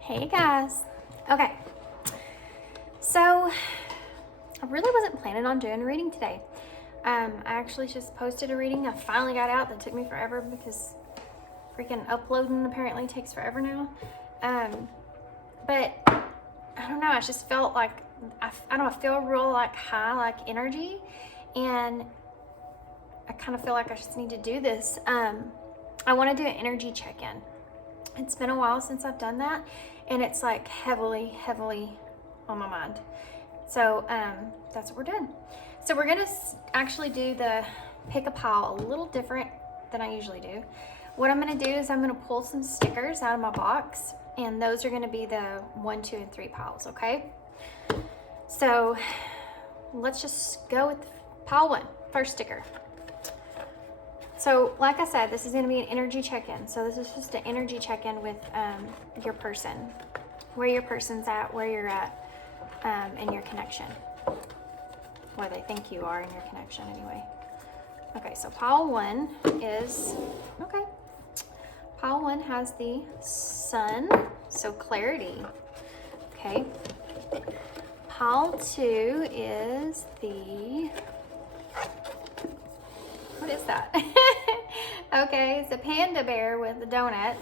Hey guys. Okay, so I really wasn't planning on doing a reading today. I actually just posted a reading I finally got out that took me forever because freaking uploading apparently takes forever now. But I don't know, I just felt like I feel real like high like energy, and I kind of feel like I just need to do this. I want to do an energy check-in. It's been a while since I've done that, and it's like heavily on my mind. So that's what we're doing. So we're gonna actually do the pick a pile a little different than I usually do. What I'm gonna do is I'm gonna pull some stickers out of my box, and those are gonna be the 1, 2, and 3 piles, okay? So let's just go with pile 1, first sticker. So like I said, this is going to be an energy check-in. So this is just an energy check-in with your person, where your person's at, where you're at in your connection, where they think you are in your connection anyway. Okay, so pile 1 is, okay, pile 1 has the sun, so clarity, okay. Pile 2 is the, what is that? Okay, it's a panda bear with a donut.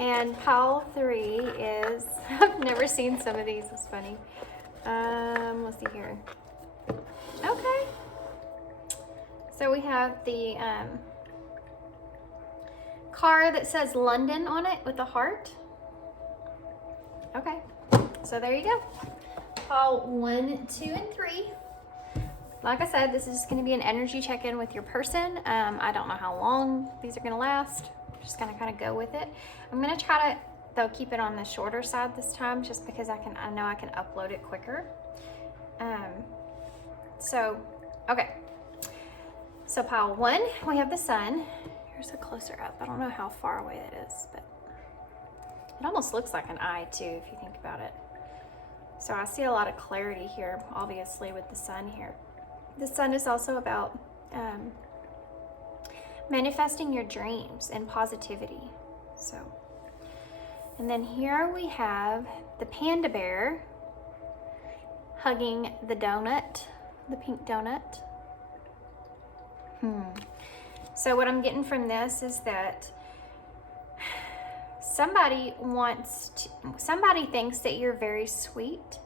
And pile 3 is, I've never seen some of these, it's funny. Let's see here. Okay. So we have the car that says London on it with a heart. Okay, so there you go. Pile 1, 2, and 3. Like I said, this is going to be an energy check-in with your person. I don't know how long these are going to last. I'm just going to kind of go with it. I'm going to try to, though, keep it on the shorter side this time, just because I know I can upload it quicker. Okay. So pile 1, we have the sun. Here's a closer up. I don't know how far away that is, but it almost looks like an eye too, if you think about it. So I see a lot of clarity here, obviously, with the sun here. The sun is also about manifesting your dreams and positivity. So, and then here we have the panda bear hugging the donut, the pink donut. So what I'm getting from this is that somebody thinks that you're very sweet,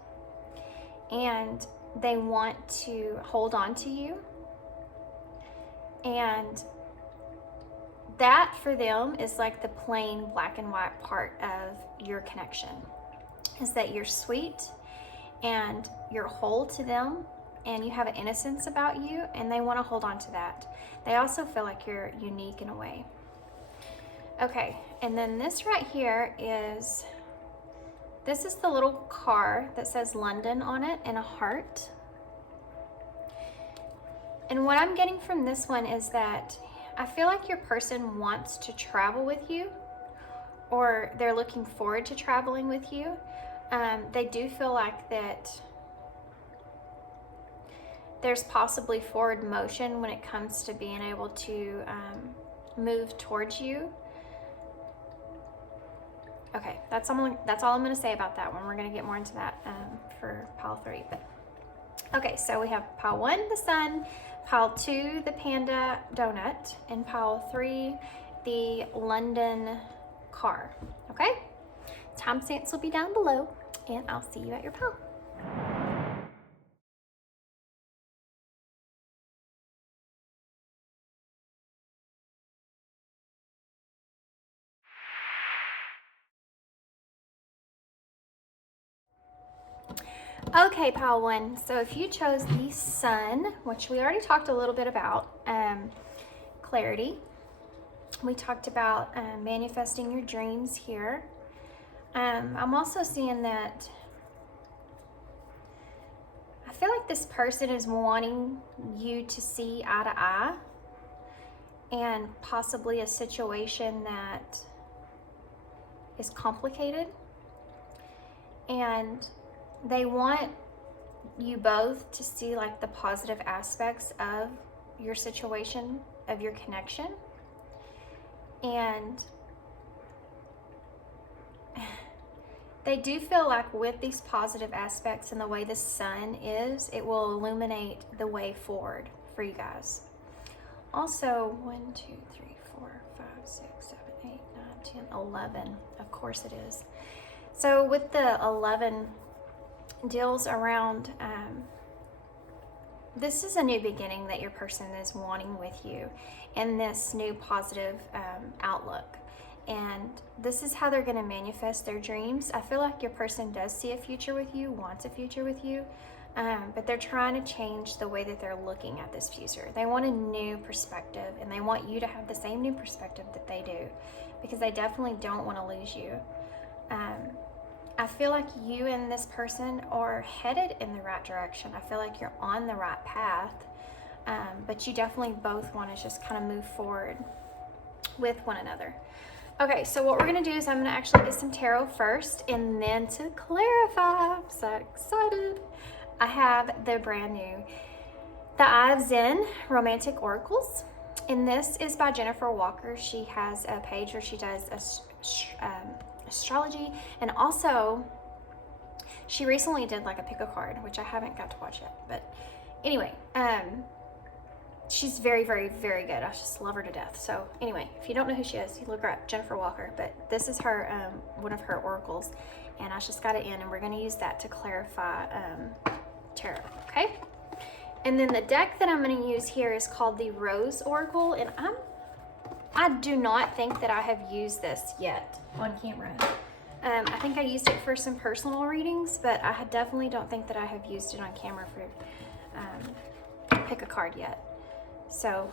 and they want to hold on to you, and that for them is like the plain black and white part of your connection, is that you're sweet and you're whole to them, and you have an innocence about you, and they want to hold on to that. They also feel like you're unique in a way. Okay, and then this right here is, this is the little car that says London on it and a heart. And what I'm getting from this one is that I feel like your person wants to travel with you, or they're looking forward to traveling with you. They do feel like that there's possibly forward motion when it comes to being able to move towards you. Okay, that's all I'm going to say about that one. We're going to get more into that for pile 3. But okay, so we have pile 1, the sun, pile 2, the panda donut, and pile 3, the London car. Okay, timestamps will be down below, and I'll see you at your pile. Okay, pile 1. So if you chose the sun, which we already talked a little bit about, clarity. We talked about manifesting your dreams here. I'm also seeing that I feel like this person is wanting you to see eye to eye, and possibly a situation that is complicated, and they want you both to see like the positive aspects of your situation, of your connection. And They do feel like with these positive aspects and the way the sun is, it will illuminate the way forward for you guys. Also, 1, 2, 3, 4, 5, 6, 7, 8, 9, 10, 11. Of course it is. So with the 11 deals around, this is a new beginning that your person is wanting with you in this new positive outlook. And this is how they're going to manifest their dreams. I feel like your person does see a future with you, wants a future with you, but they're trying to change the way that they're looking at this future. They want a new perspective, and they want you to have the same new perspective that they do, because they definitely don't want to lose you. I feel like you and this person are headed in the right direction. I feel like you're on the right path, but you definitely both want to just kind of move forward with one another. Okay, so what we're going to do is I'm going to actually get some tarot first, and then to clarify, I'm so excited, I have the brand new The Eye of Zen Romantic Oracles, and this is by Jennifer Walker. She has a page where she does astrology, and also she recently did like a pick a card, which I haven't got to watch yet, but anyway, she's very, very, very good. I just love her to death. So anyway, if you don't know who she is, you look her up, Jennifer Walker. But this is her, one of her oracles, and I just got it in, and we're going to use that to clarify tarot. Okay. And then the deck that I'm going to use here is called the Rose Oracle, and I do not think that I have used this yet on camera. I think I used it for some personal readings, but I definitely don't think that I have used it on camera for pick a card yet. So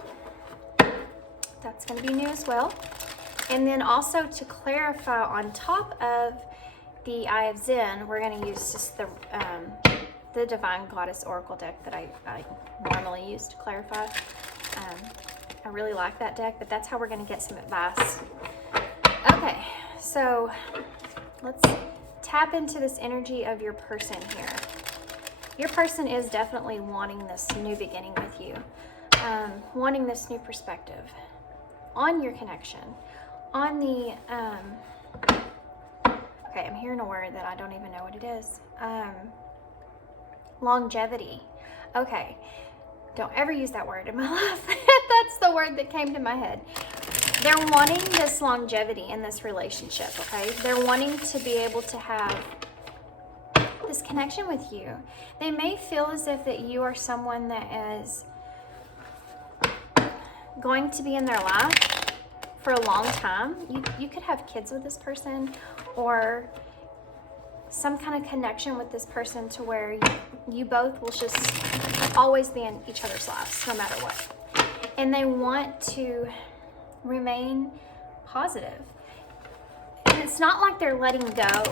that's going to be new as well. And then also to clarify, on top of the Eye of Zen, we're going to use just the Divine Goddess Oracle deck that I normally use to clarify. I really like that deck, but that's how we're going to get some advice. Okay, so let's tap into this energy of your person here. Your person is definitely wanting this new beginning with you. Wanting this new perspective on your connection, on the, okay, I'm hearing a word that I don't even know what it is. Longevity. Okay, don't ever use that word in my life. That's the word that came to my head. They're wanting this longevity in this relationship, okay? They're wanting to be able to have this connection with you. They may feel as if that you are someone that is going to be in their life for a long time. You could have kids with this person, or some kind of connection with this person to where you both will just always be in each other's lives no matter what. And they want to remain positive. And it's not like they're letting go.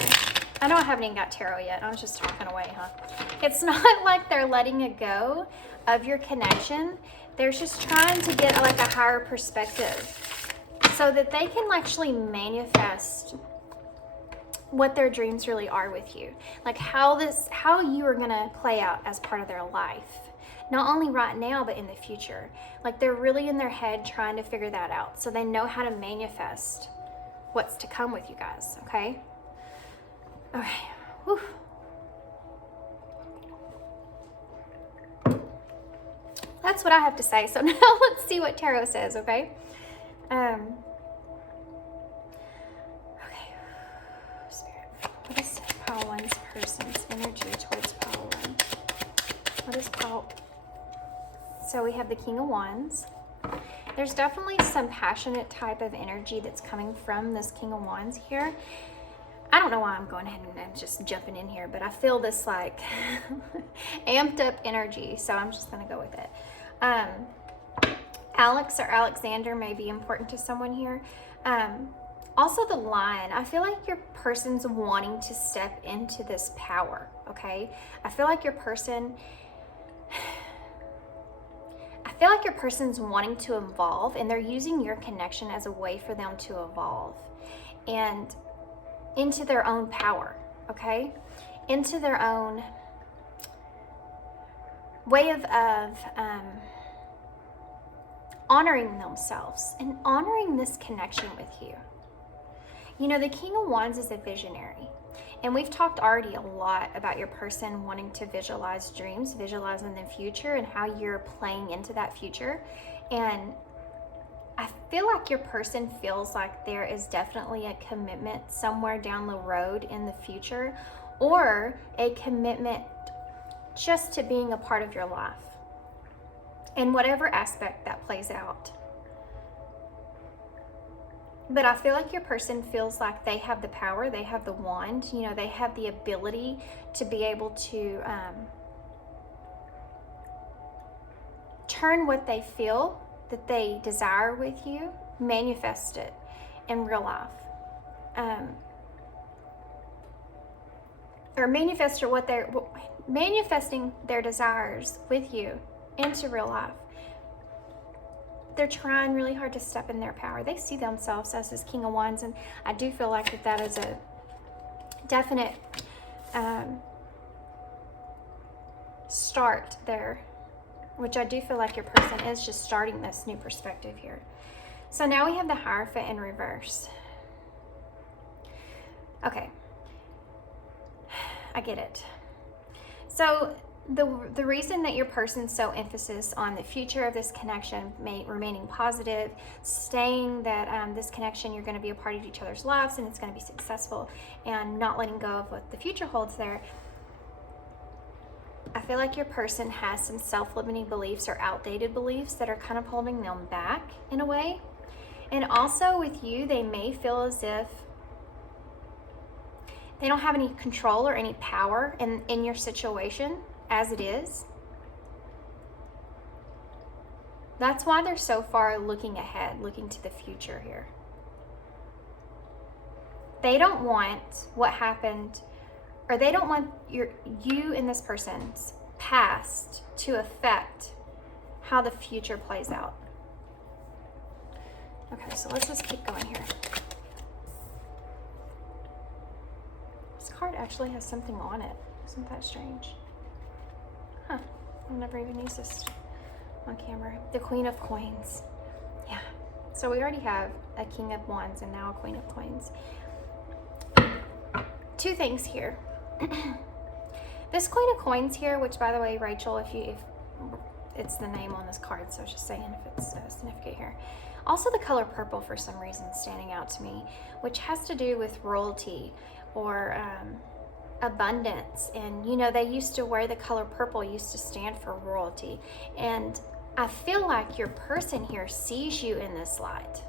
I know I haven't even got tarot yet. I was just talking away, huh? It's not like they're letting it go of your connection. They're just trying to get like a higher perspective so that they can actually manifest what their dreams really are with you. Like how you are gonna play out as part of their life. Not only right now, but in the future. Like they're really in their head trying to figure that out so they know how to manifest what's to come with you guys, okay? Okay, whew. That's what I have to say. So now let's see what tarot says, okay? Okay. Spirit, what is Pile 1's person's energy towards Pile 1? What is Pile? So we have the King of Wands. There's definitely some passionate type of energy that's coming from this King of Wands here. I don't know why I'm going ahead and just jumping in here, but I feel this like amped up energy, so I'm just going to go with it. Alex or Alexander may be important to someone here. Also the Lion. I feel like your person's wanting to step into this power, okay? I feel like your person's wanting to evolve, and they're using your connection as a way for them to evolve and into their own power, okay? Into their own way of honoring themselves and honoring this connection with you. You know, the King of Wands is a visionary. And we've talked already a lot about your person wanting to visualize dreams, visualizing the future, and how you're playing into that future. And I feel like your person feels like there is definitely a commitment somewhere down the road in the future, or a commitment just to being a part of your life in whatever aspect that plays out. But I feel like your person feels like they have the power, they have the wand, you know, they have the ability to be able to turn what they feel that they desire with you, manifest it in real life. Or manifesting their desires with you into real life. They're trying really hard to step in their power. They see themselves as this King of Wands, and I do feel like that is a definite start there, which I do feel like your person is just starting this new perspective here. So now we have the Hierophant in reverse. Okay, I get it. So the reason that your person's so emphasis on the future of this connection, remaining positive, staying that this connection, you're going to be a part of each other's lives and it's going to be successful, and not letting go of what the future holds there, I feel like your person has some self-limiting beliefs or outdated beliefs that are kind of holding them back in a way. And also with you, they may feel as if they don't have any control or any power in your situation as it is. That's why they're so far looking ahead, looking to the future here. They don't want what happened, or they don't want you and this person's past to affect how the future plays out. Okay, so let's just keep going here. This card actually has something on it. Isn't that strange? Huh, I've never even used this on camera. The Queen of Coins. Yeah, so we already have a King of Wands and now a Queen of Coins. Two things here. This Queen of Coins here, which by the way, Rachel, if it's the name on this card, so just saying if it's significant here. Also the color purple for some reason standing out to me, which has to do with royalty or abundance. And you know, they used to wear the color purple, used to stand for royalty. And I feel like your person here sees you in this light.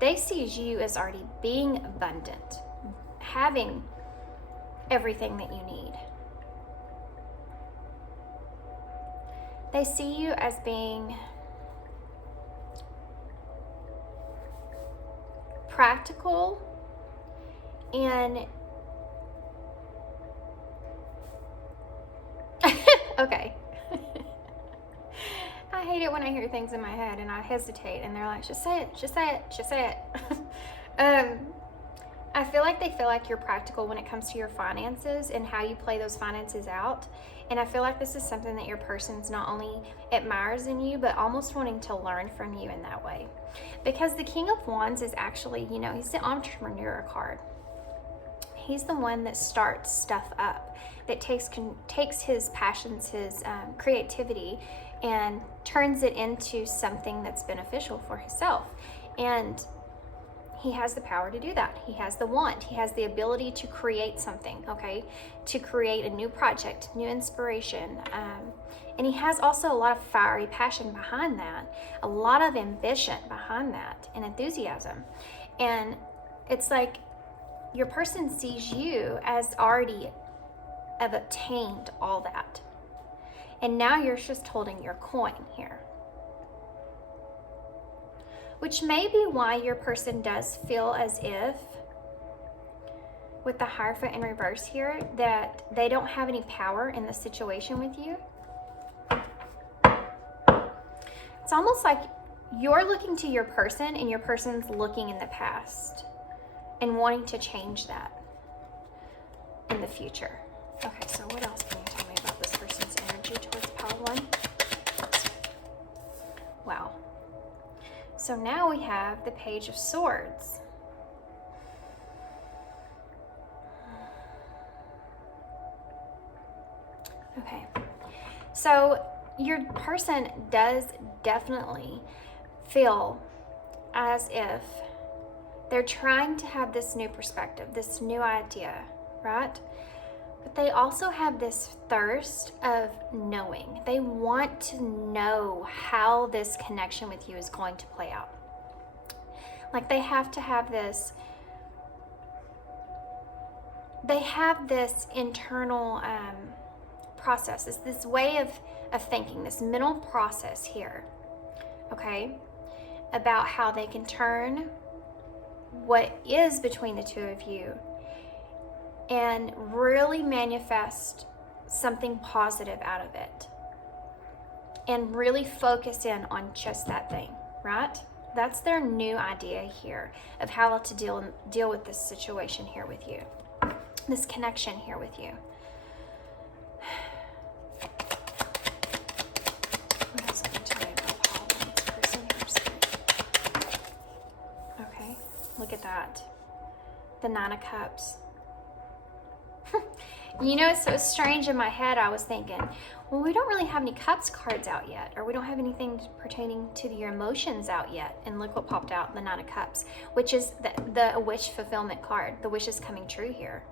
They see you as already being abundant, having everything that you need. They see you as being practical and okay. I hate it when I hear things in my head and I hesitate and they're like, just say it, just say it, just say it. I feel like they feel like you're practical when it comes to your finances and how you play those finances out. And I feel like this is something that your person's not only admires in you, but almost wanting to learn from you in that way. Because the King of Wands is actually, you know, he's the entrepreneur card. He's the one that starts stuff up, that takes his passions, his creativity, and turns it into something that's beneficial for himself. And he has the power to do that. He has the want. He has the ability to create something, okay? To create a new project, new inspiration. And he has also a lot of fiery passion behind that, a lot of ambition behind that, and enthusiasm. And it's like your person sees you as already have obtained all that. And now you're just holding your coin here. Which may be why your person does feel as if, with the Hierophant in reverse here, that they don't have any power in the situation with you. It's almost like you're looking to your person and your person's looking in the past and wanting to change that in the future. Okay, so what else can you tell me about this person's energy towards pile one? Wow. So now we have the Page of Swords. Okay. So your person does definitely feel as if they're trying to have this new perspective, this new idea, right? But they also have this thirst of knowing. They want to know how this connection with you is going to play out. Like they have to have this, they have this internal process, this way of thinking, this mental process here, okay, about how they can turn what is between the two of you and really manifest something positive out of it and really focus in on just that thing, right? That's their new idea here of how to deal with this situation here with you, this connection here with you. What else can I tell you about Paul and this person here, Spirit? Okay, look at that. The Nine of Cups. You know, it's so strange in my head. I was thinking, well, we don't really have any cups cards out yet, or we don't have anything pertaining to your emotions out yet. And look what popped out, the Nine of Cups, which is the wish fulfillment card. The wish is coming true here.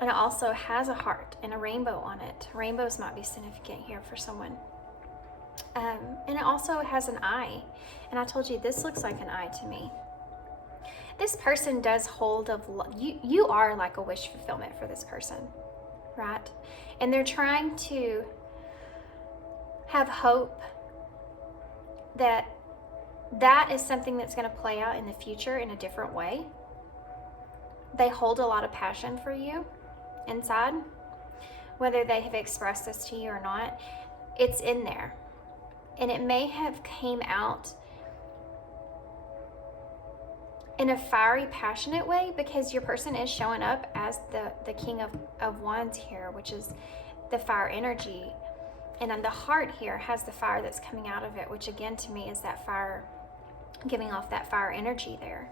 And it also has a heart and a rainbow on it. Rainbows might be significant here for someone. And it also has an eye. And I told you, this looks like an eye to me. This person does hold of you are like a wish fulfillment for this person, right? And they're trying to have hope that that is something that's going to play out in the future in a different way. They hold a lot of passion for you inside, whether they have expressed this to you or not. It's in there, and it may have came out in a fiery, passionate way, because your person is showing up as the King of Wands here, which is the fire energy. And then the heart here has the fire that's coming out of it, which again to me is that fire, giving off that fire energy there.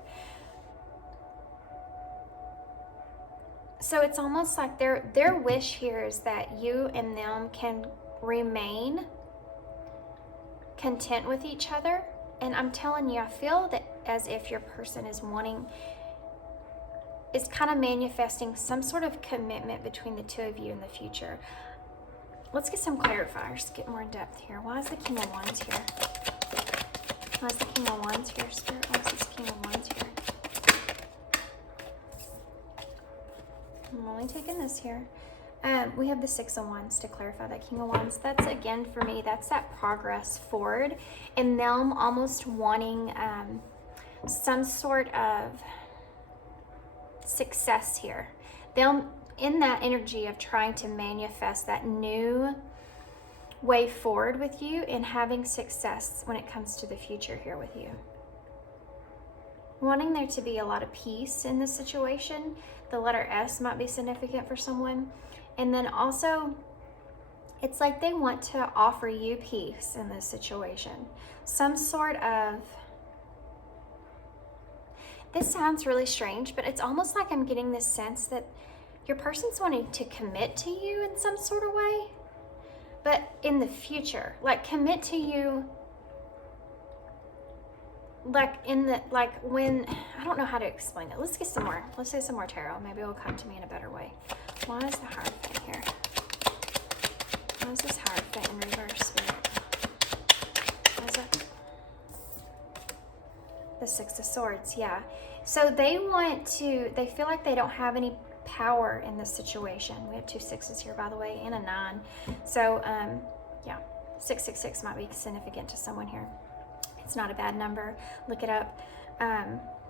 So it's almost like their wish here is that you and them can remain content with each other. And I'm telling you, I feel that as if your person is kind of manifesting some sort of commitment between the two of you in the future. Let's get some clarifiers, get more in depth here. Why is the King of Wands here? Why is the King of Wands here, Spirit? Why is this King of Wands here? I'm only taking this here. We have the Six of Wands to clarify that King of Wands. That's, again, for me, that's that progress forward and them almost wanting some sort of success here. Them in that energy of trying to manifest that new way forward with you and having success when it comes to the future here with you. Wanting there to be a lot of peace in this situation. The letter S might be significant for someone. And then also, it's like they want to offer you peace in this situation. Some sort of, this sounds really strange, but it's almost like I'm getting this sense that your person's wanting to commit to you in some sort of way, but in the future, like commit to you, like when, I don't know how to explain it. Let's get some more. Let's say some more tarot. Maybe it will come to me in a better way. Why is the Hierophant here? Why is this Hierophant in reverse, Spirit? Why is it? The Six of Swords, yeah. So they feel like they don't have any power in this situation. We have two sixes here, by the way, and a 9. So, yeah, 666 might be significant to someone here. It's not a bad number. Look it up,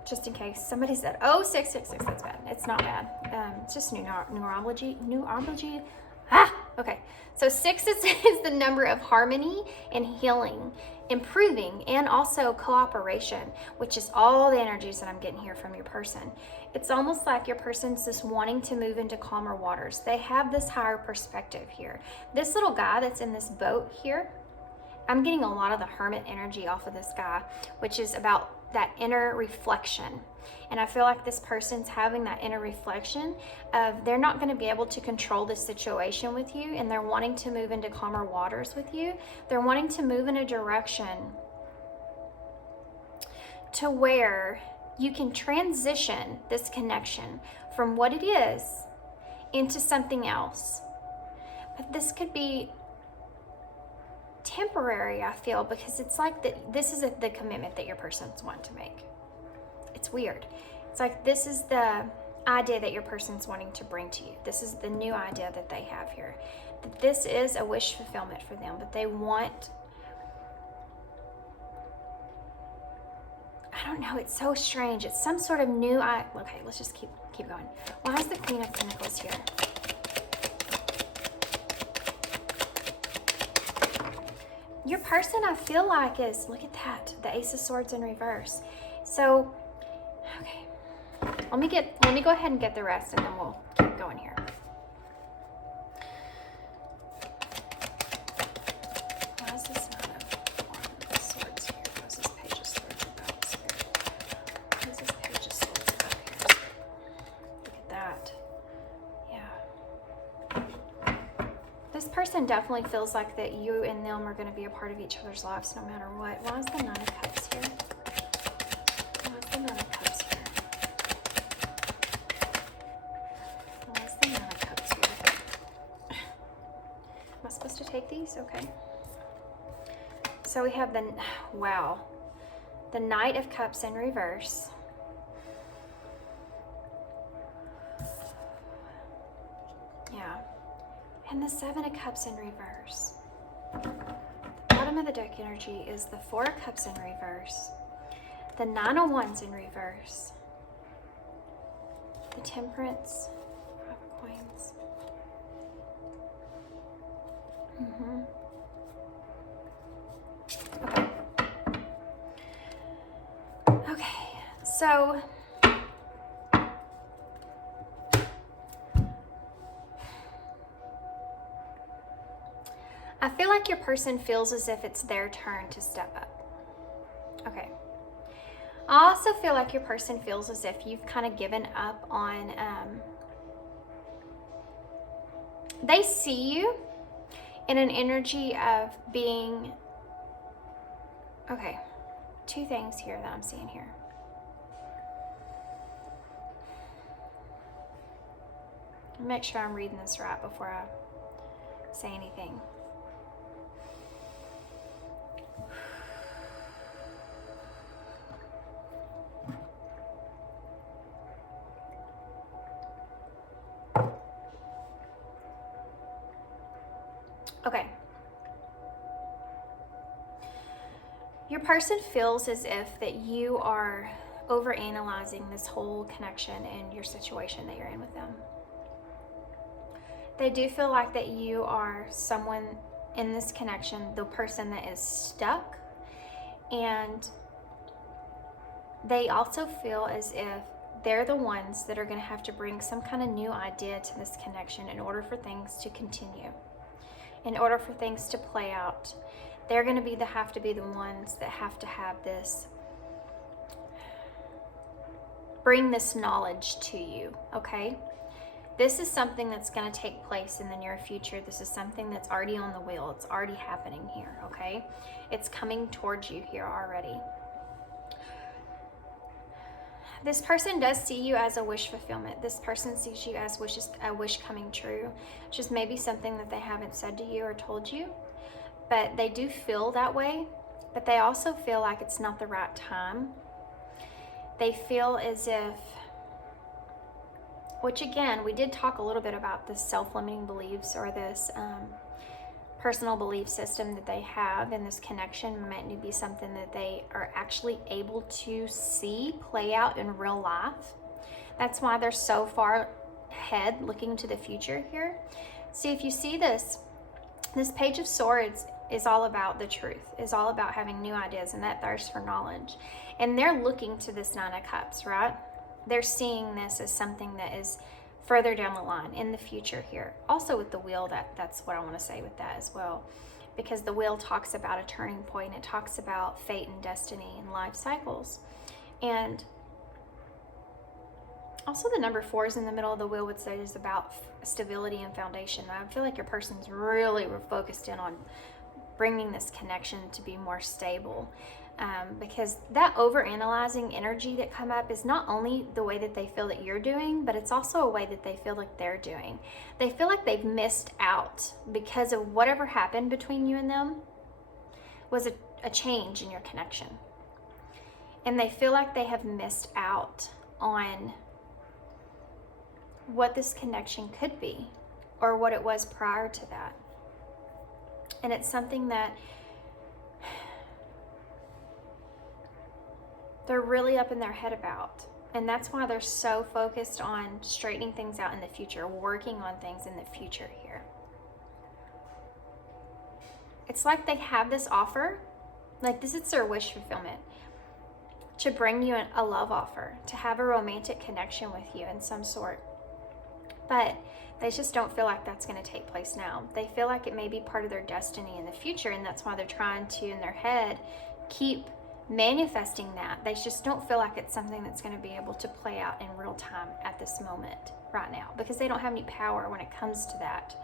just in case somebody said, "Oh, 666, that's bad." It's not bad. It's just numerology. Okay. So 6 is the number of harmony and healing, improving, and also cooperation, which is all the energies that I'm getting here from your person. It's almost like your person's just wanting to move into calmer waters. They have this higher perspective here. This little guy that's in this boat here, I'm getting a lot of the Hermit energy off of this guy, which is about that inner reflection. And I feel like this person's having that inner reflection of they're not going to be able to control this situation with you, and they're wanting to move into calmer waters with you. They're wanting to move in a direction to where you can transition this connection from what it is into something else. But this could be temporary, I feel, because it's like that this is the commitment that your person's wanting to make. It's weird. It's like this is the idea that your person's wanting to bring to you. This is the new idea that they have here. That this is a wish fulfillment for them, but they want, I don't know, it's so strange. It's some sort of new okay, let's just keep going. Why is the Queen of Pentacles here? Your person, I feel like, is, look at that, the Ace of Swords in reverse. So, okay, let me go ahead and get the rest, and then we'll keep going here. Why is this not a Swords here? What is this Page of Swords about, Spirit? What is this Page of Swords about here? Look at that. Yeah. This person definitely feels like that you and them are going to be a part of each other's lives no matter what. Why is the Nine of Cups here? Why is the Nine of Cups here? Why is the Nine of Cups here? Am I supposed to take these? Okay. So we have the, wow, the Knight of Cups in reverse. Yeah. And the Seven of Cups in reverse. The bottom of the deck energy is the Four of Cups in reverse. The Nine of Wands in reverse. The Temperance. Five of Coins. Okay. Okay. So I feel like your person feels as if it's their turn to step up. Okay. I also feel like your person feels as if you've kind of given up on, they see you in an energy of being, okay, two things here that I'm seeing here. Make sure I'm reading this right before I say anything. Okay. Your person feels as if that you are overanalyzing this whole connection and your situation that you're in with them. They do feel like that you are someone in this connection, the person that is stuck, and they also feel as if they're the ones that are going to have to bring some kind of new idea to this connection in order for things to continue. In order for things to play out, they're going to have to be the ones that have to have this, bring this knowledge to you, okay? This is something that's going to take place in the near future. This is something that's already on the wheel. It's already happening here, okay? It's coming towards you here already. This person does see you as a wish fulfillment. This person sees you as a wish coming true, which is maybe something that they haven't said to you or told you, but they do feel that way, but they also feel like it's not the right time. They feel as if, which again, we did talk a little bit about this self-limiting beliefs or this personal belief system that they have, and this connection might be something that they are actually able to see play out in real life. That's why they're so far ahead looking to the future here. See, if you see this Page of Swords is all about the truth, is all about having new ideas and that thirst for knowledge. And they're looking to this Nine of Cups, right? They're seeing this as something that is further down the line in the future here. Also with the wheel, that's what I want to say with that as well, because the wheel talks about a turning point. It talks about fate and destiny and life cycles. And also the number 4 is in the middle of the wheel, which is about stability and foundation. I feel like your person's really focused in on bringing this connection to be more stable. Because that overanalyzing energy that come up is not only the way that they feel that you're doing, but it's also a way that they feel like they're doing. They feel like they've missed out because of whatever happened between you and them was a change in your connection. And they feel like they have missed out on what this connection could be or what it was prior to that. And it's something that they're really up in their head about. And that's why they're so focused on straightening things out in the future, working on things in the future here. It's like they have this offer, like this is their wish fulfillment, to bring you a love offer, to have a romantic connection with you in some sort. But they just don't feel like that's going to take place now. They feel like it may be part of their destiny in the future, and that's why they're trying to, in their head, keep manifesting that. They just don't feel like it's something that's going to be able to play out in real time at this moment right now, because they don't have any power when it comes to that.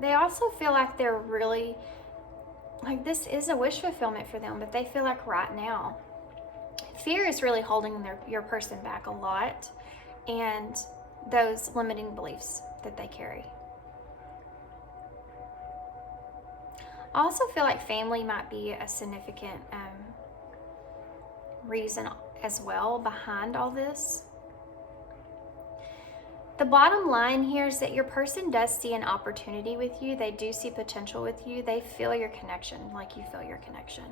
They also feel like they're really, like this is a wish fulfillment for them, but they feel like right now, fear is really holding your person back a lot, and those limiting beliefs that they carry. I also feel like family might be a significant reason as well behind all this. The bottom line here is that your person does see an opportunity with you. They do see potential with you. They feel your connection like you feel your connection.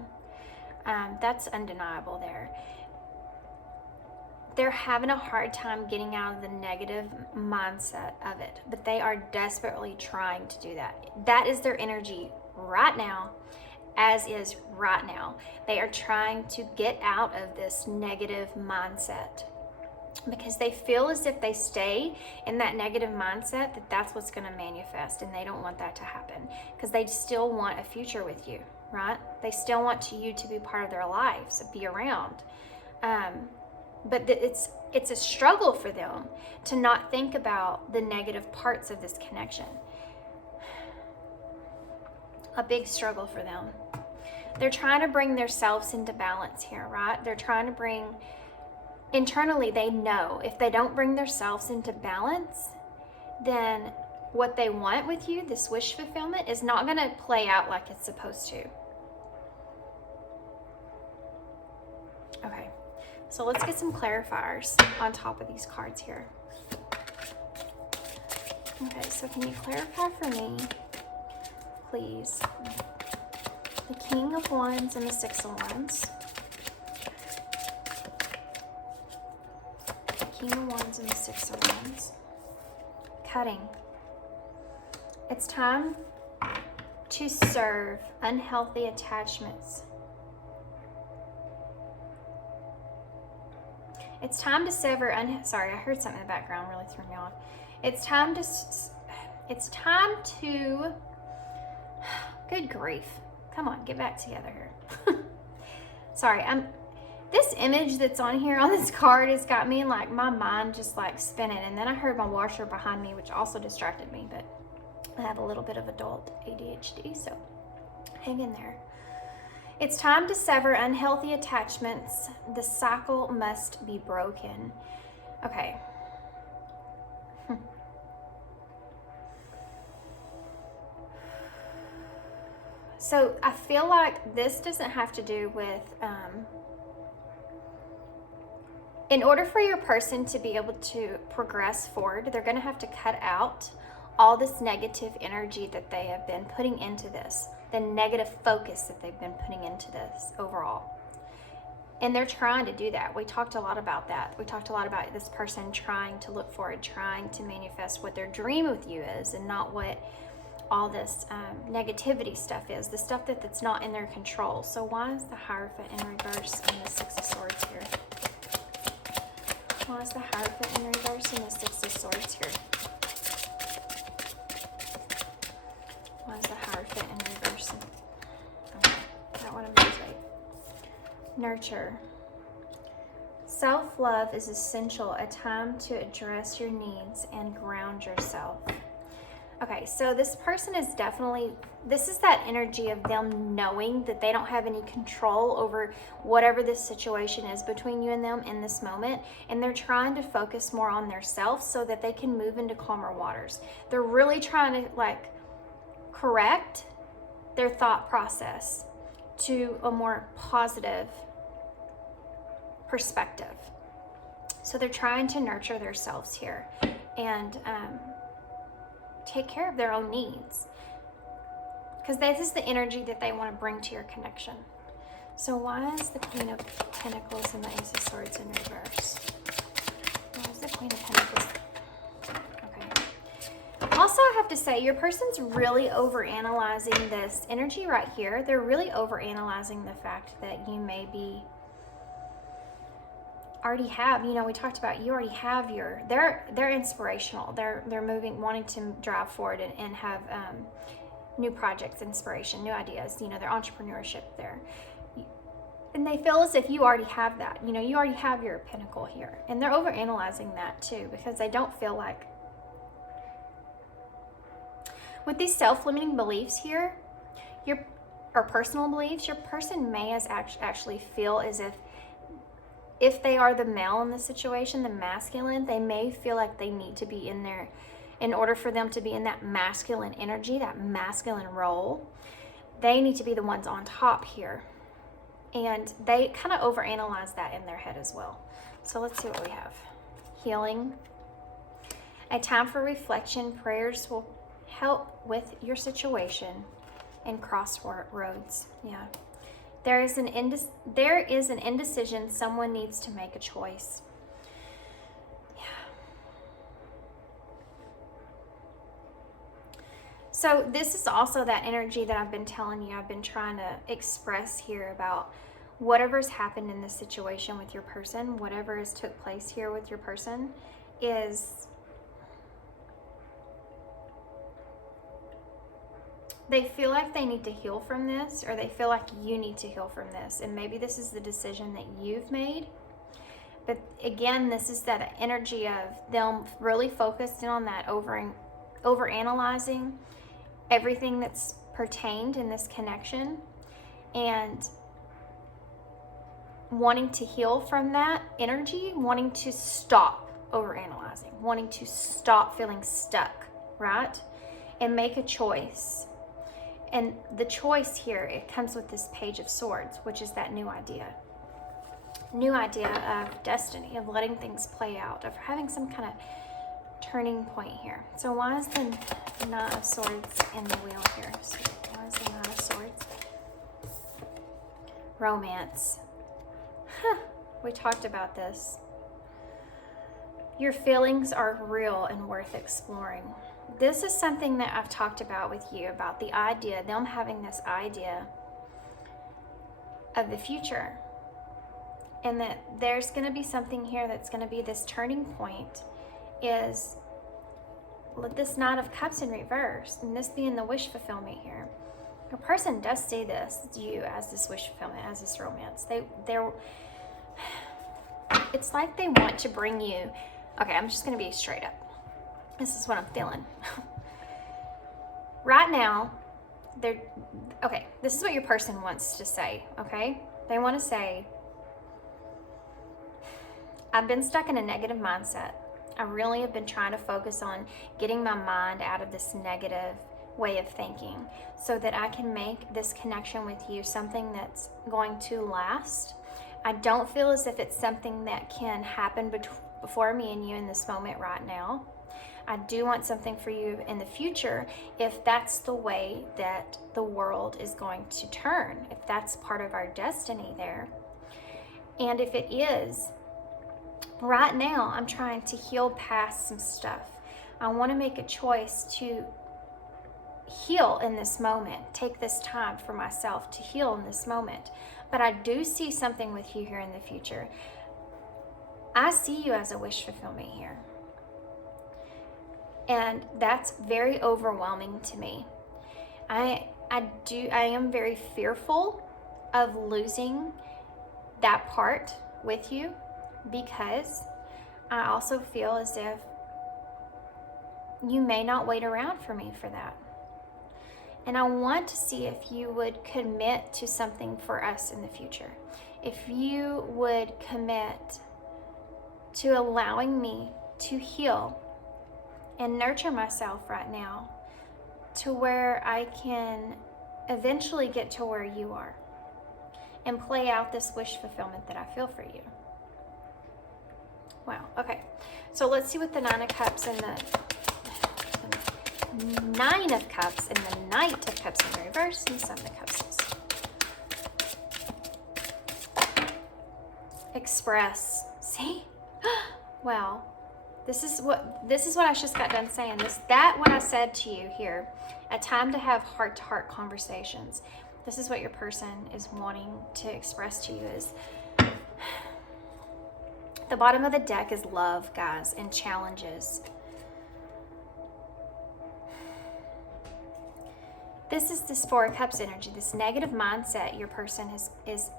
That's undeniable there. They're having a hard time getting out of the negative mindset of it, but they are desperately trying to do that. That is their energy right now, as is right now. They are trying to get out of this negative mindset, because they feel as if they stay in that negative mindset, that's what's going to manifest, and they don't want that to happen, because they still want a future with you, right? They still want you to be part of their lives, be around. But it's a struggle for them to not think about the negative parts of this connection. A big struggle for them. They're trying to bring themselves into balance here, right? They're trying to bring, internally they know if they don't bring themselves into balance, then what they want with you, this wish fulfillment, is not going to play out like it's supposed to. Okay. So let's get some clarifiers on top of these cards here. Okay, so can you clarify for me, please, the King of Wands and the Six of Wands? The King of Wands and the Six of Wands. Cutting. It's time to serve unhealthy attachments. It's time to sever, sorry, I heard something in the background, really threw me off. It's time to, good grief. Come on, get back together here. Sorry, this image that's on here on this card has got me in like my mind just like spinning. And then I heard my washer behind me, which also distracted me, but I have a little bit of adult ADHD, so hang in there. It's time to sever unhealthy attachments. The cycle must be broken. Okay. So I feel like this doesn't have to do with, in order for your person to be able to progress forward, they're going to have to cut out all this negative energy that they have been putting into this, the negative focus that they've been putting into this overall. And they're trying to do that. We talked a lot about that. We talked a lot about this person trying to look forward, trying to manifest what their dream with you is, and not what all this negativity stuff is, the stuff that's not in their control. So why is the Hierophant in reverse and the Six of Swords here? Why is the Hierophant in reverse and the Six of Swords here? Why is Nurture. Self-love is essential, a time to address your needs and ground yourself. Okay, so this person is definitely, this is that energy of them knowing that they don't have any control over whatever this situation is between you and them in this moment, and they're trying to focus more on their self so that they can move into calmer waters. They're really trying to like correct their thought process to a more positive perspective. So they're trying to nurture themselves here and take care of their own needs, because this is the energy that they want to bring to your connection. So why is the Queen of Pentacles and the Ace of Swords in reverse? Why is the Queen of Pentacles? Okay. Also, I have to say, your person's really overanalyzing this energy right here. They're really overanalyzing the fact that you may be already have, you know, we talked about, you already have your, they're inspirational, they're moving, wanting to drive forward and have new projects, inspiration, new ideas, you know, their entrepreneurship there, and they feel as if you already have that, you know, you already have your pinnacle here, and they're over analyzing that too, because they don't feel like, with these self-limiting beliefs here, or personal beliefs, your person may actually feel as if they are the male in the situation, the masculine, they may feel like they need to be in there in order for them to be in that masculine energy, that masculine role. They need to be the ones on top here. And they kind of overanalyze that in their head as well. So let's see what we have. Healing. A time for reflection. Prayers will help with your situation. And crossroads. Yeah. There is an indecision. Someone needs to make a choice. Yeah. So this is also that energy that I've been telling you, I've been trying to express here about whatever's happened in this situation with your person, whatever has took place here with your person is, they feel like they need to heal from this, or they feel like you need to heal from this. And maybe this is the decision that you've made. But again, this is that energy of them really focused in on that over analyzing everything that's pertained in this connection and wanting to heal from that energy, wanting to stop over analyzing, wanting to stop feeling stuck, right? And make a choice. And the choice here, it comes with this Page of Swords, which is that new idea of destiny, of letting things play out, of having some kind of turning point here. So why is the Knight of Swords in the wheel here? So why is the Knight of Swords? Romance. We talked about this. Your feelings are real and worth exploring. This is something that I've talked about with you, about the idea, them having this idea of the future. And that there's going to be something here that's going to be this turning point, is this Knight of Cups in reverse, and this being the wish fulfillment here. A person does see this, you, as this wish fulfillment, as this romance. It's like they want to bring you, okay, I'm just going to be straight up. This is what I'm feeling. Right now, okay, this is what your person wants to say, okay? They want to say, I've been stuck in a negative mindset. I really have been trying to focus on getting my mind out of this negative way of thinking so that I can make this connection with you something that's going to last. I don't feel as if it's something that can happen before me and you in this moment right now. I do want something for you in the future if that's the way that the world is going to turn, if that's part of our destiny there. And if it is, right now I'm trying to heal past some stuff. I want to make a choice to heal in this moment, take this time for myself to heal in this moment. But I do see something with you here in the future. I see you as a wish fulfillment here. And that's very overwhelming to me. I am very fearful of losing that part with you, because I also feel as if you may not wait around for me for that. And I want to see if you would commit to something for us in the future. If you would commit to allowing me to heal and nurture myself right now to where I can eventually get to where you are and play out this wish fulfillment that I feel for you. Wow, okay. So let's see what the Nine of Cups and the Nine of Cups and the Knight of Cups in reverse and Seven of Cups is. Express. See? Wow. This is what I just got done saying. That what I said to you here, a time to have heart-to-heart conversations. This is what your person is wanting to express to you is. The bottom of the deck is love, guys, and challenges. This is this Four of Cups energy, this negative mindset your person is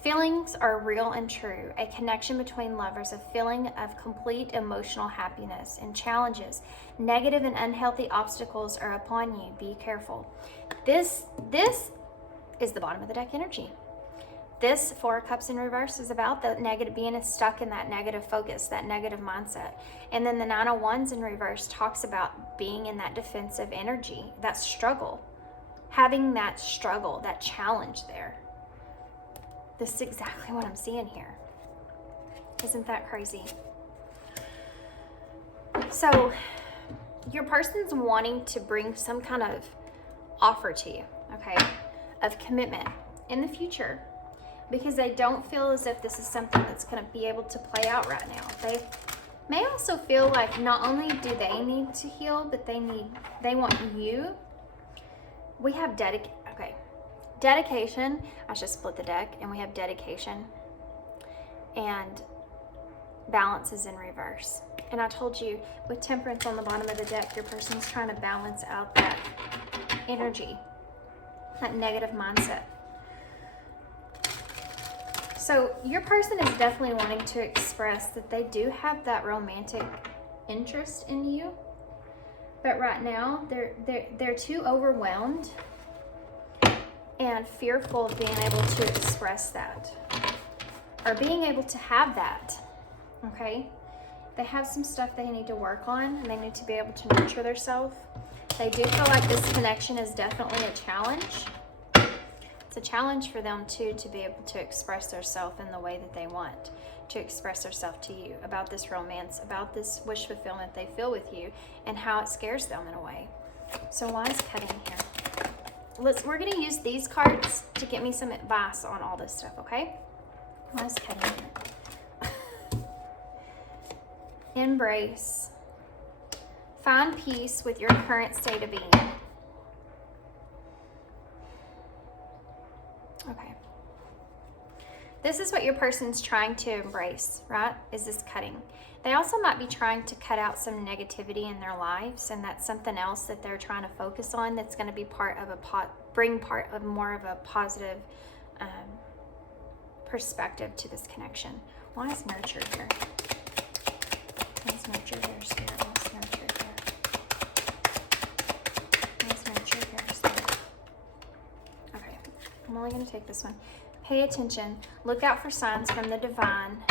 feelings are real and true. A connection between lovers, a feeling of complete emotional happiness and challenges. Negative and unhealthy obstacles are upon you. Be careful. This is the bottom of the deck energy. This Four of Cups in reverse is about the negative, being stuck in that negative focus, that negative mindset. And then the Nine of Wands in reverse talks about being in that defensive energy, that struggle, having that struggle, that challenge there. This is exactly what I'm seeing here. Isn't that crazy? So your person's wanting to bring some kind of offer to you, okay, of commitment in the future, because they don't feel as if this is something that's going to be able to play out right now. They may also feel like not only do they need to heal, but they want you. We have dedication. I should split the deck, and we have dedication and balance is in reverse. And I told you with Temperance on the bottom of the deck, your person's trying to balance out that energy, that negative mindset. So your person is definitely wanting to express that they do have that romantic interest in you, but right now they're too overwhelmed and fearful of being able to express that or being able to have that. Okay, they have some stuff they need to work on, and they need to be able to nurture themselves. They do feel like this connection is definitely a challenge. It's a challenge for them too, to be able to express themselves in the way that they want to express themselves to you about this romance, about this wish fulfillment they feel with you, and how it scares them in a way. So why is cutting here? We're going to use these cards to get me some advice on all this stuff, okay? Why is cutting here? Embrace. Find peace with your current state of being. Okay. This is what your person's trying to embrace, right? Is this cutting. They also might be trying to cut out some negativity in their lives, and that's something else that they're trying to focus on, that's going to be part of more of a positive perspective to this connection. Why is nurture here? Why is nurture here, Spirit? Why is nurture here? Why is nurture here, Spirit? Okay, I'm only going to take this one. Pay attention. Look out for signs from the divine.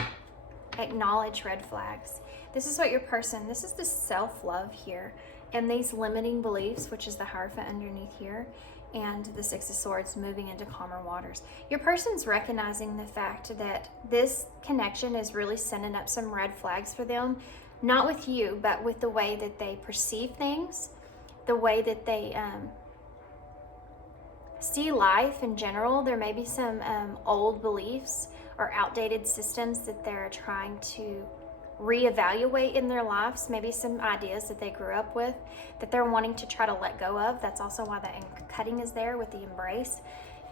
Acknowledge red flags. This is what your person, this is the self-love here, and these limiting beliefs, which is the Hierophant underneath here, and the Six of Swords moving into calmer waters. Your person's recognizing the fact that this connection is really sending up some red flags for them, not with you, but with the way that they perceive things, the way that they see life in general. There may be some old beliefs or outdated systems that they're trying to reevaluate in their lives, maybe some ideas that they grew up with that they're wanting to try to let go of. That's also why the cutting is there with the embrace.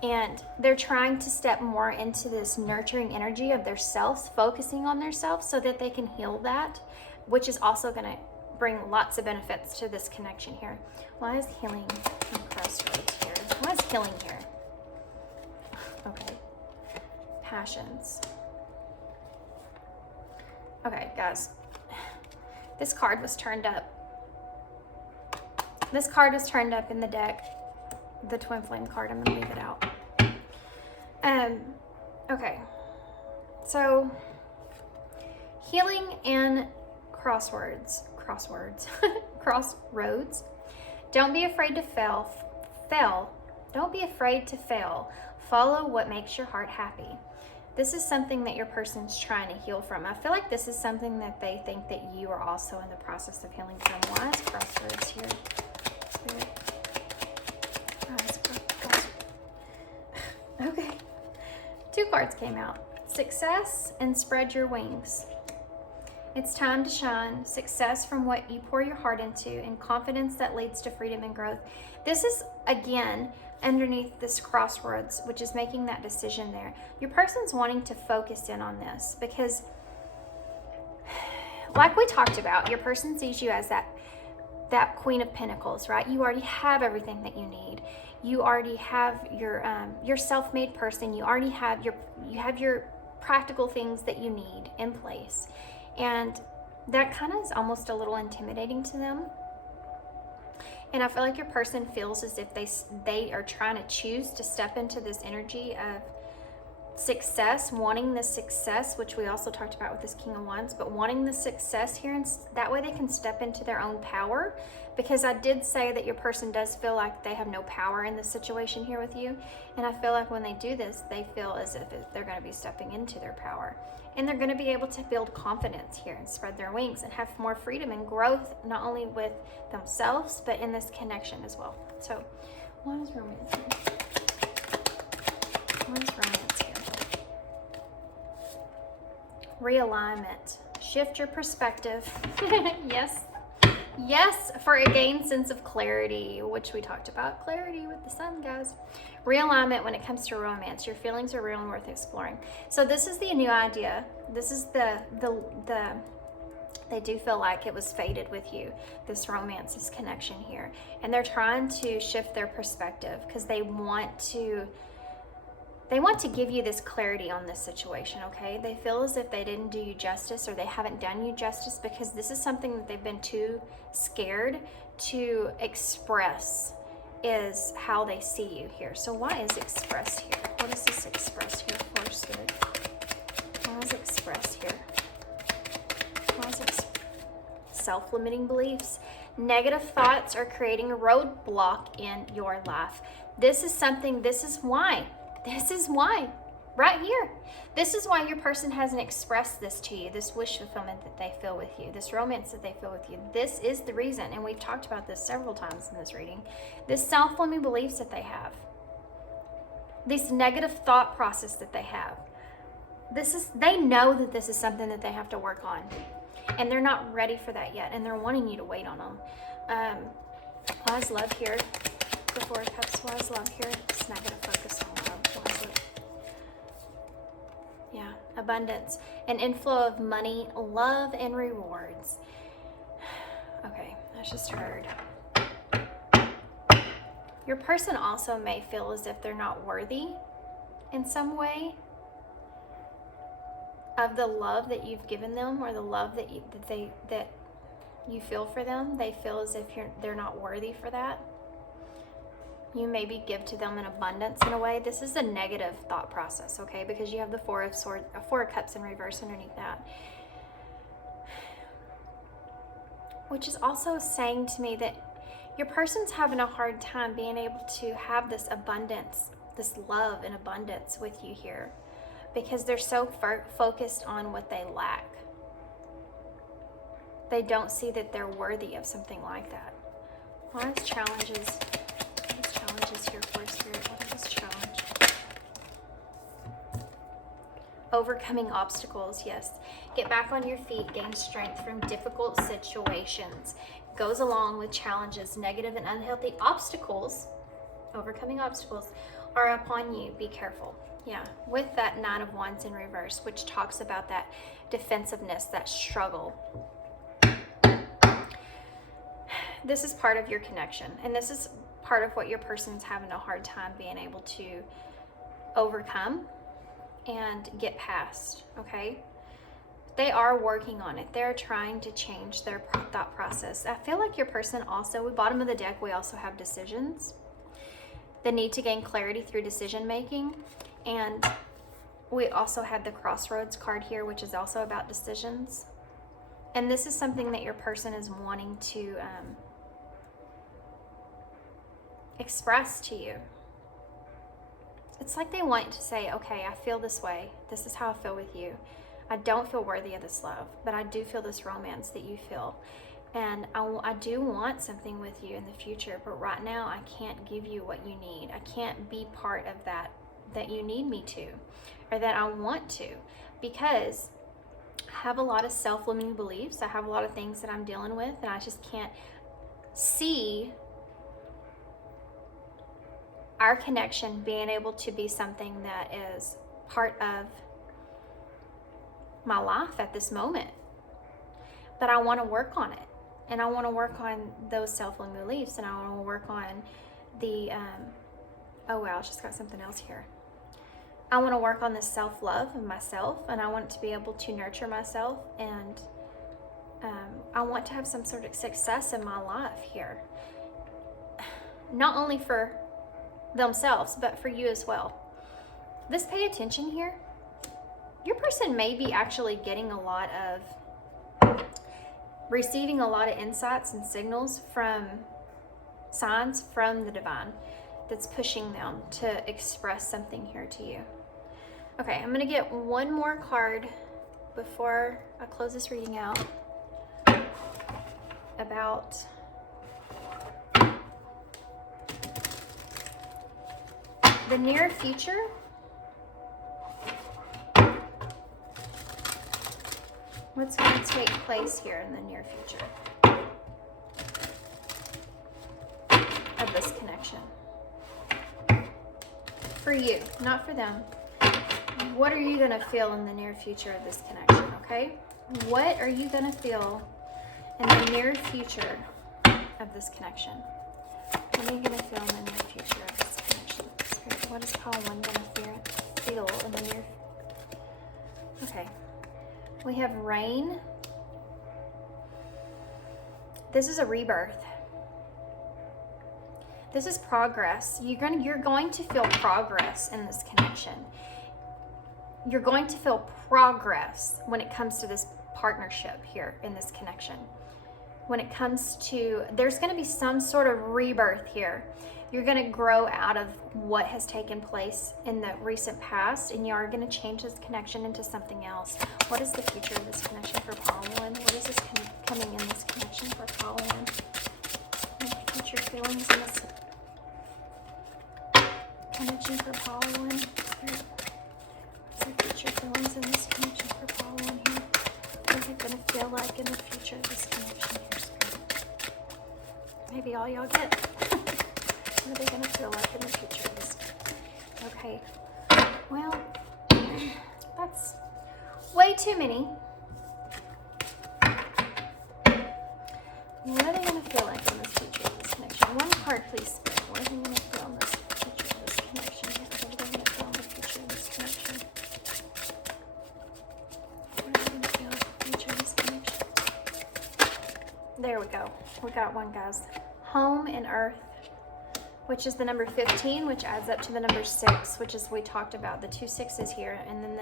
And they're trying to step more into this nurturing energy of their selves, focusing on their selves so that they can heal that, which is also going to bring lots of benefits to this connection here. Why is healing crossroads here? Why is healing here? Okay. compassions. Okay, guys. This card was turned up. This card was turned up in the deck. The Twin Flame card. I'm going to leave it out. Okay. So, healing and crossroads. Don't be afraid to fail. Don't be afraid to fail. Follow what makes your heart happy. This is something that your person's trying to heal from. I feel like this is something that they think that you are also in the process of healing from. Why is crossroads here? Spirit. Okay. 2 cards came out. Success and spread your wings. It's time to shine. Success from what you pour your heart into, and confidence that leads to freedom and growth. This is, again, underneath this crossroads, which is making that decision there. Your person's wanting to focus in on this because, like we talked about, your person sees you as that Queen of Pentacles, right? You already have everything that you need. You already have your self-made person. You already have your practical things that you need in place. And that kind of is almost a little intimidating to them. And I feel like your person feels as if they are trying to choose to step into this energy of success, wanting the success, which we also talked about with this King of Wands, but wanting the success here, and that way they can step into their own power. Because I did say that your person does feel like they have no power in this situation here with you. And I feel like when they do this, they feel as if they're going to be stepping into their power. And they're going to be able to build confidence here and spread their wings and have more freedom and growth, not only with themselves, but in this connection as well. So, what is romance here? What is romance here? Realignment. Shift your perspective. Yes. Yes, for a gained sense of clarity, which we talked about. Clarity with the sun, guys. Realignment when it comes to romance. Your feelings are real and worth exploring. So this is the new idea. This is the they do feel like it was fated with you, this romance, this connection here. And they're trying to shift their perspective because they want to give you this clarity on this situation, okay? They feel as if they didn't do you justice, or they haven't done you justice, because this is something that they've been too scared to express, is how they see you here. So why is express here? What is this express here for, Spirit? Why is express here? Why is it self-limiting beliefs? Negative thoughts are creating a roadblock in your life. This is why, right here. This is why your person hasn't expressed this to you, this wish fulfillment that they feel with you, this romance that they feel with you. This is the reason, and we've talked about this several times in this reading, this self-limiting beliefs that they have, this negative thought process that they have. They know that this is something that they have to work on, and they're not ready for that yet, and they're wanting you to wait on them. Why is love here? The Four of Cups. Why is love here? It's negative focus on love. Why is it? Yeah, abundance, an inflow of money, love, and rewards. Okay, that's just heard. Your person also may feel as if they're not worthy in some way of the love that you've given them, or the love that you feel for them. They feel as if they're not worthy for that. You maybe give to them in abundance in a way. This is a negative thought process, okay? Because you have the Four of Cups in reverse underneath that. Which is also saying to me that your person's having a hard time being able to have this abundance, this love and abundance with you here, because they're so focused on what they lack. They don't see that they're worthy of something like that. Why is challenges? What is challenges here for, Spirit? What is this challenge? Overcoming obstacles, yes. Get back on your feet, gain strength from difficult situations. Goes along with challenges, negative and unhealthy obstacles. Overcoming obstacles are upon you. Be careful. Yeah, with that Nine of Wands in reverse, which talks about that defensiveness, that struggle. This is part of your connection, and this is part of what your person's having a hard time being able to overcome, and get past, okay? They are working on it. They're trying to change their thought process. I feel like your person also, at bottom of the deck, we also have decisions. The need to gain clarity through decision making. And we also had the crossroads card here, which is also about decisions. And this is something that your person is wanting to express to you. It's like they want to say, okay, I feel this way. This is how I feel with you. I don't feel worthy of this love, but I do feel this romance that you feel. And I do want something with you in the future, but right now I can't give you what you need. I can't be part of that you need me to, or that I want to, because I have a lot of self-limiting beliefs. I have a lot of things that I'm dealing with, and I just can't see our connection being able to be something that is part of my life at this moment. But I want to work on it, and I want to work on those self-limiting beliefs, and I want to work on the oh wow, she's got something else here. I want to work on this self-love of myself, and I want to be able to nurture myself, and I want to have some sort of success in my life here, not only for themselves but for you as well. This pay attention here. Your person may be actually getting a lot of, receiving a lot of insights and signals from signs from the divine that's pushing them to express something here to you. Okay, I'm gonna get one more card before I close this reading out about the near future. What's going to take place here in the near future of this connection? For you, not for them. What are you going to feel in the near future of this connection, okay? What are you going to feel in the near future of this connection? What are you going to feel in the near future of this connection? Spirit, what is Paul 1 going to feel in the near? Okay. We have rain. This is a rebirth. This is progress. You're going to feel progress in this connection. You're going to feel progress when it comes to this partnership here in this connection. When it comes to, there's going to be some sort of rebirth here. You're going to grow out of what has taken place in the recent past, and you are going to change this connection into something else. What is the future of this connection for Pollen? What is this coming in this connection for Pollen? Future feelings in this connection for Pollen? What's the future feelings in this connection for Pollen here? What is it going to feel like in the future of this connection here, Spirit? Maybe all y'all get. What are they going to feel like in the future of this? Okay. Well, that's way too many. What are they going to feel like in this future of this connection? One card, please, Spirit. What are they going to feel in this future of this connection? What are they going to feel in the future of this connection? What are they going to feel in the future of this connection? There we go. We got one, guys. Home and earth, which is the number 15, which adds up to the number 6, which is we talked about, the 2 6s here. And then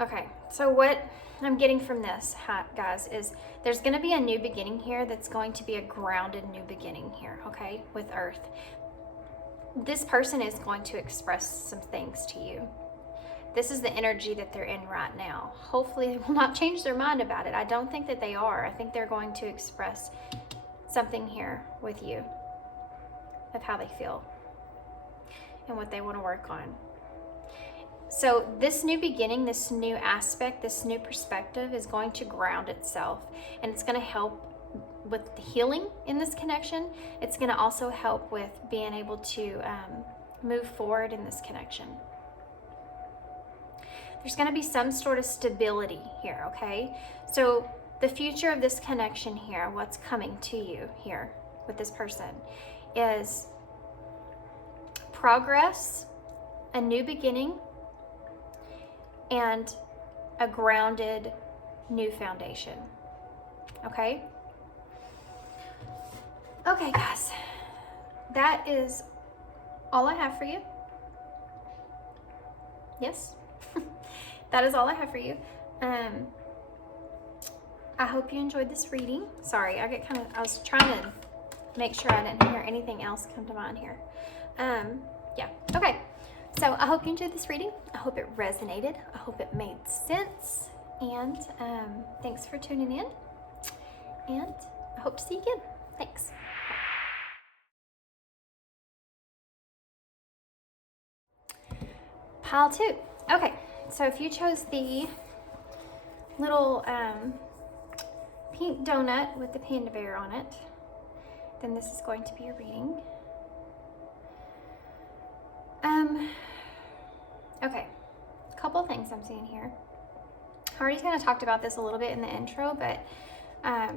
okay, so what I'm getting from this, guys, is there's going to be a new beginning here that's going to be a grounded new beginning here, okay, with earth. This person is going to express some things to you. This is the energy that they're in right now. Hopefully they will not change their mind about it. I don't think that they are. I think they're going to express something here with you of how they feel and what they want to work on. So this new beginning, this new aspect, this new perspective is going to ground itself, and it's going to help with the healing in this connection. It's going to also help with being able to move forward in this connection. There's going to be some sort of stability here, okay? So the future of this connection here, what's coming to you here with this person, is progress, a new beginning, and a grounded new foundation. Okay? Okay, guys. That is all I have for you. Yes? That is all I have for you. I hope you enjoyed this reading. Sorry, I was trying to make sure I didn't hear anything else come to mind here. Yeah, okay. So I hope you enjoyed this reading. I hope it resonated. I hope it made sense. And thanks for tuning in. And I hope to see you again. Thanks. Pile 2. Okay, so if you chose the little pink donut with the panda bear on it, then this is going to be your reading. Okay, a couple things I'm seeing here. I already kind of talked about this a little bit in the intro, but I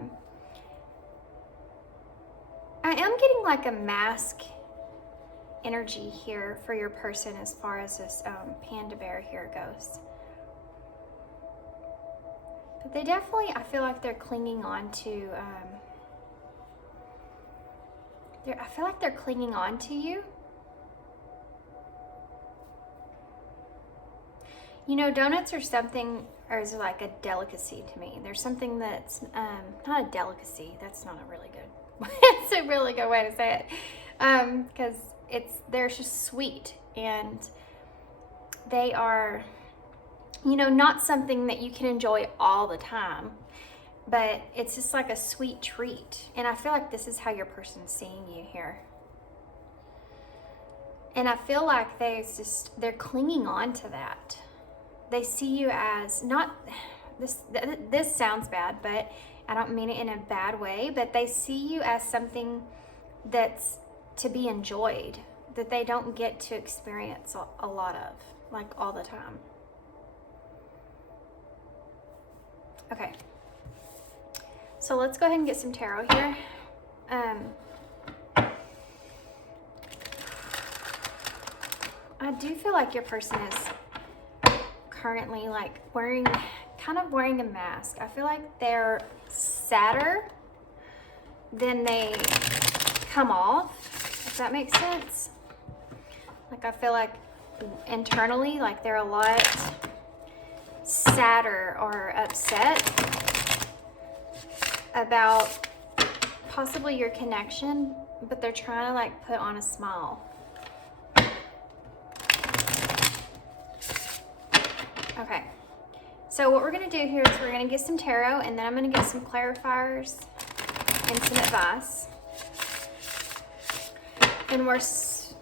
am getting like a mask energy here for your person as far as this panda bear here goes. But they definitely, I feel like they're clinging on to, I feel like they're clinging on to you. You know, donuts are something, or is like a delicacy to me. There's something that's not a delicacy. That's not a really good, it's a really good way to say it. Because they're just sweet, and they are, you know, not something that you can enjoy all the time, but it's just like a sweet treat. And I feel like this is how your person's seeing you here. And I feel like they're clinging on to that. They see you as not, this sounds bad, but I don't mean it in a bad way, but they see you as something that's to be enjoyed, that they don't get to experience a lot of, like all the time. Okay, so let's go ahead and get some tarot here. I do feel like your person is currently like kind of wearing a mask. I feel like they're sadder than they come off, if that makes sense. Like I feel like internally, like they're a lot sadder or upset about possibly your connection, but they're trying to like put on a smile. Okay, so what we're going to do here is we're going to get some tarot, and then I'm going to get some clarifiers and some advice. And we're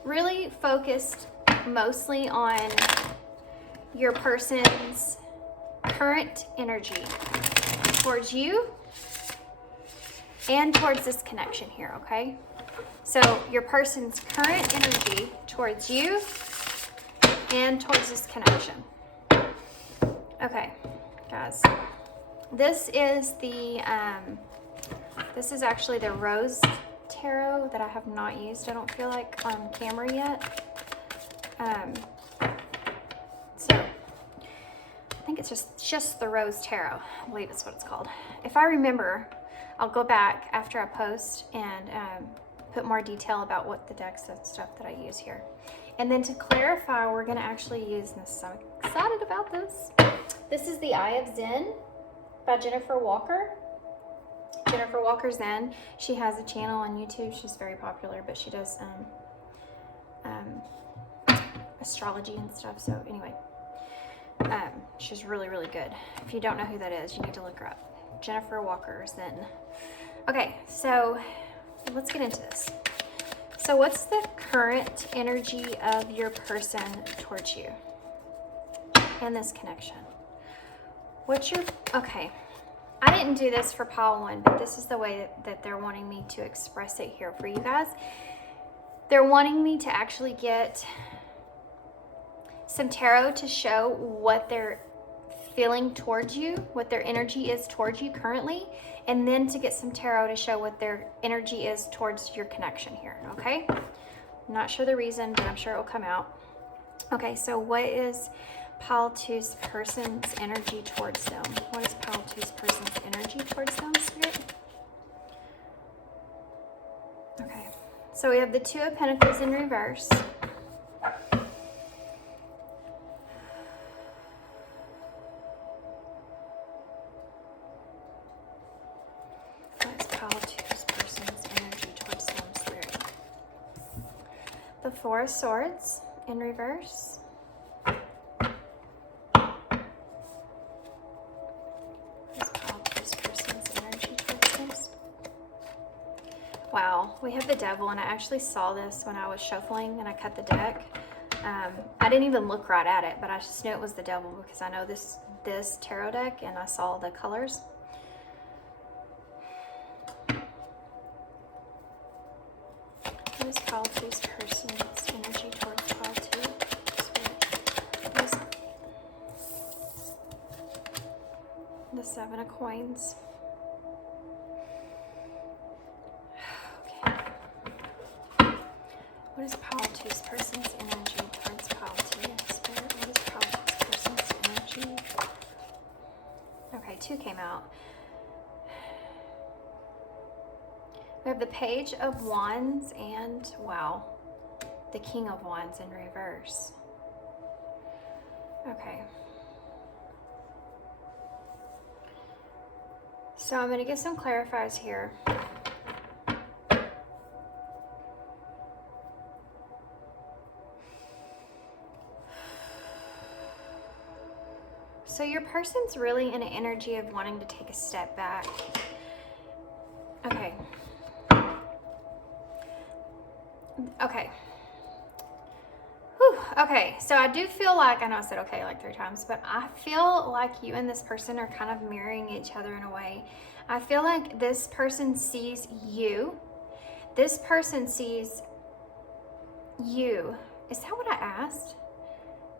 really focused mostly on your person's current energy towards you and towards this connection here, okay? So your person's current energy towards you and towards this connection. Okay, guys, this is actually the Rose Tarot that I have not used, I don't feel like, on camera yet. So I think it's just the Rose Tarot, I believe is what it's called. If I remember, I'll go back after I post and put more detail about what the decks and stuff that I use here. And then to clarify, we're gonna actually use this. I'm excited about this. This is the Eye of Zen by Jennifer Walker. Jennifer Walker Zen. She has a channel on YouTube. She's very popular, but she does astrology and stuff. So anyway, she's really, really good. If you don't know who that is, you need to look her up. Jennifer Walker Zen. Okay, so let's get into this. So what's the current energy of your person towards you and this connection? Okay, I didn't do this for pile 1, but this is the way that they're wanting me to express it here for you guys. They're wanting me to actually get some tarot to show what they're feeling towards you, what their energy is towards you currently, and then to get some tarot to show what their energy is towards your connection here, okay? I'm not sure the reason, but I'm sure it will come out. Okay, so what is Pile 2's person's energy towards them? What is Pile 2's person's energy towards them, Spirit? Okay, so we have the Two of Pentacles in reverse. What is Pile 2's person's energy towards them, Spirit? The Four of Swords in reverse. Wow, we have the Devil, and I actually saw this when I was shuffling and I cut the deck. I didn't even look right at it, but I just knew it was the Devil because I know this tarot deck and I saw the colors. What is Pile 2's person's energy towards Pile 2? The Seven of Coins. What is Pile 2's person's energy towards Pile 2? Spirit, what is Pile 2's person's energy? Okay, 2 came out. We have the Page of Wands and, wow, the King of Wands in reverse. Okay. So I'm going to get some clarifiers here. So your person's really in an energy of wanting to take a step back. Okay. Okay. Whew. Okay, so I do feel like, I know I said okay like 3 times, but I feel like you and this person are kind of mirroring each other in a way. I feel like this person sees you. This person sees you. Is that what I asked?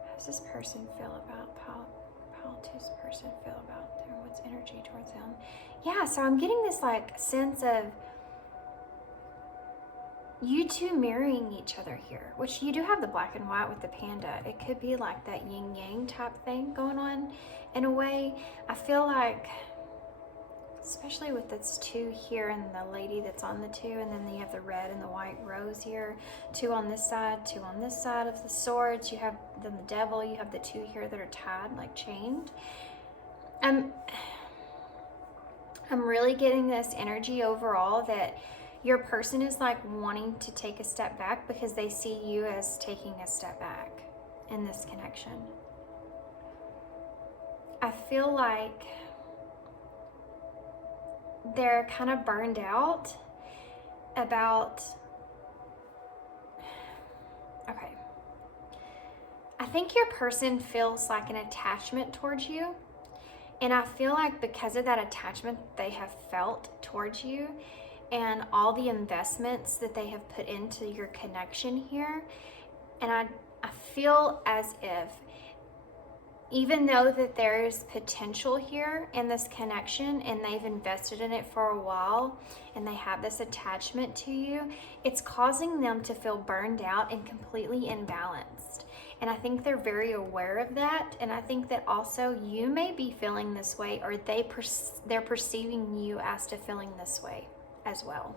How does this person feel about Pile 2's person feel about them? What's energy towards them? Yeah, so I'm getting this like sense of you two mirroring each other here, which you do have the black and white with the panda. It could be like that yin yang type thing going on in a way. I feel like, especially with this 2 here and the lady that's on the 2, and then you have the red and the white rose here, 2 on this side, 2 on this side of the swords. You have then the Devil, you have the 2 here that are tied, like chained. I'm really getting this energy overall that your person is like wanting to take a step back because they see you as taking a step back in this connection. I feel like they're kind of burned out about, okay. I think your person feels like an attachment towards you. And I feel like because of that attachment they have felt towards you and all the investments that they have put into your connection here, and I feel as if, even though that there is potential here in this connection and they've invested in it for a while and they have this attachment to you, it's causing them to feel burned out and completely imbalanced. And I think they're very aware of that. And I think that also you may be feeling this way, or they're perceiving you as to feeling this way as well.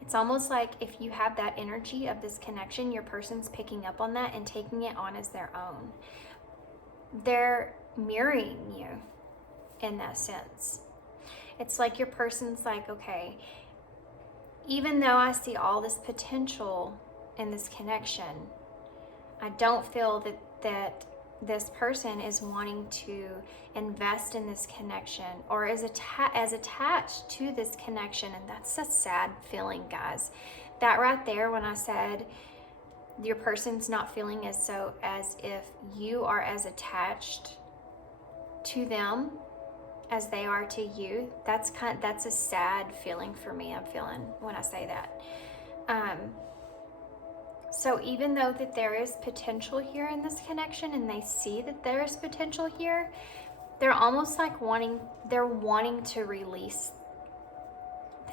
It's almost like if you have that energy of this connection, your person's picking up on that and taking it on as their own. They're mirroring you in that sense. It's like your person's like, okay, even though I see all this potential in this connection, I don't feel that this person is wanting to invest in this connection or is as attached to this connection. And that's a sad feeling, guys. That right there, when I said your person's not feeling as if you are as attached to them as they are to you, that's a sad feeling for me. I'm feeling when I say that. So even though that there is potential here in this connection and they see that there is potential here, they're almost like wanting to release.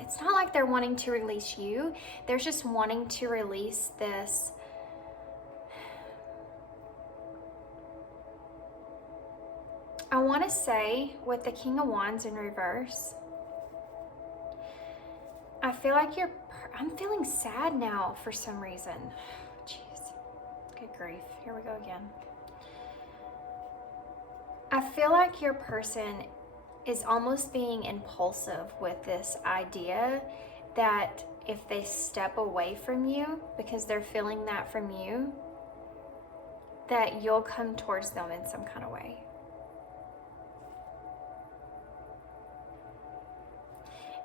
It's not like they're wanting to release you. They're just wanting to release this I want to say with the King of Wands in reverse, I feel like I'm feeling sad now for some reason. Jeez, good grief. Here we go again. I feel like your person is almost being impulsive with this idea that if they step away from you, because they're feeling that from you, that you'll come towards them in some kind of way.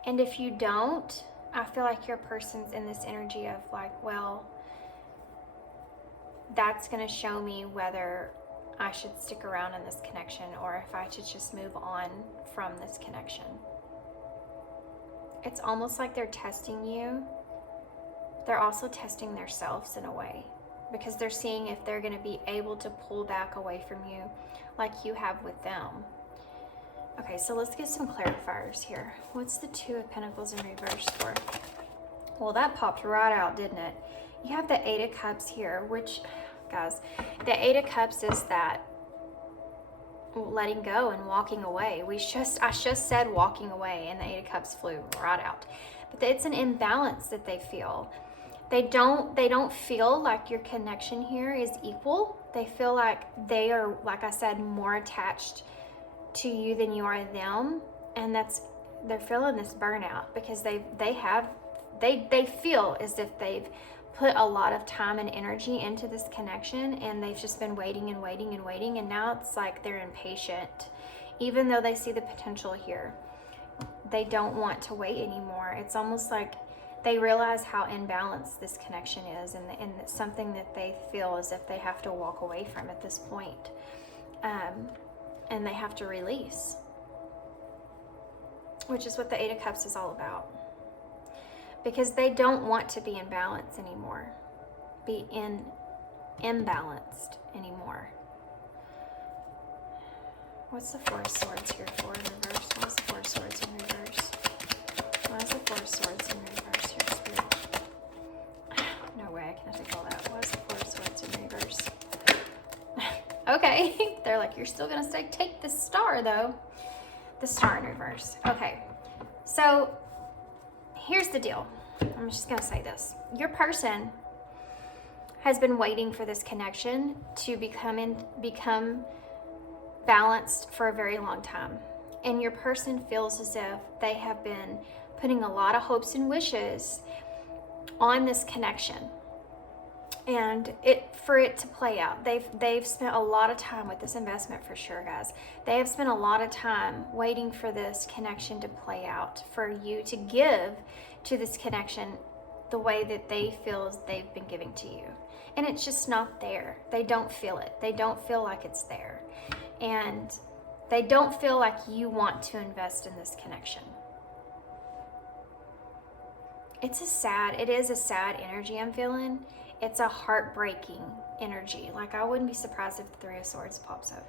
And if you don't, I feel like your person's in this energy of like, well, that's going to show me whether I should stick around in this connection or if I should just move on from this connection. It's almost like they're testing you. They're also testing themselves in a way, because they're seeing if they're going to be able to pull back away from you like you have with them. Okay, so let's get some clarifiers here. What's the Two of Pentacles in reverse for? Well, that popped right out, didn't it? You have the Eight of Cups here, which, guys, the Eight of Cups is that letting go and walking away. I just said walking away, and the Eight of Cups flew right out. But it's an imbalance that they feel. They don't feel like your connection here is equal. They feel like they are, like I said, more attached to you than you are them, and they're feeling this burnout because they feel as if they've put a lot of time and energy into this connection, and they've just been waiting and waiting and waiting, and now it's like they're impatient. Even though they see the potential here, they don't want to wait anymore. It's almost like they realize how imbalanced this connection is, and it's something that they feel as if they have to walk away from at this point. And they have to release, which is what the Eight of Cups is all about. Because they don't want to be in balance anymore, imbalanced anymore. What's the Four of Swords here for in reverse? What's the Four of Swords in reverse? Why is the Four of Swords in reverse here, Spirit? No way, I cannot take all that. Why is the Four of Swords in reverse? Okay, they're like, you're still gonna take the Star though. The Star in reverse. Okay, so here's the deal. I'm just gonna say this. Your person has been waiting for this connection to become balanced for a very long time. And your person feels as if they have been putting a lot of hopes and wishes on this connection. And for it to play out, they've spent a lot of time with this investment for sure, guys. They have spent a lot of time waiting for this connection to play out, for you to give to this connection the way that they feel as they've been giving to you. And it's just not there. They don't feel it. They don't feel like it's there. And they don't feel like you want to invest in this connection. It is a sad energy I'm feeling. It's a heartbreaking energy. Like, I wouldn't be surprised if the Three of Swords pops up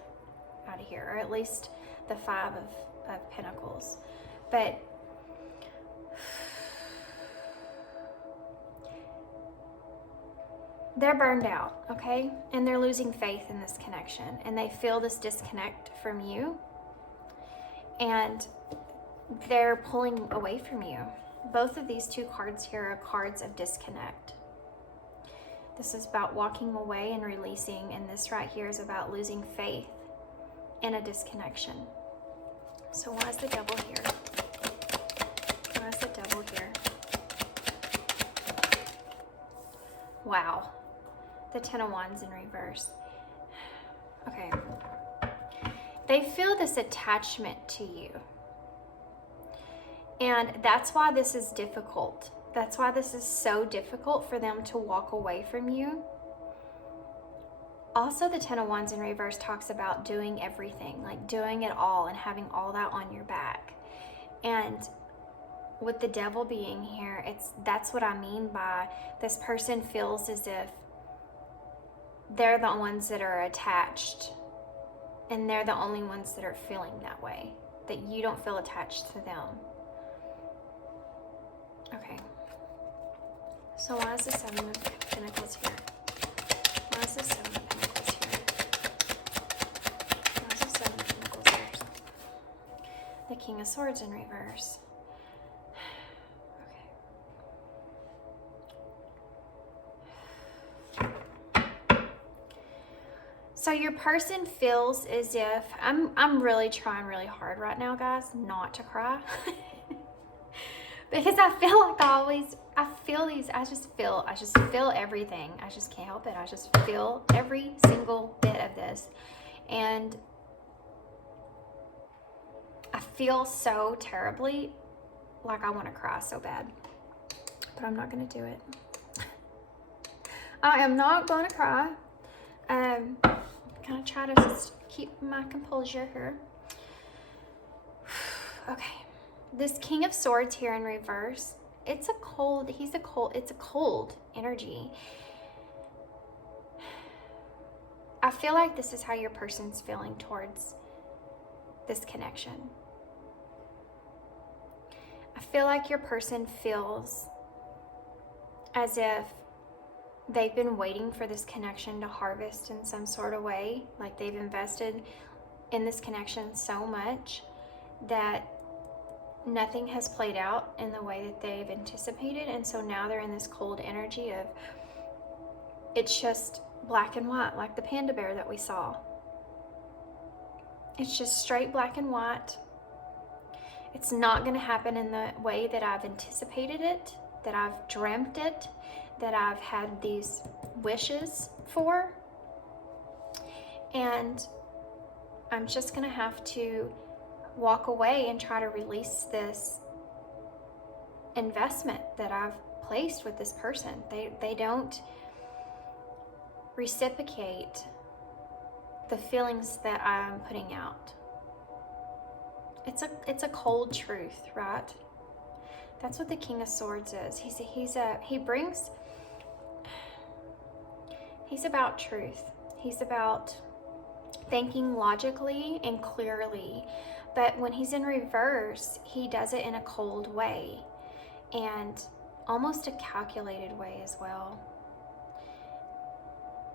out of here, or at least the Five of Pentacles. But they're burned out, okay? And they're losing faith in this connection, and they feel this disconnect from you, and they're pulling away from you. Both of these two cards here are cards of disconnect. This is about walking away and releasing, and this right here is about losing faith in a disconnection. So why is the Devil here? Why is the Devil here? Wow. The Ten of Wands in reverse. Okay. They feel this attachment to you. And that's why this is difficult. That's why this is so difficult for them to walk away from you. Also, the Ten of Wands in reverse talks about doing everything, like doing it all and having all that on your back. And with the Devil being here, that's what I mean by this person feels as if they're the ones that are attached, and they're the only ones that are feeling that way, that you don't feel attached to them. Okay. So why is the Seven of Pentacles here? Why is the Seven of Pentacles here? Why is the Seven of Pentacles King of Swords in reverse. So your person feels as if, I'm really trying really hard right now, guys, not to cry. Because I feel like I just feel everything. I just can't help it. I just feel every single bit of this. And I feel so terribly like I want to cry so bad. But I'm not going to do it. I am not going to cry. Gonna try to just keep my composure here. Okay, this King of Swords here in reverse, it's a cold energy. I feel like this is how your person's feeling towards this connection. I feel like your person feels as if they've been waiting for this connection to harvest in some sort of way. Like they've invested in this connection so much that nothing has played out in the way that they've anticipated. And so now they're in this cold energy of, it's just black and white, like the panda bear that we saw. It's just straight black and white. It's not going to happen in the way that I've anticipated it, that I've dreamt it, that I've had these wishes for. And I'm just gonna have to walk away and try to release this investment that I've placed with this person. They don't reciprocate the feelings that I'm putting out. It's a cold truth, right? That's what the King of Swords is. He's about truth. He's about thinking logically and clearly. But when he's in reverse, he does it in a cold way and almost a calculated way as well.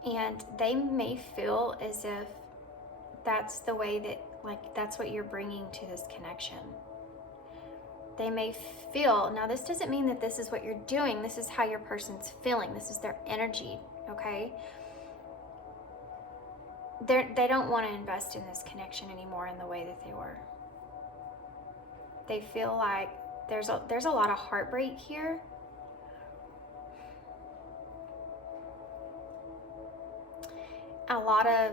And they may feel as if that's the way that, like, that's what you're bringing to this connection. They may feel, now this doesn't mean that this is what you're doing. This is how your person's feeling. This is their energy, okay? They don't want to invest in this connection anymore in the way that they were. They feel like there's a lot of heartbreak here. A lot of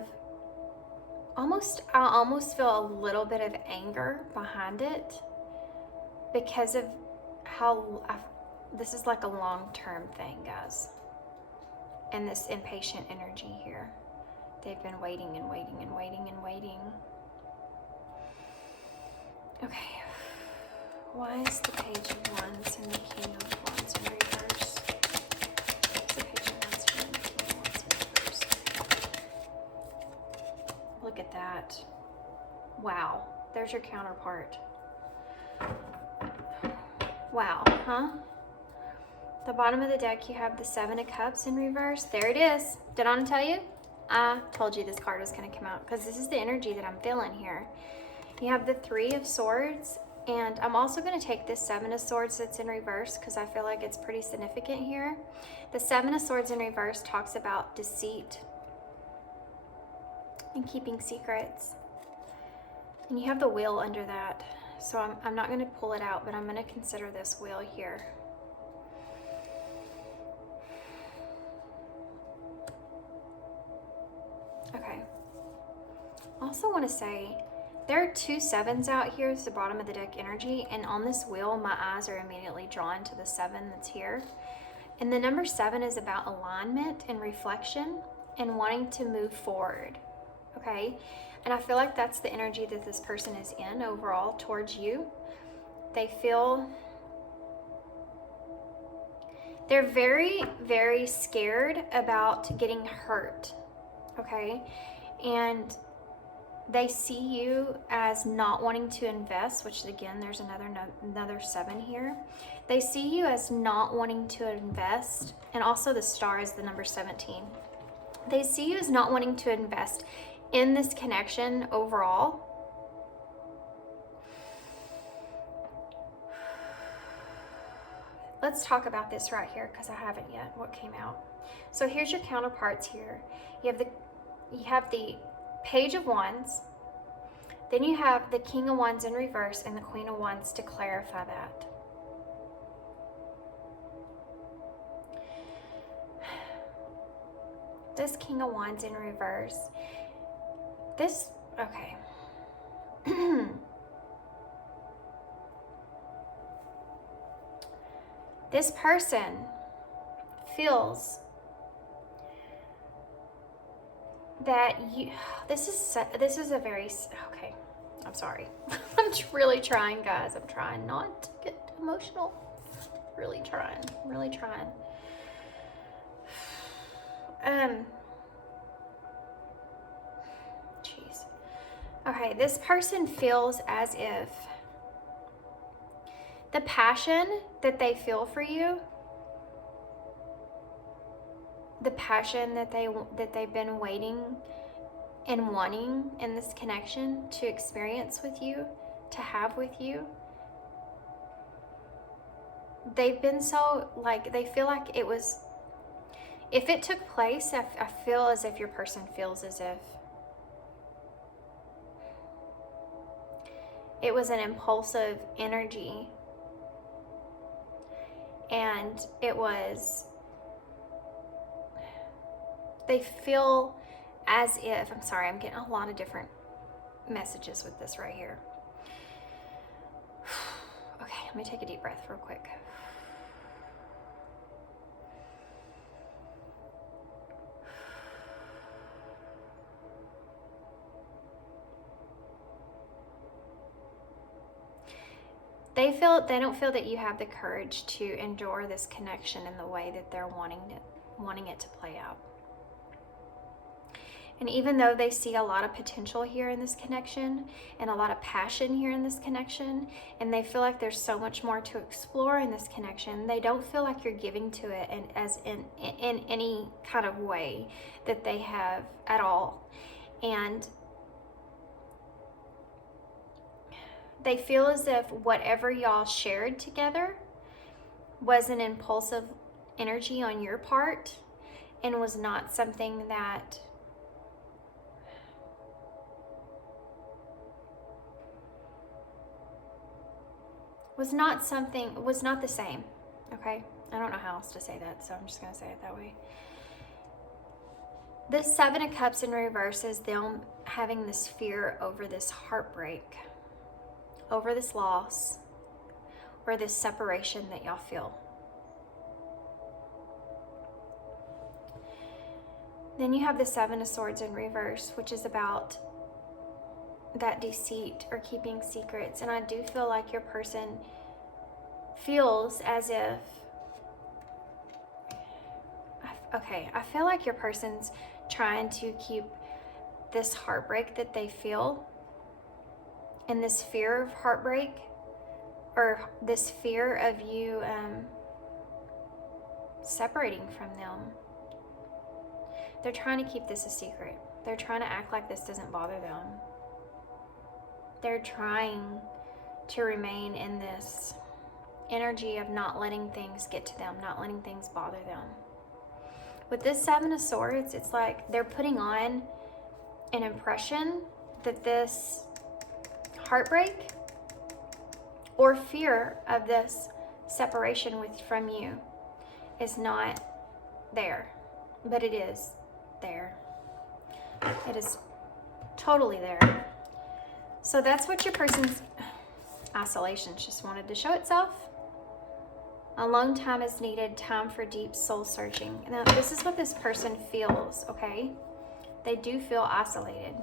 I almost feel a little bit of anger behind it because of how this is like a long-term thing, guys. And this impatient energy here. They've been waiting and waiting and waiting and waiting. Okay. Why is the Page of Wands and the King of Wands in reverse? What's the Page of Wands and the King of Wands in reverse? Look at that. Wow. There's your counterpart. Wow, huh? The bottom of the deck, you have the Seven of Cups in reverse. There it is. Did I tell you? I told you this card was going to come out because this is the energy that I'm feeling here. You have the Three of Swords, and I'm also going to take this Seven of Swords that's in reverse because I feel like it's pretty significant here. The Seven of Swords in reverse talks about deceit and keeping secrets. And you have the Wheel under that. So I'm not going to pull it out, but I'm going to consider this Wheel here. Okay. I also want to say there are two sevens out here. It's the bottom of the deck energy. And on this wheel, my eyes are immediately drawn to the seven that's here. And the number 7 is about alignment and reflection and wanting to move forward. Okay. And I feel like that's the energy that this person is in overall towards you. They feel they're very, very scared about getting hurt. Okay. And they see you as not wanting to invest, which again, there's another 7 here. They see you as not wanting to invest. And also the star is the number 17. They see you as not wanting to invest in this connection overall. let's talk about this right here because I haven't yet. What came out? So here's your counterparts here. You have the Page of Wands. Then you have the King of Wands in reverse and the Queen of Wands to clarify that. This King of Wands in reverse. This, okay. This person feels that you, this is a very, okay, I'm sorry. I'm really trying, guys. I'm trying not to get emotional. Really trying, really trying. Jeez. Okay, this person feels as if the passion that they feel for you, the passion that they've been waiting and wanting in this connection to experience with you, to have with you, they've been so, like, they feel like it was, if it took place, I feel as if your person feels as if it was an impulsive energy, and it was, they feel as if, I'm sorry, I'm getting a lot of different messages with this right here. Okay, let me take a deep breath real quick. They don't feel that you have the courage to endure this connection in the way that they're wanting it to play out. And even though they see a lot of potential here in this connection and a lot of passion here in this connection, and they feel like there's so much more to explore in this connection, they don't feel like you're giving to it and as in any kind of way that they have at all. And they feel as if whatever y'all shared together was an impulsive energy on your part and was not something that was not the same, okay? I don't know how else to say that, so I'm just gonna say it that way. This Seven of Cups in reverse is them having this fear over this heartbreak, over this loss, or this separation that y'all feel. Then you have the Seven of Swords in reverse, which is about that deceit or keeping secrets. And I do feel like your person feels as if, okay, I feel like your person's trying to keep this heartbreak that they feel and this fear of heartbreak, or this fear of you separating from them. They're trying to keep this a secret. They're trying to act like this doesn't bother them. They're trying to remain in this energy of not letting things get to them, not letting things bother them. With this Seven of Swords, it's like they're putting on an impression that this heartbreak or fear of this separation from you is not there, but it is there. It is totally there. So that's what your person's isolation just wanted to show itself. Alone time is needed, time for deep soul searching. Now, this is what this person feels, okay? They do feel isolated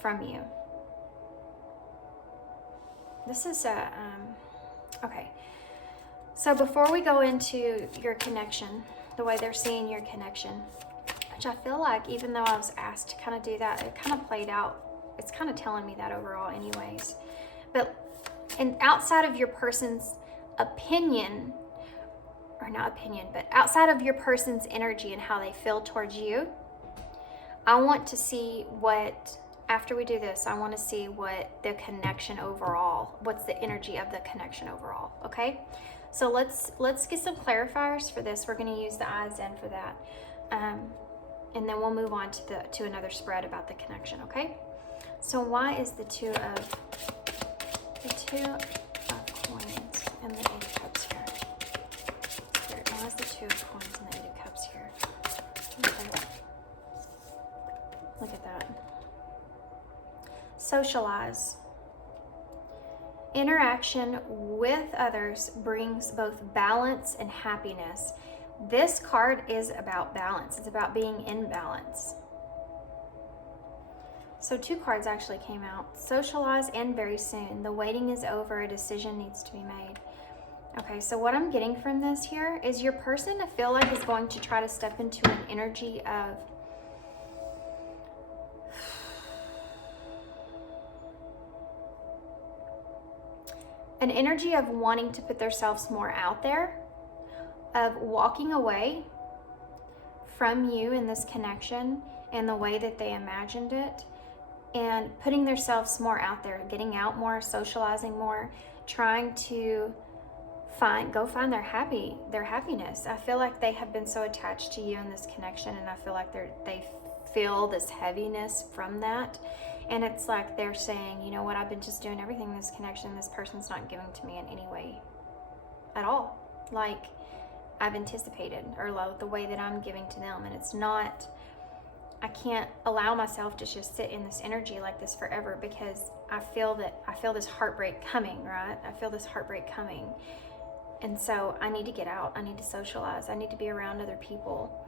from you. This is okay. So before we go into your connection, the way they're seeing your connection, which I feel like even though I was asked to kind of do that, it kind of played out. It's kind of telling me that overall anyways. But outside of your person's opinion, or not opinion, but outside of your person's energy and how they feel towards you, I want to see what, after we do this, I want to see what the connection overall, what's the energy of the connection overall, okay? So let's get some clarifiers for this. We're going to use the eyes in for that. And then we'll move on to another spread about the connection, okay? So why is the two of coins and the 8 of cups here? Spirit, why is the 2 of coins and the 8 of cups here? Okay. Look at that. Socialize. Interaction with others brings both balance and happiness. This card is about balance. It's about being in balance. So 2 cards actually came out. Socialize and very soon. The waiting is over. A decision needs to be made. Okay, so what I'm getting from this here is your person, I feel like, is going to try to step into an energy of wanting to put themselves more out there, of walking away from you in this connection and the way that they imagined it, and putting themselves more out there, getting out more, socializing more, trying to go find their happiness. I feel like they have been so attached to you in this connection, and I feel like they feel this heaviness from that. And it's like they're saying, you know what, I've been just doing everything in this connection. This person's not giving to me in any way at all, like I've anticipated, or like the way that I'm giving to them. And it's not, I can't allow myself to just sit in this energy like this forever, because I feel this heartbreak coming, right? I feel this heartbreak coming. And so I need to get out. I need to socialize. I need to be around other people.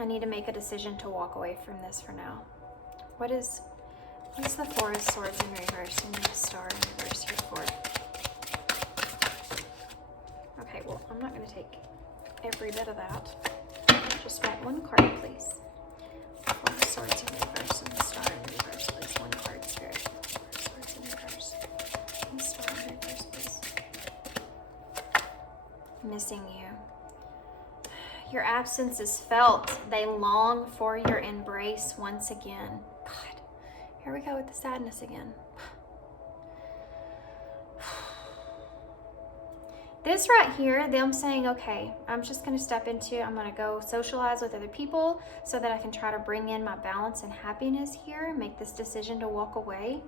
I need to make a decision to walk away from this for now. What's the 4 of Swords in reverse and the Star in reverse here for? Okay, well, I'm not going to take every bit of that. Just want 1 card, please. 4 of Swords in reverse and the Star in reverse, please. 1 card, Spirit. 4 of Swords in reverse and the Star in reverse, please. Missing you. Your absence is felt. They long for your embrace once again. God, here we go with the sadness again. This right here, them saying, okay, I'm just going to I'm going to go socialize with other people so that I can try to bring in my balance and happiness here, make this decision to walk away.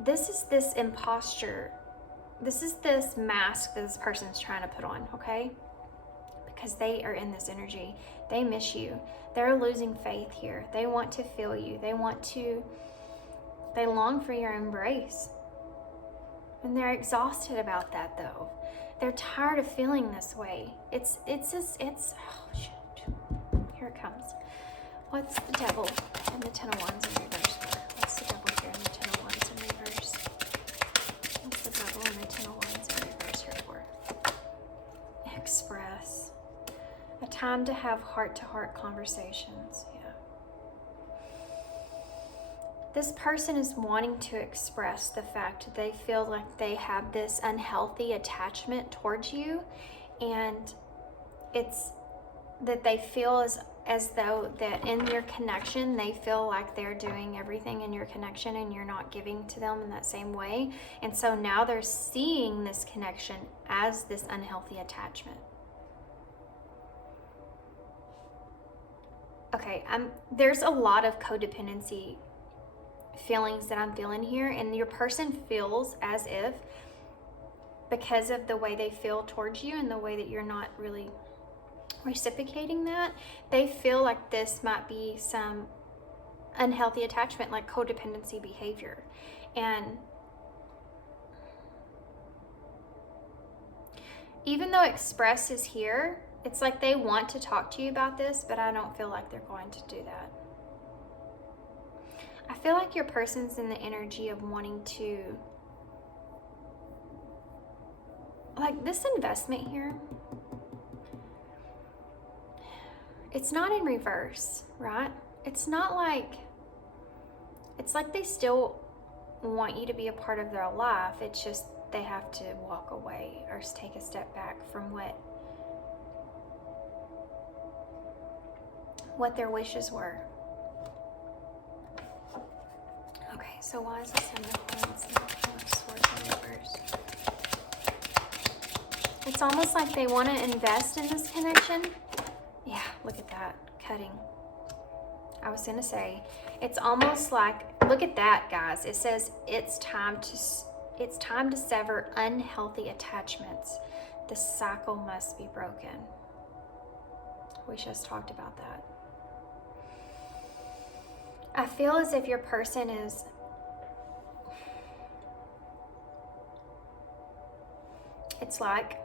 This is this imposture. This is this mask that this person's trying to put on, okay? Because they are in this energy. They miss you. They're losing faith here. They want to feel you. They long for your embrace. And they're exhausted about that, though. They're tired of feeling this way. Oh shoot. Here it comes. What's the Devil and the 10 of Wands in reverse for? What's the Devil here and the 10 of Wands in reverse? What's the Devil and the 10 of Wands in reverse here for? Express. A time to have heart-to-heart conversations. Yeah. This person is wanting to express the fact that they feel like they have this unhealthy attachment towards you, and it's that they feel as though that in your connection, they feel like they're doing everything in your connection and you're not giving to them in that same way. And so now they're seeing this connection as this unhealthy attachment. Okay, there's a lot of codependency feelings that I'm feeling here, and your person feels as if, because of the way they feel towards you and the way that you're not really reciprocating that, they feel like this might be some unhealthy attachment, like codependency behavior. And even though Express is here, it's like they want to talk to you about this, but I don't feel like they're going to do that. I feel like your person's in the energy of wanting to, like this investment here, it's not in reverse, right? It's not like, it's like they still want you to be a part of their life. It's just they have to walk away or take a step back from what their wishes were. Okay, so why is this in the Queen's and the King of Swords in reverse? It's almost like they want to invest in this connection. Yeah, look at that, cutting. I was going to say, it's almost like, look at that, guys. It says it's time to sever unhealthy attachments. The cycle must be broken. We just talked about that. I feel as if your person is, it's like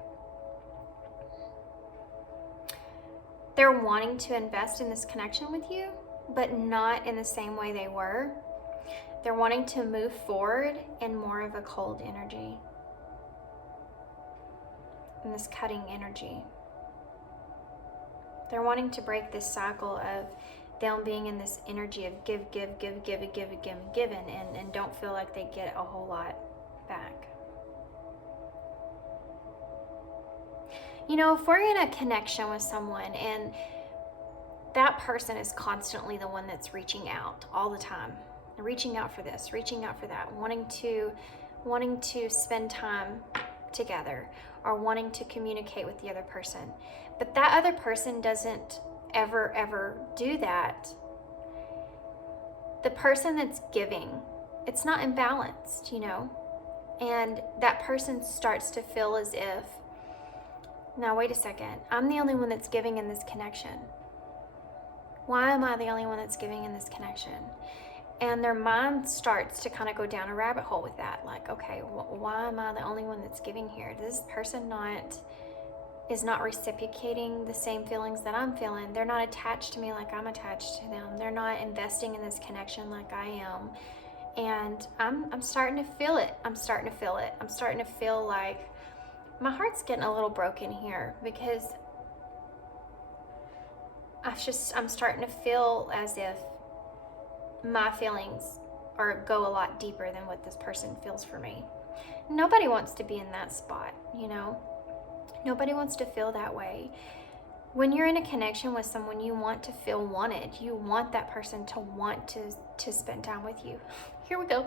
they're wanting to invest in this connection with you, but not in the same way they were. They're wanting to move forward in more of a cold energy, in this cutting energy. They're wanting to break this cycle of them being in this energy of give, and don't feel like they get a whole lot back. You know, if we're in a connection with someone and that person is constantly the one that's reaching out all the time, reaching out for this, reaching out for that, wanting to spend time together or wanting to communicate with the other person, but that other person doesn't ever do that, the person that's giving, it's not imbalanced, you know, and that person starts to feel as if, now wait a second, I'm the only one that's giving in this connection. Why am I the only one that's giving in this connection? And their mind starts to kind of go down a rabbit hole with that, like, okay, why am I the only one that's giving here? This person is not reciprocating the same feelings that I'm feeling. They're not attached to me like I'm attached to them. They're not investing in this connection like I am. And I'm starting to feel it. I'm starting to feel like my heart's getting a little broken here, because I'm starting to feel as if my feelings go a lot deeper than what this person feels for me. Nobody wants to be in that spot, you know? Nobody wants to feel that way. When you're in a connection with someone, you want to feel wanted. You want that person to want to spend time with you. Here we go.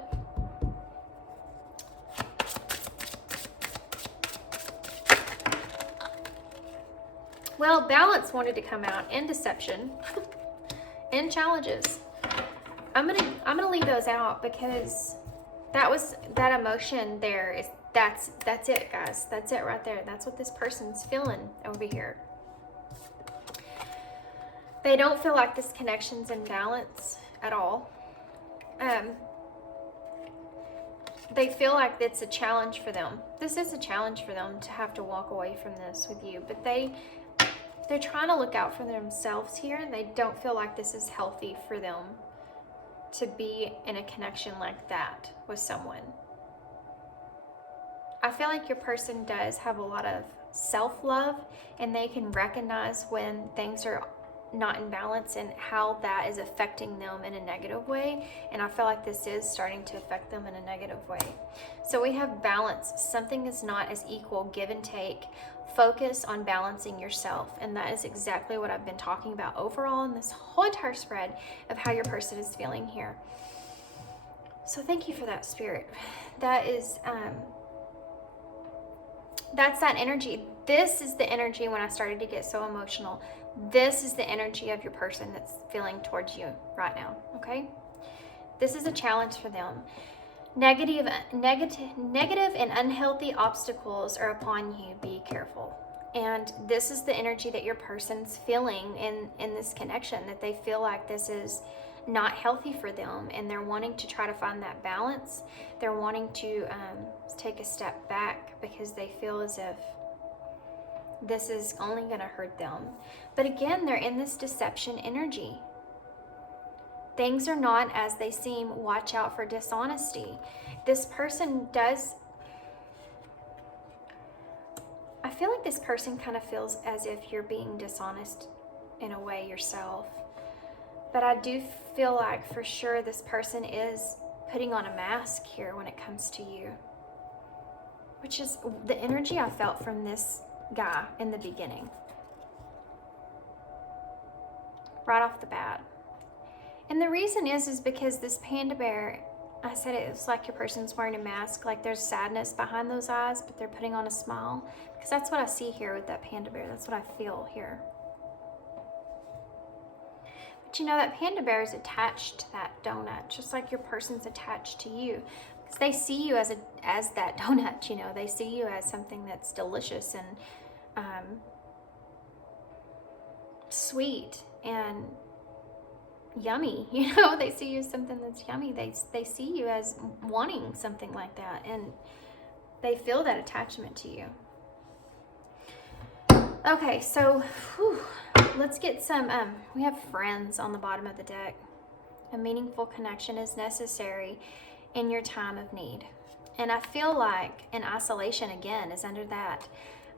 Well, balance wanted to come out, and deception, and challenges. I'm gonna leave those out because that emotion there is that's it, guys. That's it right there. That's what this person's feeling over here. They don't feel like this connection's in balance at all. They feel like it's a challenge for them. This is a challenge for them to have to walk away from this with you, but they're trying to look out for themselves here, and they don't feel like this is healthy for them to be in a connection like that with someone. I feel like your person does have a lot of self-love, and they can recognize when things are not in balance and how that is affecting them in a negative way. And I feel like this is starting to affect them in a negative way. So we have balance. Something is not as equal, give and take. Focus on balancing yourself. And that is exactly what I've been talking about overall in this whole entire spread of how your person is feeling here. So thank you for that, Spirit. That is, that's that energy. This is the energy when I started to get so emotional. This is the energy of your person that's feeling towards you right now, okay? This is a challenge for them. Negative and unhealthy obstacles are upon you. Be careful. And this is the energy that your person's feeling in this connection, that they feel like this is not healthy for them, and they're wanting to try to find that balance. They're wanting to take a step back because they feel as if this is only going to hurt them. But again, they're in this deception energy. Things are not as they seem. Watch out for dishonesty. This person does, I feel like this person kind of feels as if you're being dishonest in a way yourself. But I do feel like for sure this person is putting on a mask here when it comes to you, which is the energy I felt from this guy in the beginning, right off the bat. And the reason is because this panda bear I said it's like your person's wearing a mask, like there's sadness behind those eyes, but they're putting on a smile. Because that's what I see here with that panda bear. That's what I feel here. But you know, that panda bear is attached to that donut, just like your person's attached to you. Because they see you as that donut, you know. They see you as something that's delicious and sweet and yummy, you know. They see you as something that's yummy. They see you as wanting something like that, and they feel that attachment to you. Okay, so let's get some we have friends on the bottom of the deck. A meaningful connection is necessary in your time of need. And I feel like an isolation again is under that.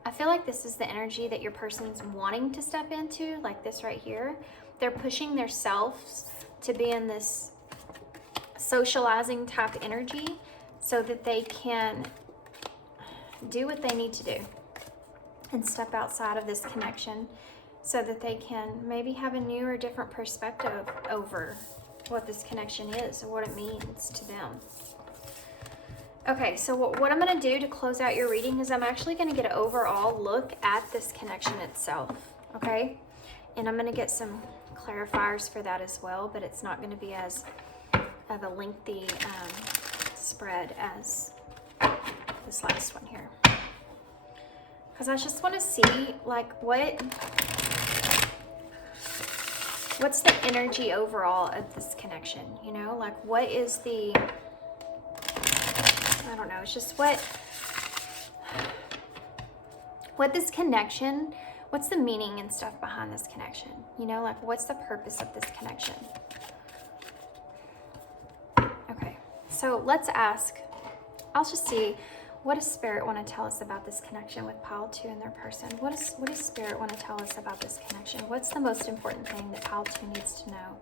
I feel like this is the energy that your person's wanting to step into, like this right here. They're pushing themselves to be in this socializing type energy so that they can do what they need to do and step outside of this connection so that they can maybe have a new or different perspective over what this connection is or what it means to them. Okay, so what I'm going to do to close out your reading is I'm actually going to get an overall look at this connection itself, okay? And I'm going to get some clarifiers for that as well, but it's not going to be as of a lengthy spread as this last one here. Because I just want to see, like, what's the energy overall of this connection, you know? Like, what is the... I don't know, it's just what this connection, what's the meaning and stuff behind this connection? You know, like what's the purpose of this connection? Okay, so let's ask, I'll just see, what does Spirit want to tell us about this connection with Pile 2 and their person? What does Spirit want to tell us about this connection? What's the most important thing that Pile 2 needs to know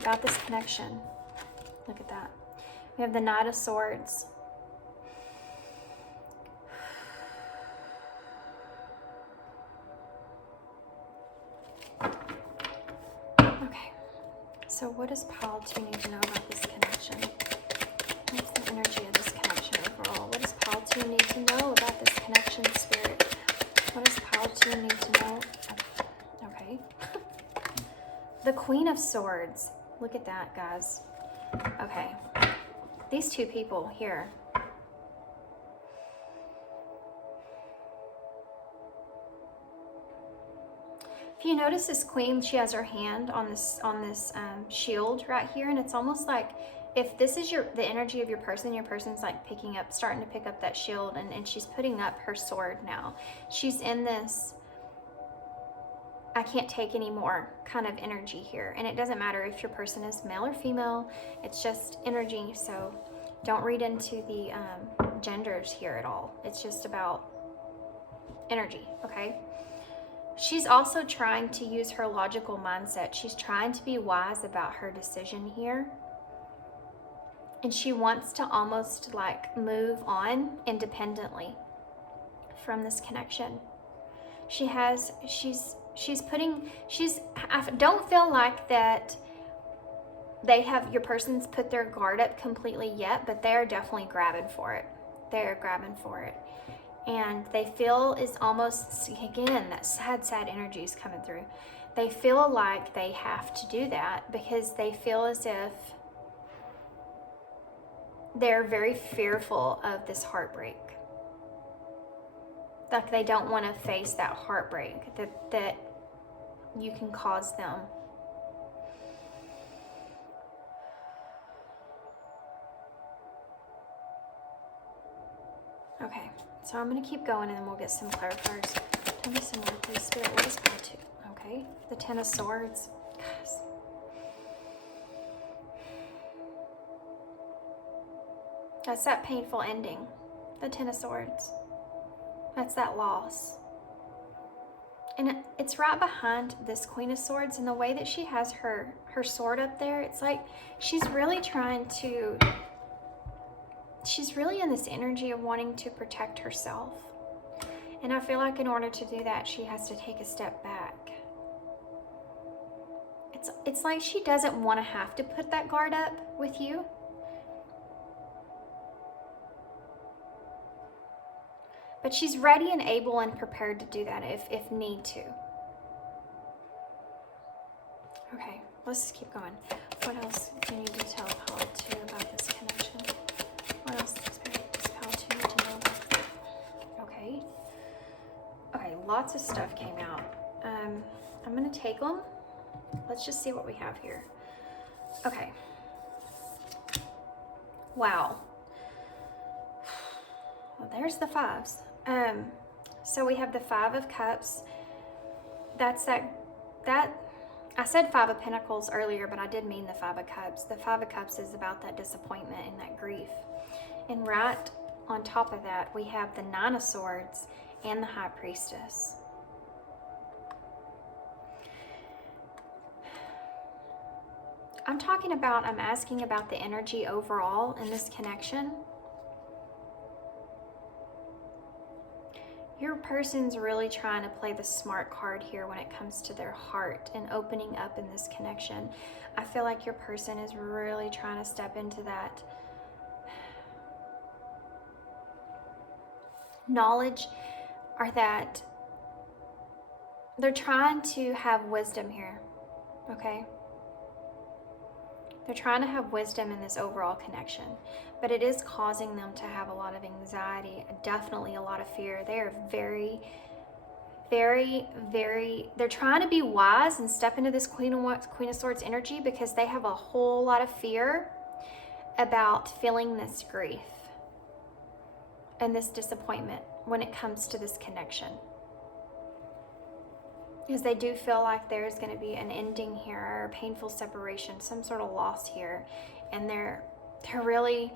about this connection? Look at that. We have the Knight of Swords. Okay, so what does Pile 2 need to know about this connection? What's the energy of this connection overall? What does Pile 2 need to know about this connection, Spirit? What does Pile 2 need to know? Okay. The Queen of Swords. Look at that, guys. Okay. These two people here. If you notice this queen, she has her hand on this shield right here, and it's almost like if this is the energy of your person's like starting to pick up that shield, and she's putting up her sword now. She's in this I can't take any more kind of energy here, and it doesn't matter if your person is male or female. It's just energy, so don't read into the genders here at all. It's just about energy, okay? She's also trying to use her logical mindset. She's trying to be wise about her decision here. And she wants to almost like move on independently from this connection. I don't feel like that your person's put their guard up completely yet, but they're definitely grabbing for it. They're grabbing for it. And they feel is almost, again, that sad energy is coming through. They feel like they have to do that because they feel as if they're very fearful of this heartbreak. Like they don't want to face that heartbreak that you can cause them. Okay. So I'm going to keep going and then we'll get some clarifiers. Tell me some more, please, Spirit. What is Pile 2? Okay. The Ten of Swords. Guys. That's that painful ending. The Ten of Swords. That's that loss. And it's right behind this Queen of Swords, and the way that she has her sword up there, it's like she's really in this energy of wanting to protect herself. And I feel like in order to do that, she has to take a step back. It's like she doesn't want to have to put that guard up with you. But she's ready and able and prepared to do that if need to. Okay, let's just keep going. What else do you need to tell Paula too about this connection? What else does Paula too need to know about that? Okay. Okay, lots of stuff came out. I'm gonna take them. Let's just see what we have here. Okay. Wow. Well, there's the fives. So we have the Five of Cups. That's that I said Five of Pentacles earlier, but I did mean the Five of Cups. The Five of Cups is about that disappointment and that grief. And right on top of that, we have the Nine of Swords and the High Priestess. I'm asking about the energy overall in this connection. Your person's really trying to play the smart card here when it comes to their heart and opening up in this connection. I feel like your person is really trying to step into that knowledge, or that they're trying to have wisdom here, okay? They're trying to have wisdom in this overall connection, but it is causing them to have a lot of anxiety, definitely a lot of fear. They are very, they're trying to be wise and step into this Queen of Swords energy because they have a whole lot of fear about feeling this grief and this disappointment when it comes to this connection. Because they do feel like there's going to be an ending here, or a painful separation, some sort of loss here, and they're really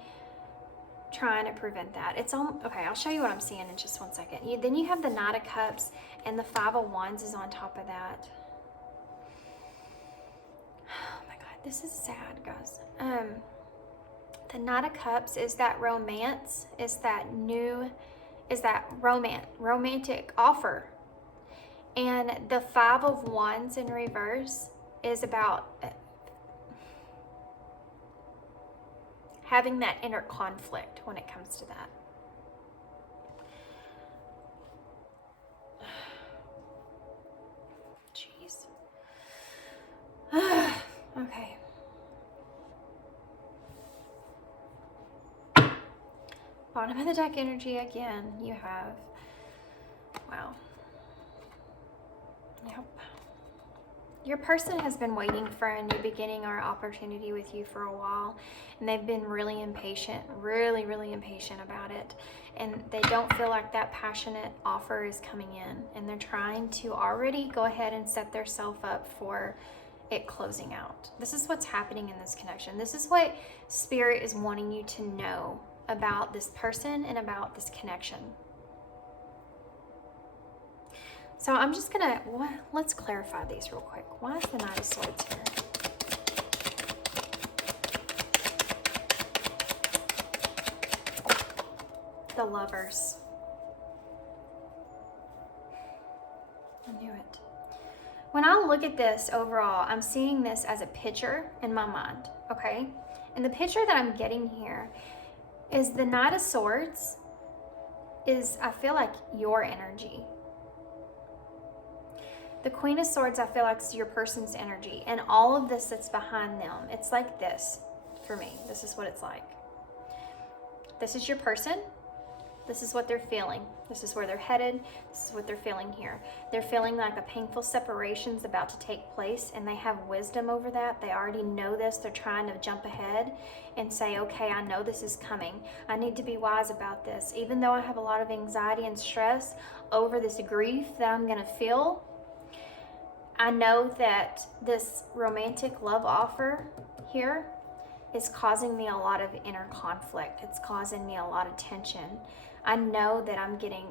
trying to prevent that. It's okay. I'll show you what I'm seeing in just 1 second. Then you have the Knight of Cups, and the Five of Wands is on top of that. Oh my God, this is sad, guys. The Knight of Cups is that romance, is that romantic offer. And the Five of Wands in reverse is about having that inner conflict when it comes to that. Jeez. Okay. Bottom of the deck energy again, you have, wow. Yep. Your person has been waiting for a new beginning or opportunity with you for a while, and they've been really impatient, really impatient about it. And they don't feel like that passionate offer is coming in, and they're trying to already go ahead and set themselves up for it closing out. This is what's happening in this connection. This is what Spirit is wanting you to know about this person and about this connection. So I'm just gonna, let's clarify these real quick. Why is the Knight of Swords here? The Lovers. I knew it. When I look at this overall, I'm seeing this as a picture in my mind, okay? And the picture that I'm getting here is the Knight of Swords is, I feel like, your energy. The Queen of Swords, I feel like, is your person's energy. And all of this that's behind them, it's like this for me. This is what it's like. This is your person. This is what they're feeling. This is where they're headed. This is what they're feeling here. They're feeling like a painful separation is about to take place, and they have wisdom over that. They already know this. They're trying to jump ahead and say, okay, I know this is coming. I need to be wise about this. Even though I have a lot of anxiety and stress over this grief that I'm going to feel, I know that this romantic love offer here is causing me a lot of inner conflict. It's causing me a lot of tension. I know that I'm getting,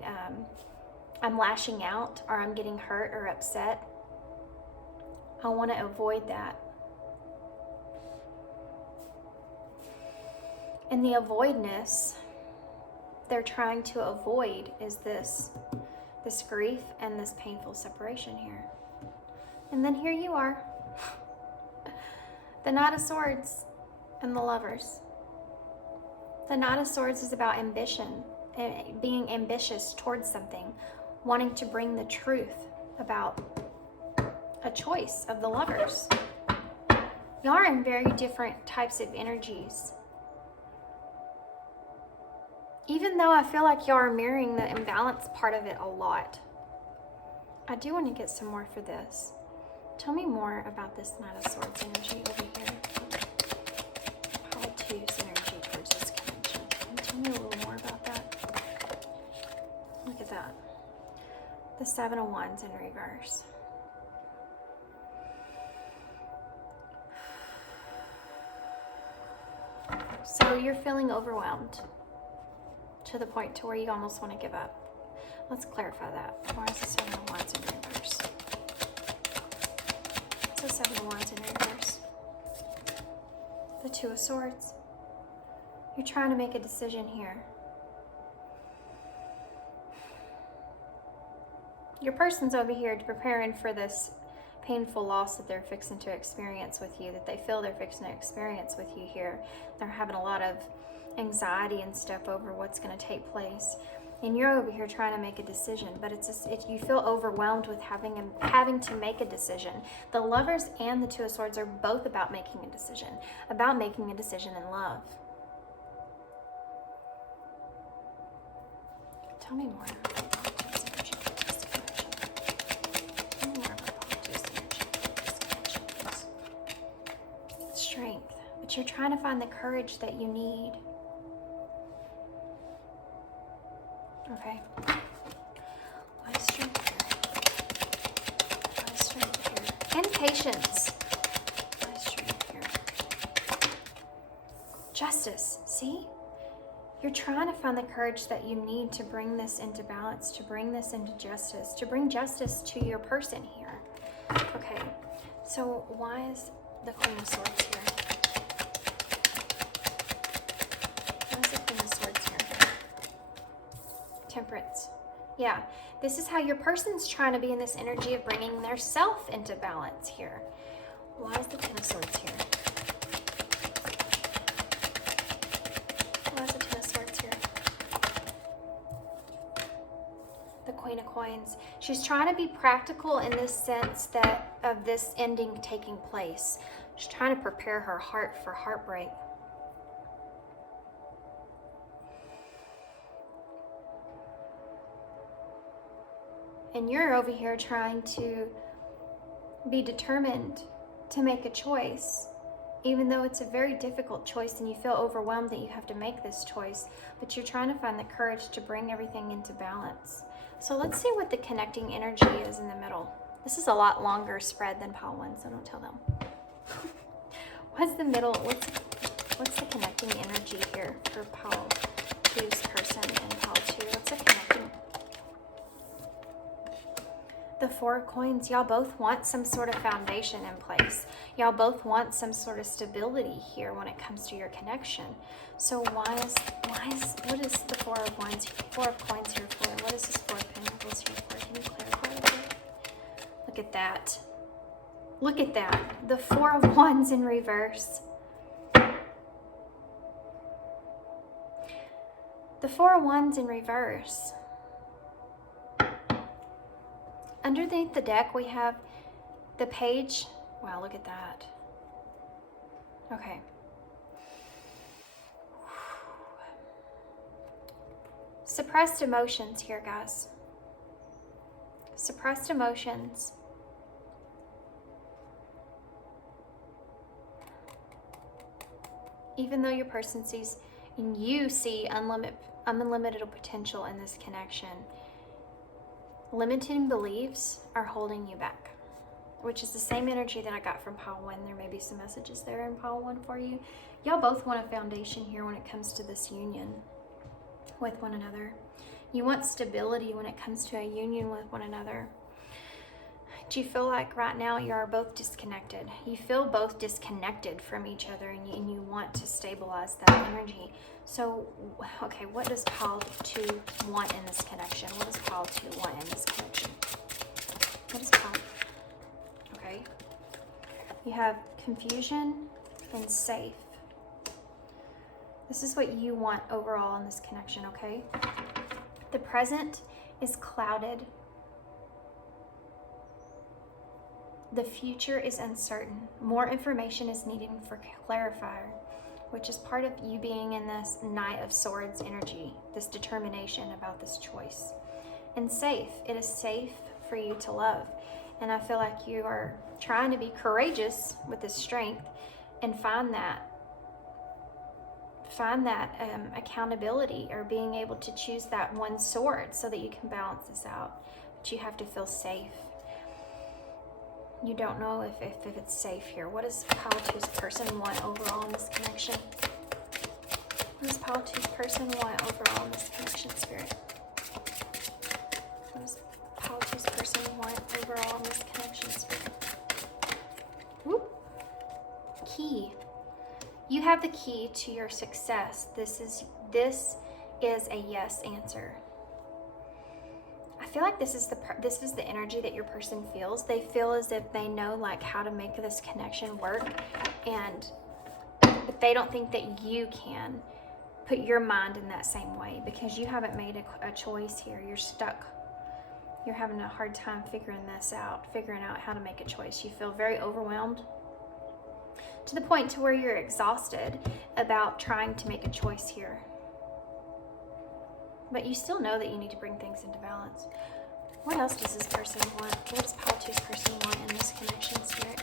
I'm lashing out, or I'm getting hurt or upset. I want to avoid that. And the avoidness they're trying to avoid is this grief and this painful separation here. And then here you are, the Knight of Swords and the Lovers. The Knight of Swords is about ambition. being ambitious towards something, wanting to bring the truth about a choice of the lovers. Y'all are in very different types of energies. Even though I feel like y'all are mirroring the imbalance part of it a lot, I do want to get some more for this. Tell me more about this Knight of Swords energy over here. Pile 2's energy towards this connection. Can you tell me a little more about that? Look at that. The 7 of Wands in reverse. So you're feeling overwhelmed to the point to where you almost want to give up. Let's clarify that. Why is the 7 of Wands in reverse? It's the 7 of Wands in reverse. The 2 of Swords. You're trying to make a decision here. Your person's over here preparing for this painful loss that they're fixing to experience with you, that they feel they're fixing to experience with you here. They're having a lot of anxiety and stuff over what's going to take place. And you're over here trying to make a decision, but you feel overwhelmed with having to make a decision. The Lovers and the 2 of Swords are both about making a decision in love. Tell me more about Politics energy for this connection. Tell me more about Politics energy for this connection, please. Strength, but you're trying to find the courage that you need. Okay. Why is strength here? Why is strength here? And patience. Why is strength here? Justice. See? You're trying to find the courage that you need to bring this into balance, to bring this into justice, to bring justice to your person here. Okay. So why is the Queen of Swords here? Why is the Queen of Swords here? Temperance. Yeah, this is how your person's trying to be in this energy of bringing their self into balance here. Why is the Ten of Swords here? Why is the Ten of Swords here? The Queen of Coins. She's trying to be practical in this sense that of this ending taking place. She's trying to prepare her heart for heartbreak. And you're over here trying to be determined to make a choice, even though it's a very difficult choice and you feel overwhelmed that you have to make this choice, but you're trying to find the courage to bring everything into balance. So let's see what the connecting energy is in the middle. This is a lot longer spread than pile 1, so don't tell them. What's the middle? What's the connecting energy here for pile 2's person and pile 2? What's the connecting? The 4 of Coins. Y'all both want some sort of foundation in place. Y'all both want some sort of stability here when it comes to your connection. So what is the 4 of Coins here for? What is this 4 of Pentacles here for? Can you clarify a bit? Look at that. Look at that. The 4 of Wands in reverse. The 4 of Wands in reverse. Underneath the deck, we have the Page. Wow, look at that. Okay. Suppressed emotions here, guys. Suppressed emotions. Even though your person sees, and you see unlimited potential in this connection, limiting beliefs are holding you back, which is the same energy that I got from pile 1. There may be some messages there in pile 1 for you. Y'all both want a foundation here when it comes to this union with one another. You want stability when it comes to a union with one another. Do you feel like right now you are both disconnected? You feel both disconnected from each other, and you want to stabilize that energy. So, okay, what does pile 2 want in this connection? What does pile 2 want in this connection? What is pile? Okay. You have confusion and safe. This is what you want overall in this connection, okay? The present is clouded. The future is uncertain. More information is needed for clarifier, which is part of you being in this Knight of Swords energy, this determination about this choice. And safe. It is safe for you to love. And I feel like you are trying to be courageous with this strength and find that accountability, or being able to choose that one sword so that you can balance this out. But you have to feel safe. You don't know if it's safe here. What does Pile 2's person want overall in this connection? What does Pile 2's person want overall in this connection, Spirit? What does Pile 2's person want overall in this connection, Spirit? Whoop. Key. You have the key to your success. This is a yes answer. I feel like this is the energy that your person feels. They feel as if they know like how to make this connection work, but they don't think that you can put your mind in that same way, because you haven't made a choice here. You're stuck. You're having a hard time figuring out how to make a choice. You feel very overwhelmed, to the point to where you're exhausted about trying to make a choice here. But you still know that you need to bring things into balance. What else does this person want? What does Pile 2's person want in this connection, Spirit?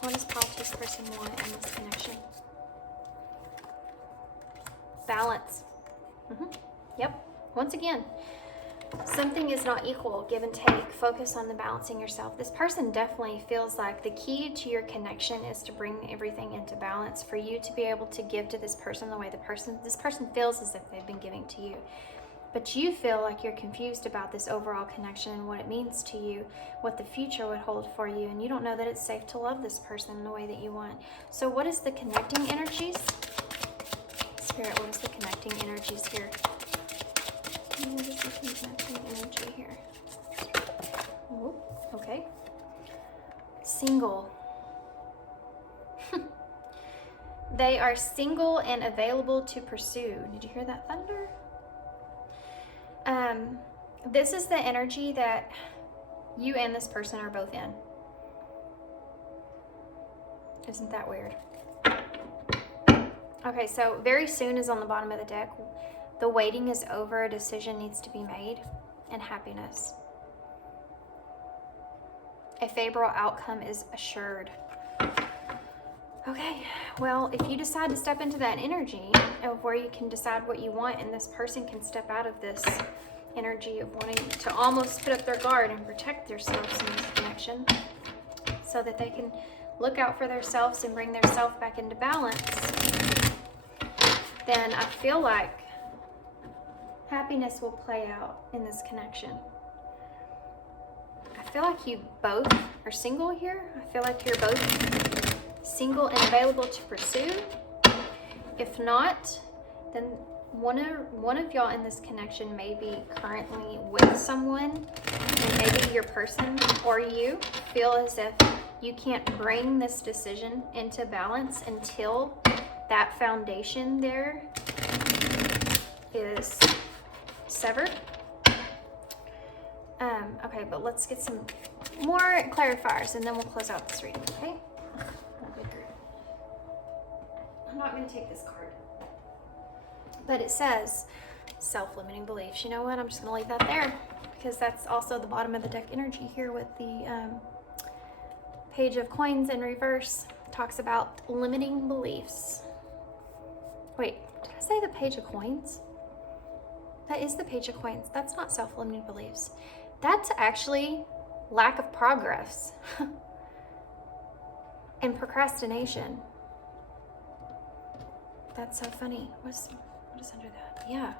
What does Pile 2's person want in this connection? Balance. Yep. Once again, something is not equal. Give and take. Focus on the balancing yourself. This person definitely feels like the key to your connection is to bring everything into balance, for you to be able to give to this person the way this person feels as if they've been giving to you. But you feel like you're confused about this overall connection and what it means to you, what the future would hold for you, and you don't know that it's safe to love this person in the way that you want. So what is the connecting energies? Spirit, what is the connecting energies here? What is the connecting energy here? Ooh, okay. Single. They are single and available to pursue. Did you hear that thunder? This is the energy that you and this person are both in. Isn't that weird? Okay, so very soon is on the bottom of the deck. The waiting is over. A decision needs to be made, and happiness. A favorable outcome is assured. Okay, well, if you decide to step into that energy of where you can decide what you want, and this person can step out of this energy of wanting to almost put up their guard and protect themselves in this connection, so that they can look out for themselves and bring their self back into balance, then I feel like happiness will play out in this connection. I feel like you both are single here. I feel like you're both single and available to pursue. If not, then one of y'all in this connection may be currently with someone, and maybe your person or you feel as if you can't bring this decision into balance until that foundation there is severed. Okay, but let's get some more clarifiers and then we'll close out this reading, okay? I'm not going to take this card. But it says self-limiting beliefs. You know what? I'm just going to leave that there, because that's also the bottom of the deck energy here with the Page of Coins in reverse. Talks about limiting beliefs. Wait, did I say the Page of Coins? That is the Page of Coins. That's not self-limiting beliefs. That's actually lack of progress and procrastination. That's so funny. What is under that? Yeah.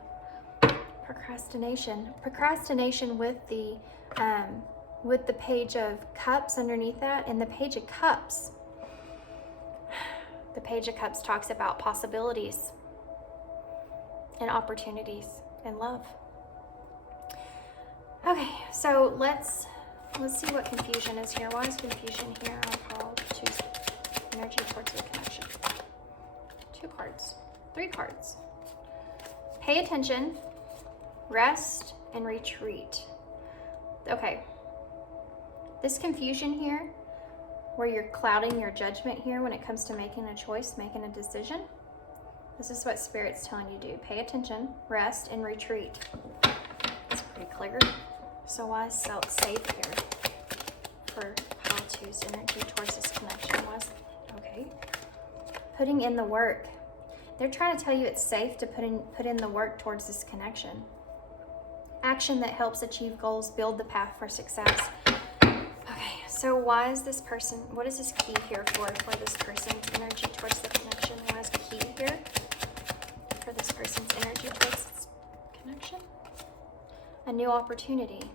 Procrastination. Procrastination with the Page of Cups underneath that, and the Page of Cups. The Page of Cups talks about possibilities and opportunities and love. Okay, so let's see what confusion is here. Why is confusion here on Pile 2's energy towards the connection? 2 cards. 3 cards. Pay attention, rest, and retreat. Okay. This confusion here, where you're clouding your judgment here when it comes to making a choice, making a decision, this is what Spirit's telling you to do. Pay attention, rest, and retreat. It's pretty clear. So why is safe here for how to use energy towards this connection? Okay. Putting in the work. They're trying to tell you it's safe to put in the work towards this connection. Action that helps achieve goals, build the path for success. Okay, so why is this person, what is this key here for this person's energy towards the connection? Why is key here for this person's energy towards this connection? A new opportunity.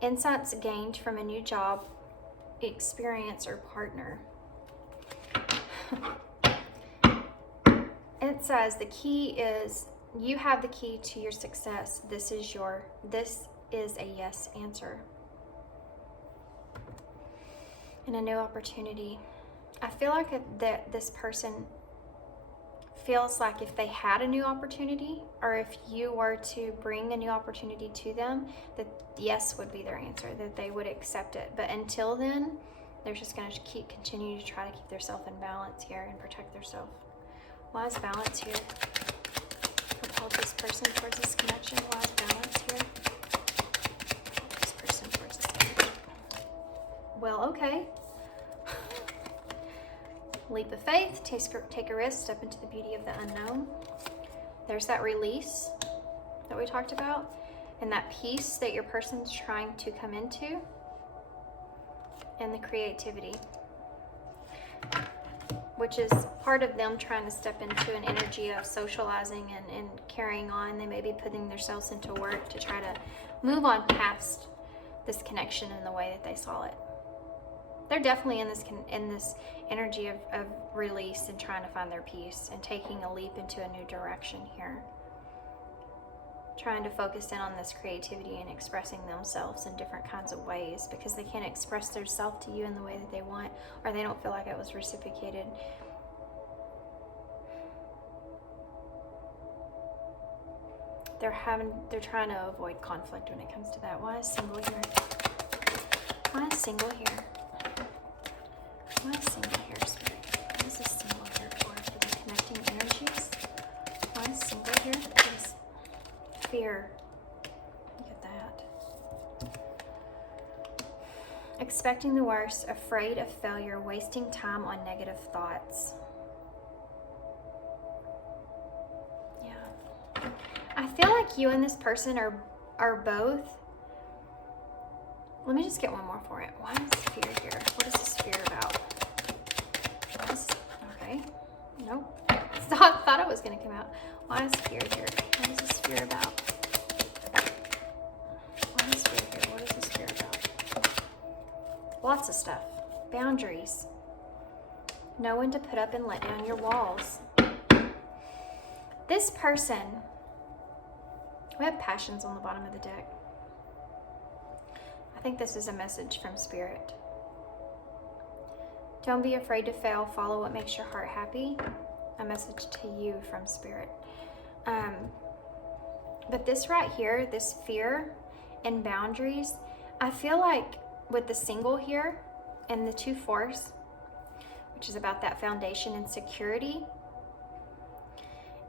Insights gained from a new job, experience, or partner. It says the key is, you have the key to your success. This is a yes answer. And a new opportunity. I feel like that this person feels like if they had a new opportunity, or if you were to bring a new opportunity to them, that yes would be their answer, that they would accept it. But until then, they're just going to continue to try to keep themselves in balance here and protect themselves. Why is balance here? Propel this person towards this connection. Why is balance here? Propel this person towards this connection. Well, okay. Leap of faith, take a risk, step into the beauty of the unknown. There's that release that we talked about, and that peace that your person's trying to come into, and the creativity, which is part of them trying to step into an energy of socializing and carrying on. They may be putting themselves into work to try to move on past this connection in the way that they saw it. They're definitely in this energy of release and trying to find their peace and taking a leap into a new direction here. Trying to focus in on this creativity and expressing themselves in different kinds of ways, because they can't express their self to you in the way that they want, or they don't feel like it was reciprocated. They're trying to avoid conflict when it comes to that. Why is single here? Why is single here? Why is single here, Spirit? What is this single here for the connecting energies? Why is single here? Please. Fear. Look at that. Expecting the worst, afraid of failure, wasting time on negative thoughts. Yeah. I feel like you and this person are both. Let me just get one more for it. Why is fear here? What is this fear about? Okay. Nope. Thought it was going to come out. Why is fear here? What is this fear about? Why is fear here? What is this fear about? Lots of stuff. Boundaries. Know when to put up and let down your walls. This person, we have passions on the bottom of the deck. I think this is a message from Spirit. Don't be afraid to fail. Follow what makes your heart happy. A message to you from Spirit. But this right here, this fear and boundaries, I feel like with the single here and the 2 fours, which is about that foundation and security,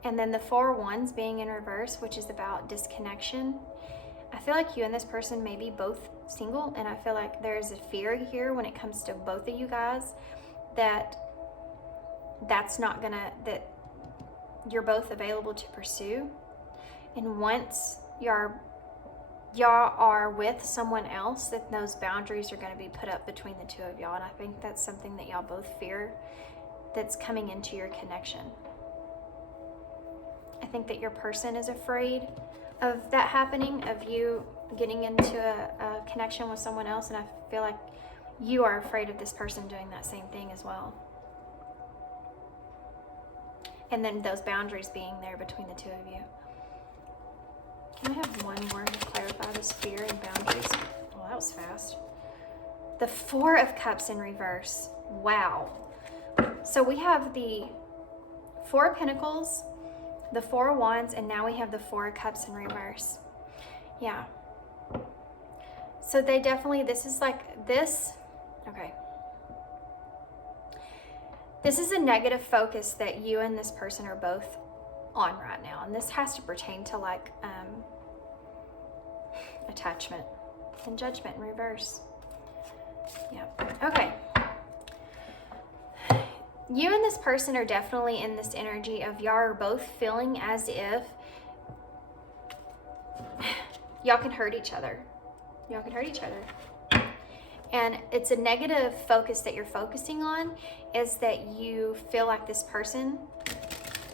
and then the 4 wands being in reverse, which is about disconnection. I feel like you and this person may be both single, and I feel like there's a fear here when it comes to both of you guys that you're both available to pursue. And once y'all are with someone else, that those boundaries are going to be put up between the 2 of y'all. And I think that's something that y'all both fear that's coming into your connection. I think that your person is afraid of that happening, of you getting into a connection with someone else, and I feel like you are afraid of this person doing that same thing as well. And then those boundaries being there between the 2 of you. Can I have one more to clarify this fear and boundaries? Well, that was fast. The 4 of Cups in reverse. Wow. So we have the 4 of Pentacles the Four of Wands, and now we have the Four of Cups in reverse. Yeah. So they definitely, this is like this, okay. This is a negative focus that you and this person are both on right now. And this has to pertain to like attachment and judgment in reverse. Yeah, okay. You and this person are definitely in this energy of y'all are both feeling as if y'all can hurt each other. Y'all can hurt each other. And it's a negative focus that you're focusing on, is that you feel like this person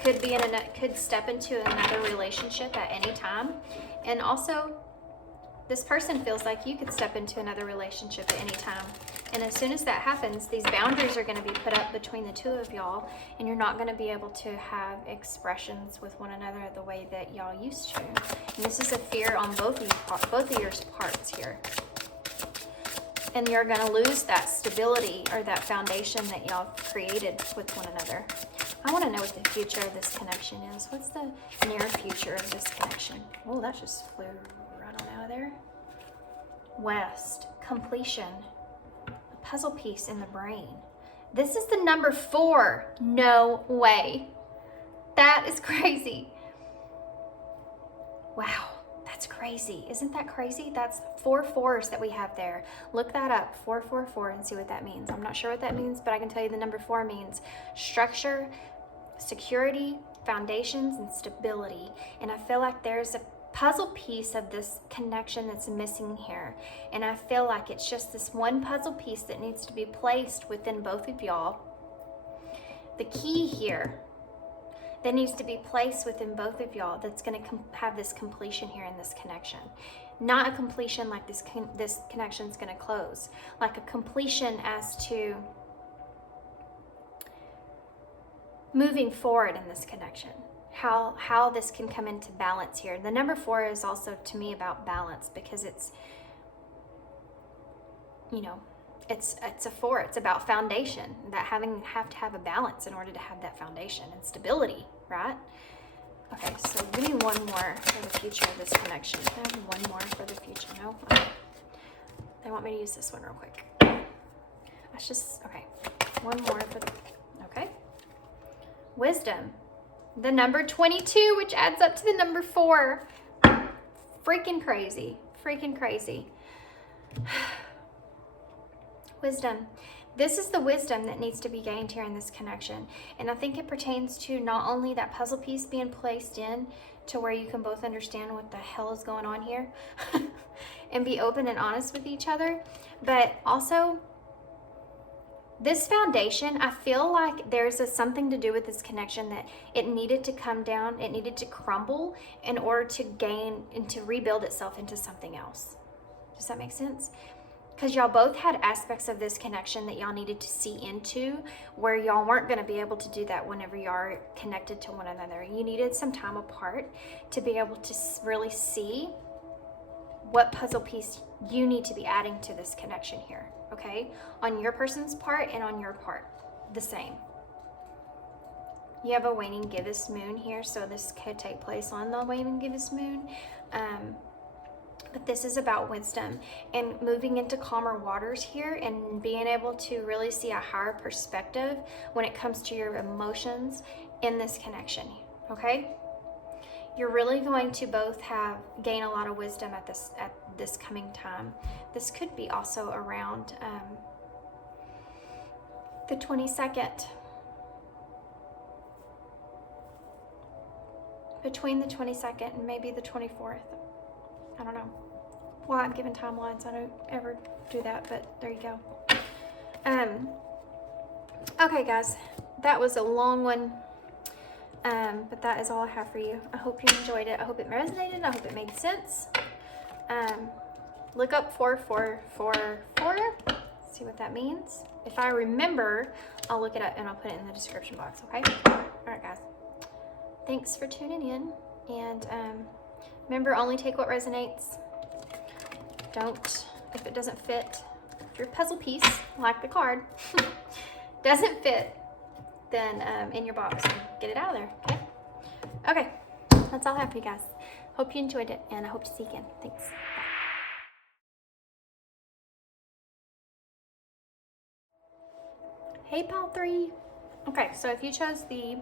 could be could step into another relationship at any time. And also, this person feels like you could step into another relationship at any time. And as soon as that happens, these boundaries are going to be put up between the two of y'all, and you're not going to be able to have expressions with one another the way that y'all used to. And this is a fear on both of your parts here. And you're going to lose that stability or that foundation that y'all created with one another. I want to know what the future of this connection is. What's the near future of this connection? Oh, that just flew right on out of there. West, completion, a puzzle piece in the brain. This is the number 4. No way. That is crazy. Wow. That's crazy. Isn't that crazy? That's 4 4s that we have there. Look that up, 444, and see what that means. I'm not sure what that means, but I can tell you the number 4 means structure, security, foundations, and stability. And I feel like there's a puzzle piece of this connection that's missing here. And I feel like it's just this one puzzle piece that needs to be placed within both of y'all. The key here that needs to be placed within both of y'all that's going to have this completion here in this connection. Not a completion like this connection is going to close. Like a completion as to moving forward in this connection. How this can come into balance here. The number 4 is also to me about balance, because it's, you know, it's a 4. It's about foundation, that have to have a balance in order to have that foundation and stability, right? Okay, so give me one more for the future of this connection. Can I have one more for the future? No? Okay. They want me to use this one real quick. That's just, okay. One more for the, okay. Wisdom. The number 22, which adds up to the number 4. Freaking crazy. Freaking crazy. Wisdom. This is the wisdom that needs to be gained here in this connection. And I think it pertains to not only that puzzle piece being placed in to where you can both understand what the hell is going on here and be open and honest with each other, but also this foundation. I feel like there's something to do with this connection that it needed to come down, it needed to crumble in order to gain and to rebuild itself into something else. Does that make sense? Because y'all both had aspects of this connection that y'all needed to see into, where y'all weren't going to be able to do that whenever y'all are connected to one another. You needed some time apart to be able to really see what puzzle piece you need to be adding to this connection here, okay? On your person's part and on your part, the same. You have a waning gibbous moon here, so this could take place on the waning gibbous moon. But this is about wisdom and moving into calmer waters here and being able to really see a higher perspective when it comes to your emotions in this connection, okay? You're really going to both gain a lot of wisdom at this coming time. This could be also around the 22nd. Between the 22nd and maybe the 24th. I don't know why I'm giving timelines. I don't ever do that, but there you go. Okay, guys, that was a long one, but that is all I have for you. I hope you enjoyed it. I hope it resonated. I hope it made sense. Look up 444. See what that means. If I remember, I'll look it up and I'll put it in the description box. Okay. All right, guys. Thanks for tuning in, and remember, only take what resonates. Don't, if it doesn't fit, if your puzzle piece, like the card, doesn't fit, then in your box, get it out of there, okay? Okay, that's all I have for you guys. Hope you enjoyed it, and I hope to see you again. Thanks. Hey, pile 3. Okay, so if you chose the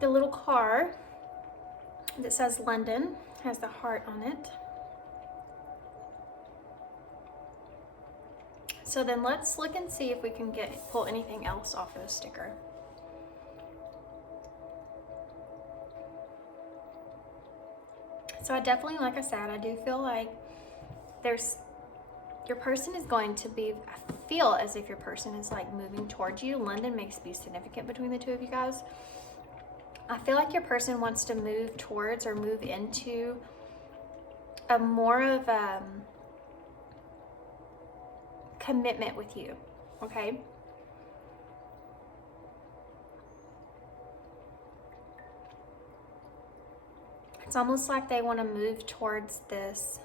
little car that says London, has the heart on it. So then let's look and see if we can pull anything else off of the sticker. So I definitely, like I said, I do feel like your person is going to be, I feel as if your person is like moving towards you. London makes be significant between the two of you guys. I feel like your person wants to move towards or move into a more of commitment with you, okay? It's almost like they want to move towards this.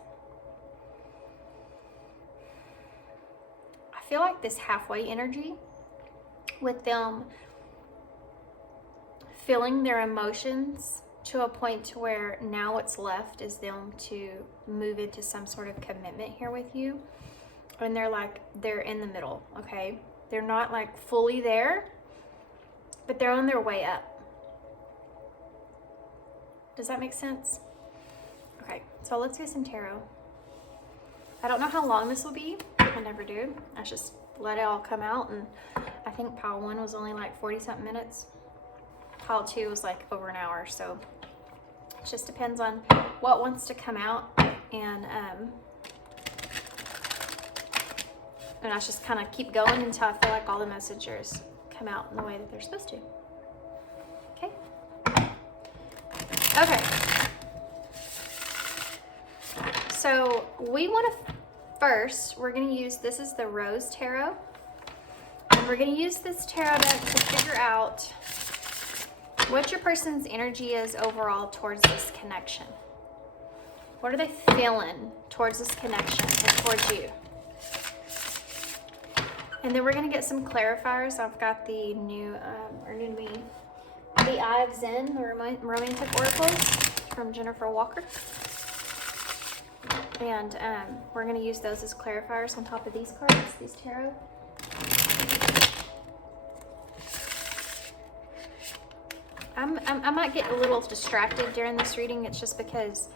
I feel like this halfway energy with them feeling their emotions to a point to where now what's left is them to move into some sort of commitment here with you. And they're in the middle, okay? They're not like fully there, but they're on their way up. Does that make sense? Okay, so let's do some tarot. I don't know how long this will be. I never do. I just let it all come out, and I think pile 1 was only like 40-something minutes. Pile 2 was like over an hour, so it just depends on what wants to come out, and I just kind of keep going until I feel like all the messengers come out in the way that they're supposed to. Okay? Okay. So we want to first, we're going to use, this is the Rose Tarot. And we're going to use this tarot deck to figure out what your person's energy is overall towards this connection. What are they feeling towards this connection and towards you? And then we're going to get some clarifiers. I've got the new to me, the Eye of Zen, the Romantic Oracles from Jennifer Walker. And we're going to use those as clarifiers on top of these cards, these tarot. I might get a little distracted during this reading. It's just because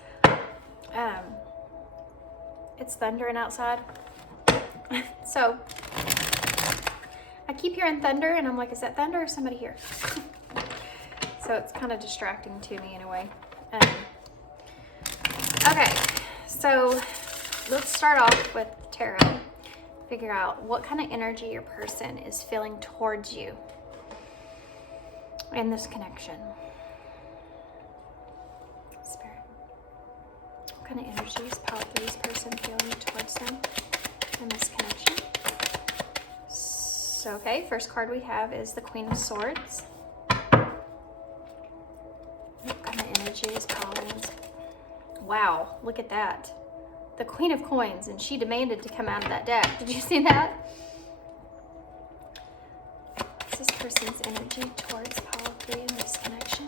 it's thundering outside. So I keep hearing thunder, and I'm like, is that thunder or somebody here? So it's kind of distracting to me in a way. Okay, so let's start off with tarot. Figure out what kind of energy your person is feeling towards you in this connection. Spirit. What kind of energy is pile 3's person feeling towards them in this connection? So, okay, first card we have is the Queen of Swords. What kind of energy is pile 1's? Wow, look at that. The Queen of Coins, and she demanded to come out of that deck. Did you see that? What's this person's energy towards pile 3 in this connection?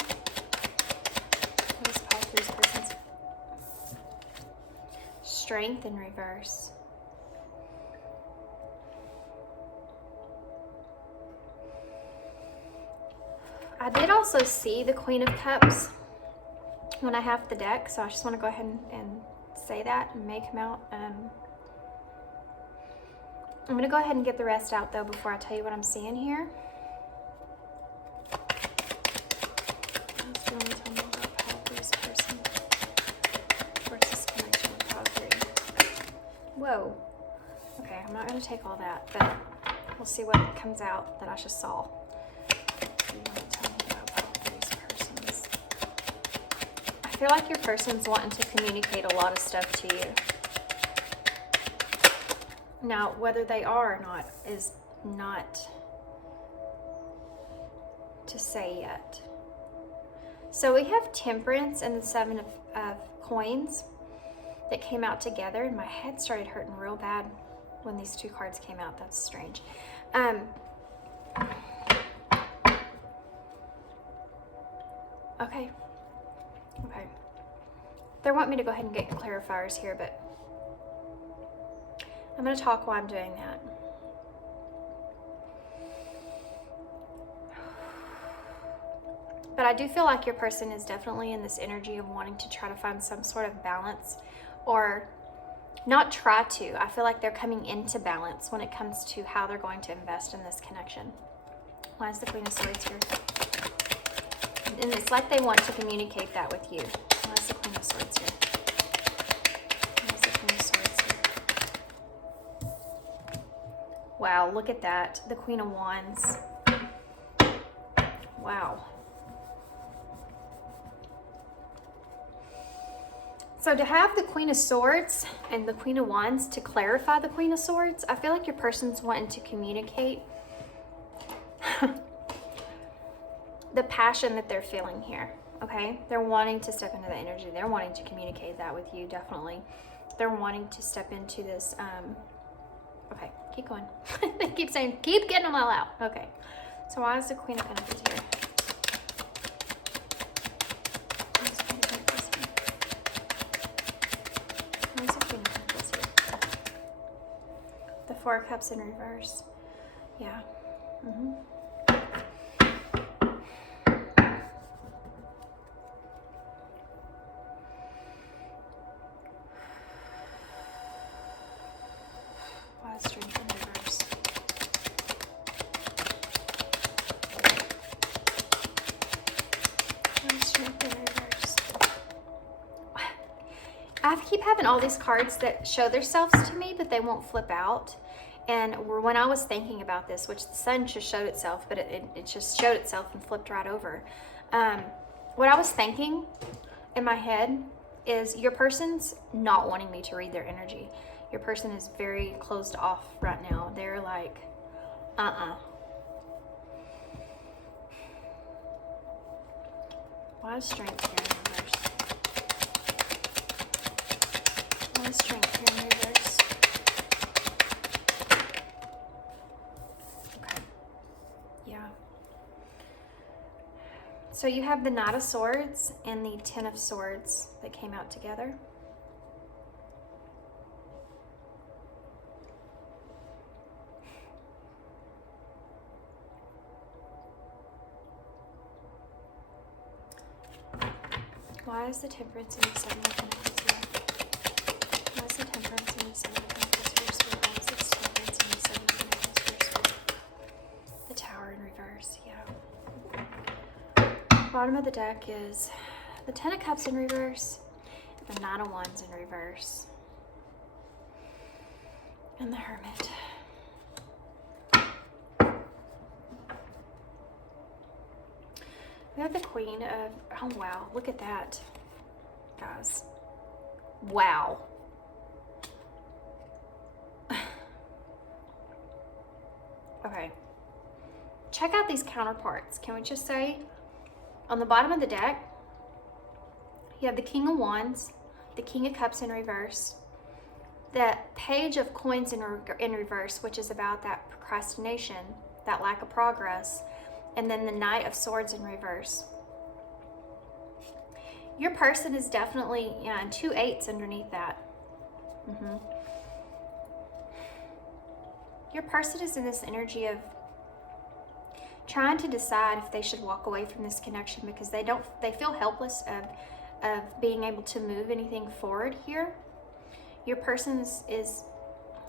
What is pile 3's person's strength in reverse? I did also see the Queen of Cups when I have the deck, so I just want to go ahead and say that and make them out. I'm going to go ahead and get the rest out though before I tell you what I'm seeing here. Tell me about pile 3's person versus connection with pile 3. Whoa. Okay, I'm not going to take all that, but we'll see what comes out that I just saw. I feel like your person's wanting to communicate a lot of stuff to you. Now, whether they are or not is not to say yet. So we have Temperance and the 7 of Coins that came out together, and my head started hurting real bad when these two cards came out. That's strange. Okay. Okay. They want me to go ahead and get clarifiers here, but I'm going to talk while I'm doing that. But I do feel like your person is definitely in this energy of wanting to try to find some sort of balance, or not try to. I feel like they're coming into balance when it comes to how they're going to invest in this connection. Why is the Queen of Swords here? And it's like they want to communicate that with you. Why is the Queen of Swords here? Why is the Queen of Swords here? Wow, look at that. The Queen of Wands. Wow. So to have the Queen of Swords and the Queen of Wands to clarify the Queen of Swords, I feel like your person's wanting to communicate the passion that they're feeling here, okay? They're wanting to step into the energy. They're wanting to communicate that with you, definitely. They're wanting to step into this, okay, keep going. They keep saying, keep getting them all out. Okay, so why is the Queen of Pentacles here? Why is the Queen of Pentacles here? Why is the Queen of Pentacles here? The Four of Cups in reverse. Yeah. Mm-hmm. Strength in reverse. Strength in reverse. I keep having all these cards that show themselves to me, but they won't flip out. And when I was thinking about this, which the sun just showed itself, but it just showed itself and flipped right over. What I was thinking in my head is your person's not wanting me to read their energy. Your person is very closed off right now. They're like, Why is strength here in reverse? Why is strength here in reverse? Okay. Yeah. So you have the Knight of Swords and the Ten of Swords that came out together. Why is the Temperance and the Seven of Pentacles here? Why is the Temperance and the Seven of Pentacles here? Why is the Temperance and the Seven of Pentacles here? The Tower in reverse, yeah. Bottom of the deck is the Ten of Cups in reverse, the Nine of Wands in reverse, and the Hermit. We have the Queen of, oh wow, look at that, guys. Wow. Okay. Check out these counterparts. Can we just say, on the bottom of the deck, you have the King of Wands, the King of Cups in reverse, the Page of Coins in reverse, which is about that procrastination, that lack of progress, and then the Knight of Swords in reverse. Your person is definitely, yeah, and 2 8s underneath that. Your person is in this energy of trying to decide if they should walk away from this connection because they feel helpless of being able to move anything forward here. Your person is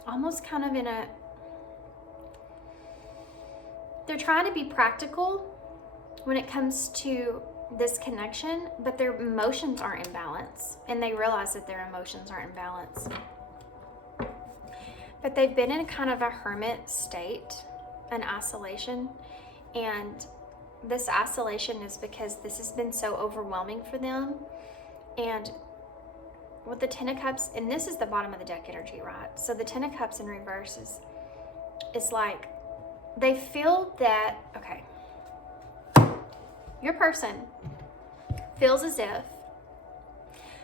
almost kind of in a, they're trying to be practical when it comes to this connection, but their emotions aren't in balance, and they realize that their emotions aren't in balance. But they've been in kind of a hermit state, an isolation, and this isolation is because this has been so overwhelming for them. And with the Ten of Cups, and this is the bottom of the deck energy, right? So the Ten of Cups in reverse is like, they feel that, okay, your person feels as if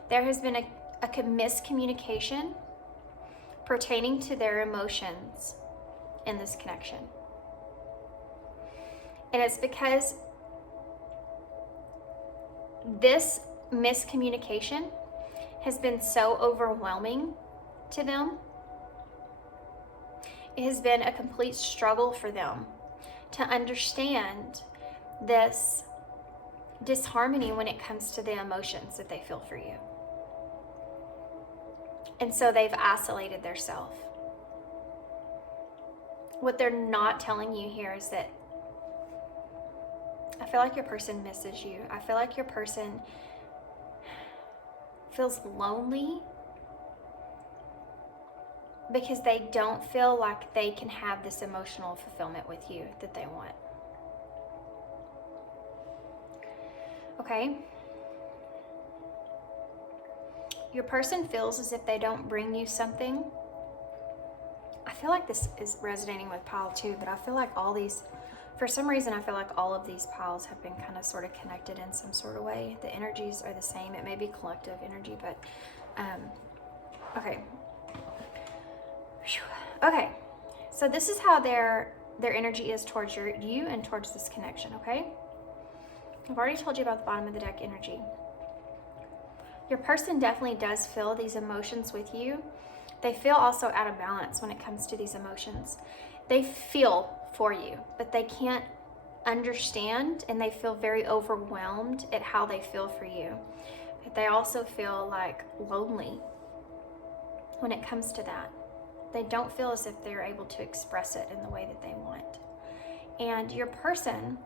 there has been a miscommunication pertaining to their emotions in this connection. And it's because this miscommunication has been so overwhelming to them. It has been a complete struggle for them to understand this disharmony when it comes to the emotions that they feel for you. And so they've isolated themselves. What they're not telling you here is that I feel like your person misses you. I feel like your person feels lonely because they don't feel like they can have this emotional fulfillment with you that they want. Okay? Your person feels as if they don't bring you something. I feel like this is resonating with pile 2, but I feel like all these, for some reason, I feel like all of these piles have been kind of sort of connected in some sort of way. The energies are the same. It may be collective energy, but okay. Okay, so this is how their energy is towards you and towards this connection, okay? I've already told you about the bottom of the deck energy. Your person definitely does feel these emotions with you. They feel also out of balance when it comes to these emotions. They feel for you, but they can't understand, and they feel very overwhelmed at how they feel for you. But they also feel like lonely when it comes to that. They don't feel as if they're able to express it in the way that they want. And your person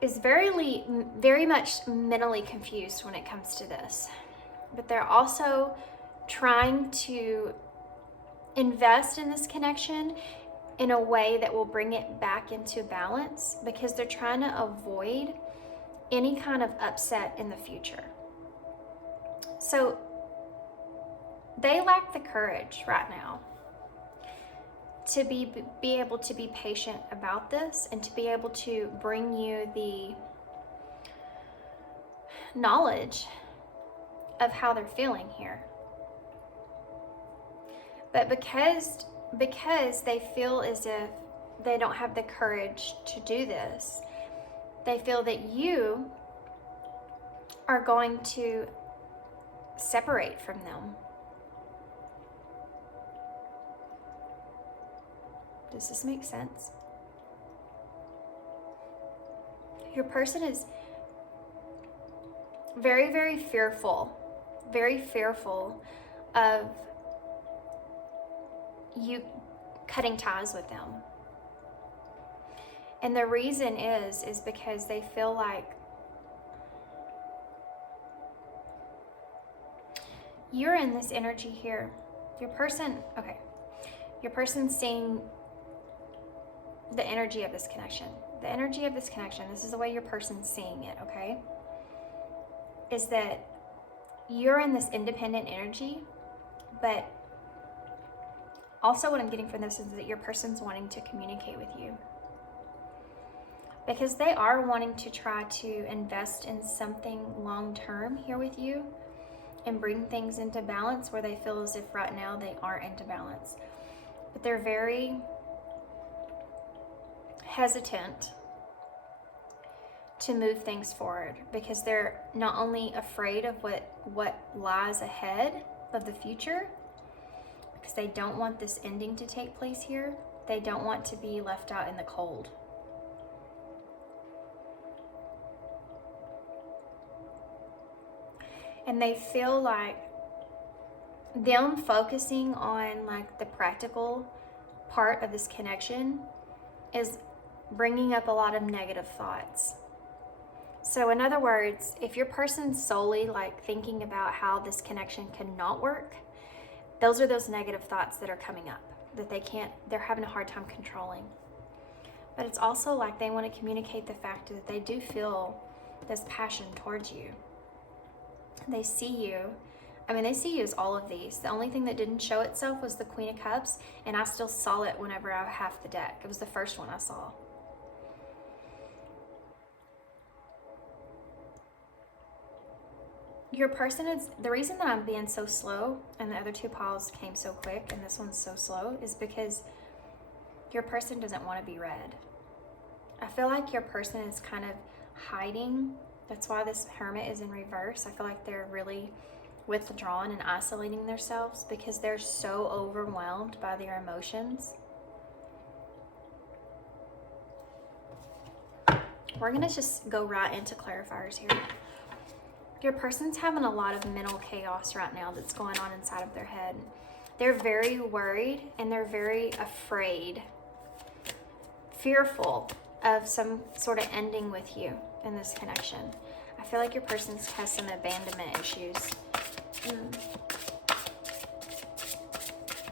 is very much mentally confused when it comes to this. But they're also trying to invest in this connection in a way that will bring it back into balance, because they're trying to avoid any kind of upset in the future. So they lack the courage right now to be able to be patient about this and to be able to bring you the knowledge of how they're feeling here. But because they feel as if they don't have the courage to do this, they feel that you are going to separate from them. Does this make sense? Your person is very, very fearful of you cutting ties with them. And the reason is because they feel like you're in this energy here. Your person's seeing the energy of this connection. The energy of this connection, this is the way your person's seeing it, okay? Is that you're in this independent energy, but also what I'm getting from this is that your person's wanting to communicate with you. Because they are wanting to try to invest in something long-term here with you and bring things into balance where they feel as if right now they aren't into balance. But they're very hesitant to move things forward because they're not only afraid of what lies ahead of the future, because they don't want this ending to take place here. They don't want to be left out in the cold. And they feel like them focusing on like the practical part of this connection is bringing up a lot of negative thoughts. So in other words, if your person's solely like thinking about how this connection cannot work, those are those negative thoughts that are coming up that they're having a hard time controlling. But it's also like they want to communicate the fact that they do feel this passion towards you. They see you. I mean, they see you as all of these. The only thing that didn't show itself was the Queen of Cups, and I still saw it whenever I half the deck. It was the first one I saw. Your person is, the reason that I'm being so slow and the other two piles came so quick and this one's so slow is because your person doesn't want to be read. I feel like your person is kind of hiding That's why this Hermit is in reverse. I feel like they're really withdrawn and isolating themselves because they're so overwhelmed by their emotions. We're going to just go right into clarifiers here. Your person's having a lot of mental chaos right now that's going on inside of their head. They're very worried and they're very afraid, fearful of some sort of ending with you in this connection. I feel like your person has some abandonment issues.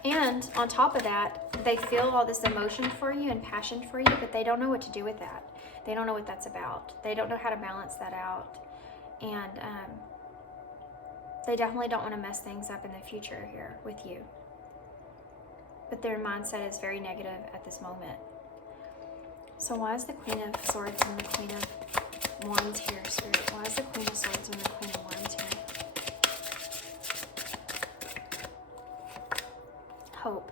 And on top of that, they feel all this emotion for you and passion for you, but they don't know what to do with that. They don't know what that's about. They don't know how to balance that out. And they definitely don't want to mess things up in the future here with you. But their mindset is very negative at this moment. So why is the Queen of Swords and the Queen of Wands here, Spirit? Why is the Queen of Swords and the Queen of Wands here? Hope.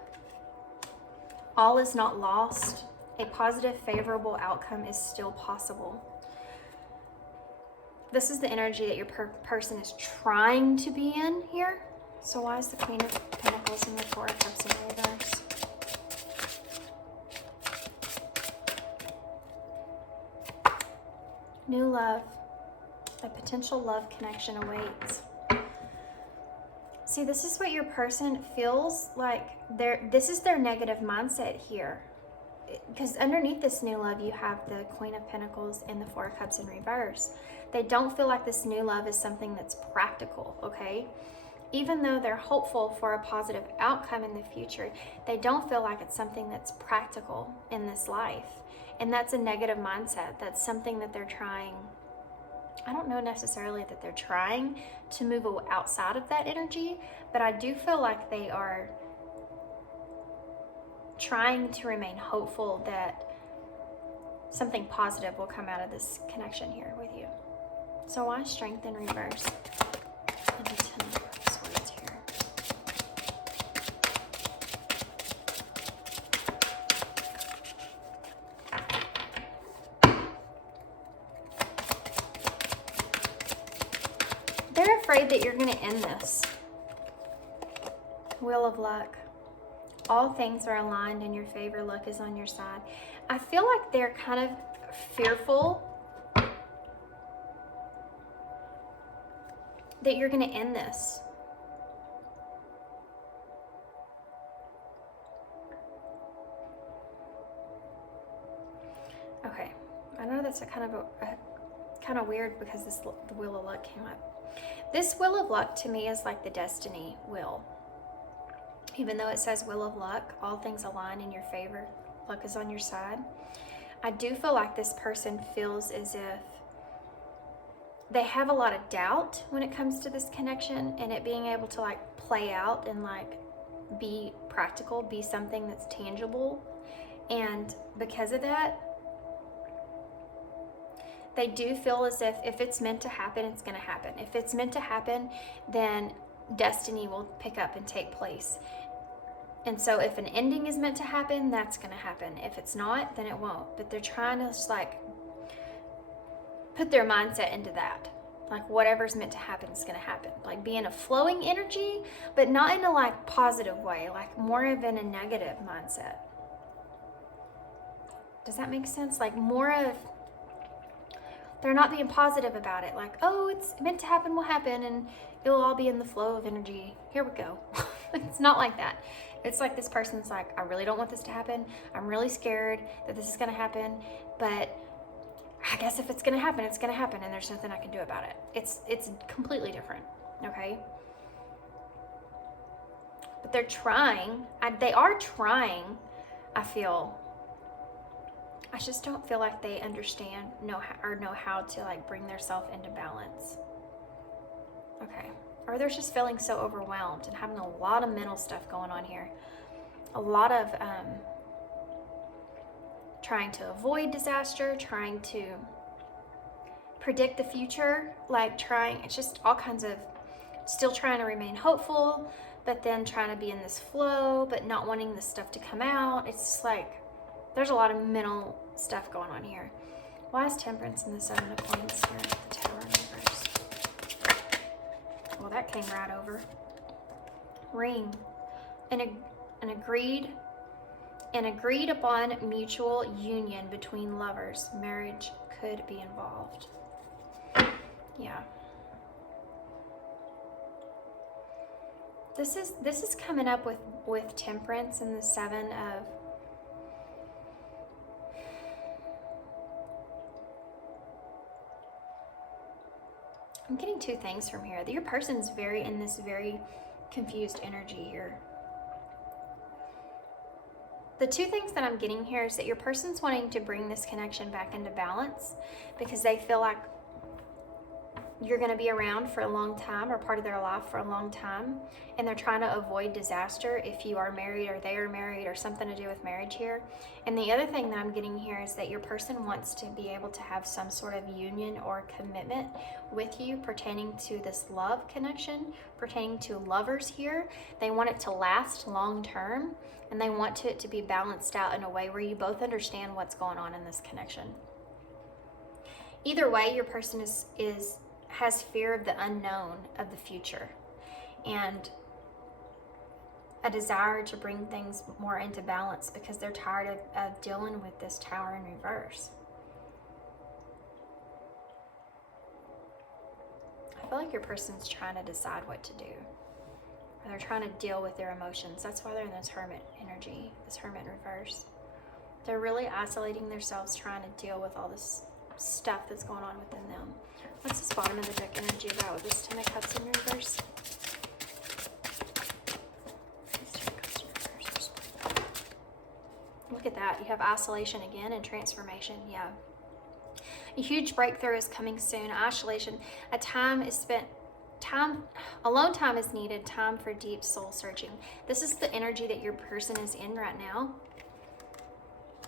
All is not lost. A positive, favorable outcome is still possible. This is the energy that your person is trying to be in here. So why is the Queen of Pentacles and the Four of Cups in reverse? New love. A potential love connection awaits. See, this is what your person feels like. This is their negative mindset here. Because underneath this new love, you have the Queen of Pentacles and the Four of Cups in reverse. They don't feel like this new love is something that's practical, okay? Even though they're hopeful for a positive outcome in the future, they don't feel like it's something that's practical in this life. And that's a negative mindset. That's something that they're trying. I don't know necessarily that they're trying to move outside of that energy, but I do feel like they are trying to remain hopeful that something positive will come out of this connection here with you. So why Strength in reverse? And the Ten of Swords here. They're afraid that you're going to end this. Wheel of Luck. All things are aligned in your favor. Luck is on your side. I feel like they're kind of fearful that you're going to end this. Okay, I know that's a kind of weird because the Wheel of Luck came up. This Wheel of Luck to me is like the destiny wheel. Even though it says Wheel of Luck, all things align in your favor. Luck is on your side. I do feel like this person feels as if they have a lot of doubt when it comes to this connection and it being able to like play out and like be practical, be something that's tangible. And because of that, they do feel as if it's meant to happen, it's going to happen. If it's meant to happen, then destiny will pick up and take place. And so if an ending is meant to happen, that's going to happen. If it's not, then it won't. But they're trying to just like put their mindset into that. Like whatever's meant to happen is going to happen. Like be in a flowing energy, but not in a like positive way, like more of in a negative mindset. Does that make sense? Like more of, they're not being positive about it. Like, oh, it's meant to happen, will happen, and it'll all be in the flow of energy. Here we go. It's not like that. It's like this person's like, I really don't want this to happen. I'm really scared that this is going to happen, but I guess if it's going to happen, it's going to happen, and there's nothing I can do about it. It's completely different, okay? But they're trying. They are trying, I feel. I just don't feel like they understand, know how to like bring themselves into balance. Okay. Or they're just feeling so overwhelmed and having a lot of mental stuff going on here. A lot of trying to avoid disaster, trying to predict the future, it's just all kinds of, still trying to remain hopeful, but then trying to be in this flow, but not wanting this stuff to come out. It's just like, there's a lot of mental stuff going on here. Why is Temperance in the Seven of Coins here at the Tower in reverse? Well, that came right over. Ring. An agreed upon mutual union between lovers. Marriage could be involved. Yeah. This is coming up with Temperance and the Seven of... I'm getting two things from here. Your person's in this very confused energy here. The two things that I'm getting here is that your person's wanting to bring this connection back into balance because they feel like you're going to be around for a long time or part of their life for a long time, and they're trying to avoid disaster if you are married or they are married or something to do with marriage here. And the other thing that I'm getting here is that your person wants to be able to have some sort of union or commitment with you pertaining to this love connection, pertaining to lovers here. They want it to last long term, and they want it to be balanced out in a way where you both understand what's going on in this connection. Either way, your person has fear of the unknown of the future and a desire to bring things more into balance because they're tired of dealing with this Tower in reverse. I feel like your person's trying to decide what to do. Or they're trying to deal with their emotions. That's why they're in this Hermit energy, this Hermit in reverse. They're really isolating themselves, trying to deal with all this stuff that's going on within them. What's this bottom of the deck energy about with this Ten of Cups in reverse? Look at that. You have isolation again and transformation. Yeah. A huge breakthrough is coming soon. Isolation. A time is spent. Alone time is needed. Time for deep soul searching. This is the energy that your person is in right now.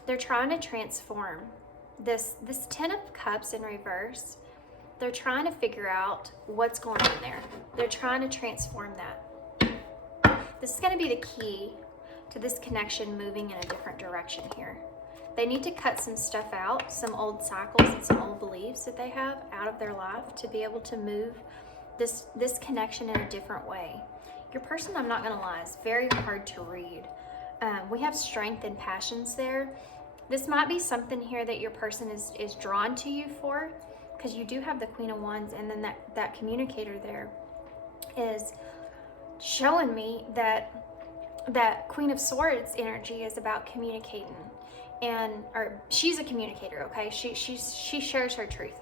They're trying to transform. This Ten of Cups in reverse, they're trying to figure out what's going on there. They're trying to transform that. This is going to be the key to this connection moving in a different direction here. They need to cut some stuff out, some old cycles and some old beliefs that they have out of their life to be able to move this connection in a different way. Your person, I'm not going to lie, is very hard to read. We have strength and passions there. This might be something here that your person is drawn to you for, because you do have the Queen of Wands, and then that communicator there is showing me that Queen of Swords energy is about communicating, or she's a communicator, okay? She shares her truth.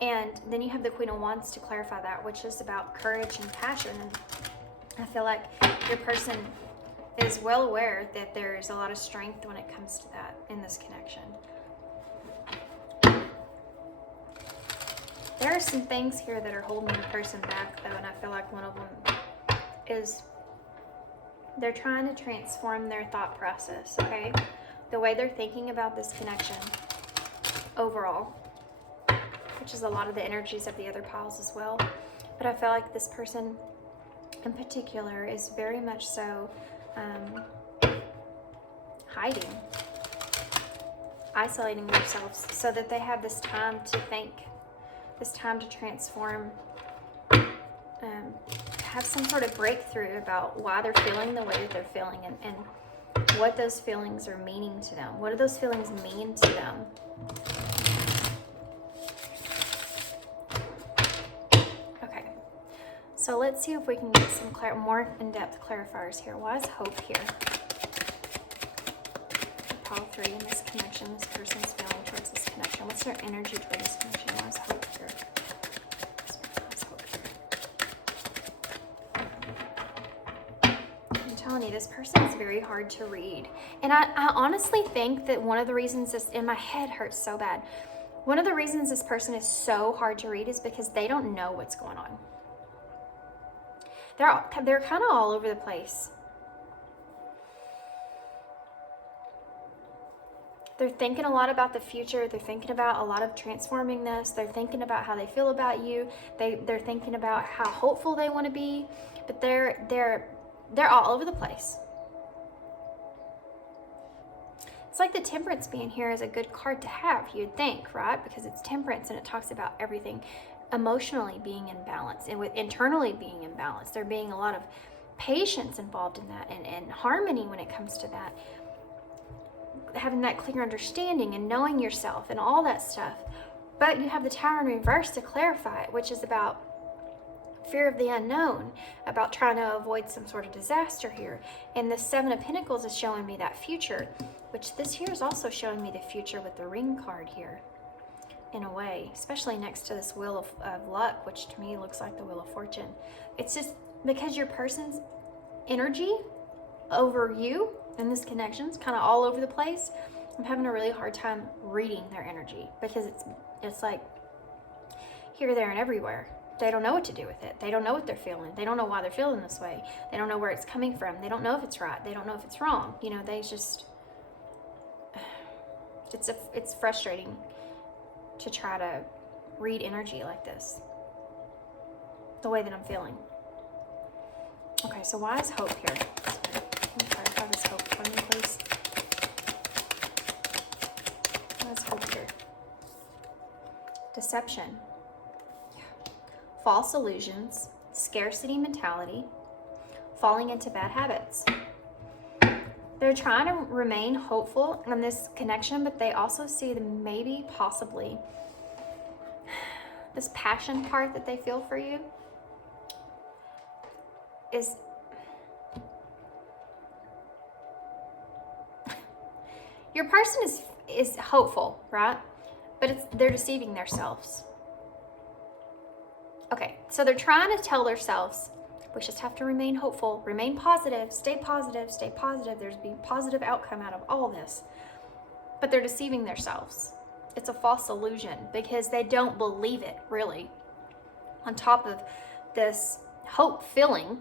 And then you have the Queen of Wands to clarify that, which is about courage and passion. And I feel like your person is well aware that there's a lot of strength when it comes to that in this connection. There are some things here that are holding your person back, though, and I feel like one of them is they're trying to transform their thought process, okay? The way they're thinking about this connection overall, which is a lot of the energies of the other piles as well. But I feel like this person in particular is very much so hiding, isolating themselves so that they have this time to think, this time to transform, have some sort of breakthrough about why they're feeling the way that they're feeling, and what those feelings are meaning to them. What do those feelings mean to them? Okay, so let's see if we can get some more in-depth clarifiers here. Why is hope here? Pile 3 in this connection, this person's feeling towards this connection. What's their energy toward this connection? Why is hope here? I'm telling you, this person is very hard to read. And I honestly think that one of the reasons this, in my head hurts so bad, one of the reasons this person is so hard to read is because they don't know what's going on. They're kind of all over the place. They're thinking a lot about the future. They're thinking about a lot of transforming this. They're thinking about how they feel about you. They're thinking about how hopeful they want to be. But they're all over the place. It's like the Temperance being here is a good card to have, you'd think, right? Because it's Temperance and it talks about everything emotionally being in balance and with internally being in balance. There being a lot of patience involved in that and harmony when it comes to that. Having that clear understanding and knowing yourself and all that stuff. But you have the Tower in reverse to clarify it, which is about fear of the unknown, about trying to avoid some sort of disaster here. And the Seven of Pentacles is showing me that future, which this here is also showing me the future with the Ring card here, in a way, especially next to this Wheel of Luck, which to me looks like the Wheel of Fortune. It's just because your person's energy over you and this connection's kind of all over the place. I'm having a really hard time reading their energy because it's like here, there, and everywhere. They don't know what to do with it. They don't know what they're feeling. They don't know why they're feeling this way. They don't know where it's coming from. They don't know if it's right. They don't know if it's wrong. You know, they just, it's frustrating to try to read energy like this, the way that I'm feeling. Okay, so why is hope here? Can you clarify this hope for me, please? Why is hope here? Deception. False illusions, scarcity mentality, falling into bad habits. They're trying to remain hopeful on this connection, but they also see the maybe, possibly, this passion part that they feel for you is your person is hopeful, right? But they're deceiving themselves. Okay, so they're trying to tell themselves, we just have to remain hopeful, remain positive, stay positive, stay positive. There's be positive outcome out of all this. But they're deceiving themselves. It's a false illusion because they don't believe it, really. On top of this hope feeling,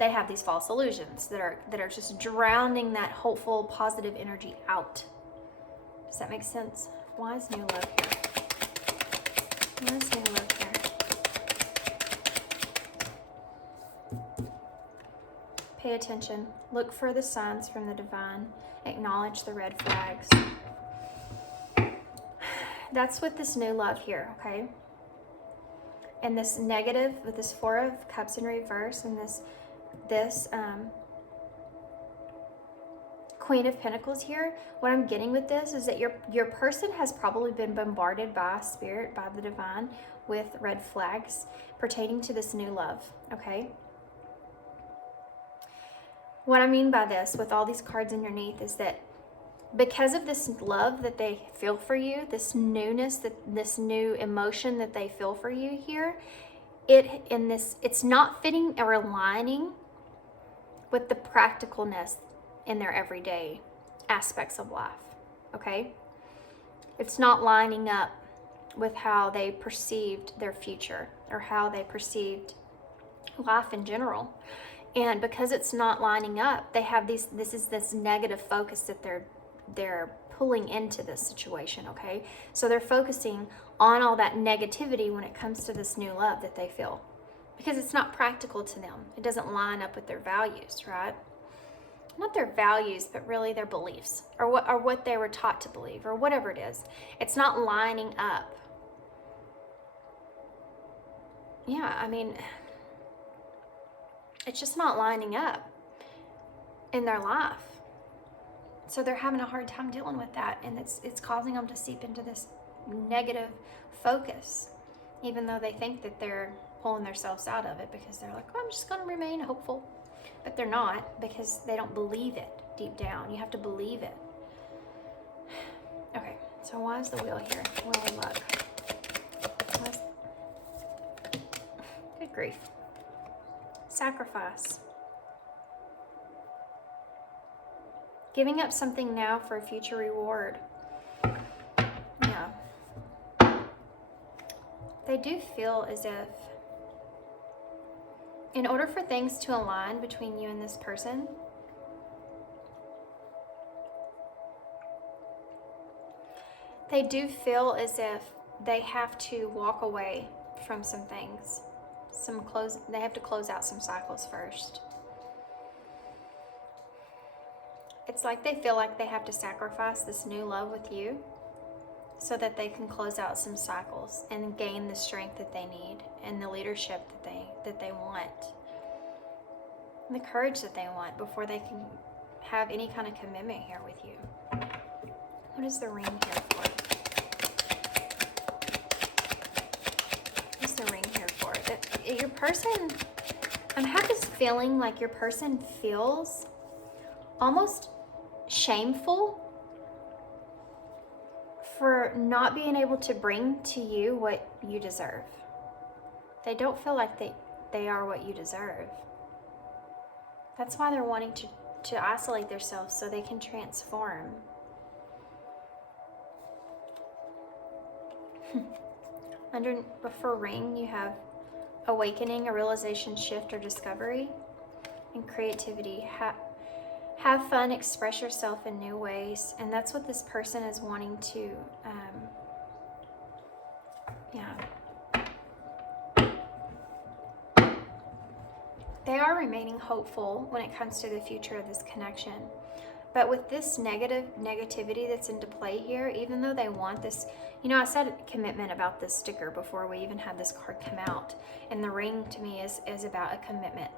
they have these false illusions that are just drowning that hopeful, positive energy out. Does that make sense? Why is new love here? Why is new love here? Pay attention. Look for the signs from the divine. Acknowledge the red flags. That's with this new love here, okay? And this negative with this Four of Cups in reverse and this Queen of Pentacles here. What I'm getting with this is that your person has probably been bombarded by spirit, by the divine, with red flags pertaining to this new love, okay? What I mean by this, with all these cards underneath, is that because of this love that they feel for you, this newness, this new emotion that they feel for you here, it's not fitting or aligning with the practicalness in their everyday aspects of life, okay? It's not lining up with how they perceived their future or how they perceived life in general. And because it's not lining up, they have this negative focus that they're pulling into this situation, okay? So they're focusing on all that negativity when it comes to this new love that they feel. Because it's not practical to them. It doesn't line up with their values, right? Not their values, but really their beliefs or what they were taught to believe or whatever it is. It's not lining up. Yeah, I mean, it's just not lining up in their life. So they're having a hard time dealing with that, and it's causing them to seep into this negative focus, even though they think that they're pulling themselves out of it because they're like, oh, I'm just going to remain hopeful. But they're not, because they don't believe it deep down. You have to believe it. Okay, so why is the wheel here? Wheel of luck. Good grief. Sacrifice. Giving up something now for a future reward. Yeah. They do feel as if in order for things to align between you and this person, they do feel as if they have to walk away from some things. They have to close out some cycles first. It's like they feel like they have to sacrifice this new love with you so that they can close out some cycles and gain the strength that they need and the leadership that they want and the courage that they want before they can have any kind of commitment here with you. What is the ring here for? What is the ring here for? Your person, I have this feeling like your person feels almost shameful for not being able to bring to you what you deserve. They don't feel like they are what you deserve. That's why they're wanting to isolate themselves so they can transform. For ring, you have awakening, a realization, shift, or discovery, and creativity. Have fun, express yourself in new ways, and that's what this person is wanting to, They are remaining hopeful when it comes to the future of this connection. But with this negativity that's into play here, even though they want this, I said commitment about this sticker before we even had this card come out. And the ring to me is about a commitment.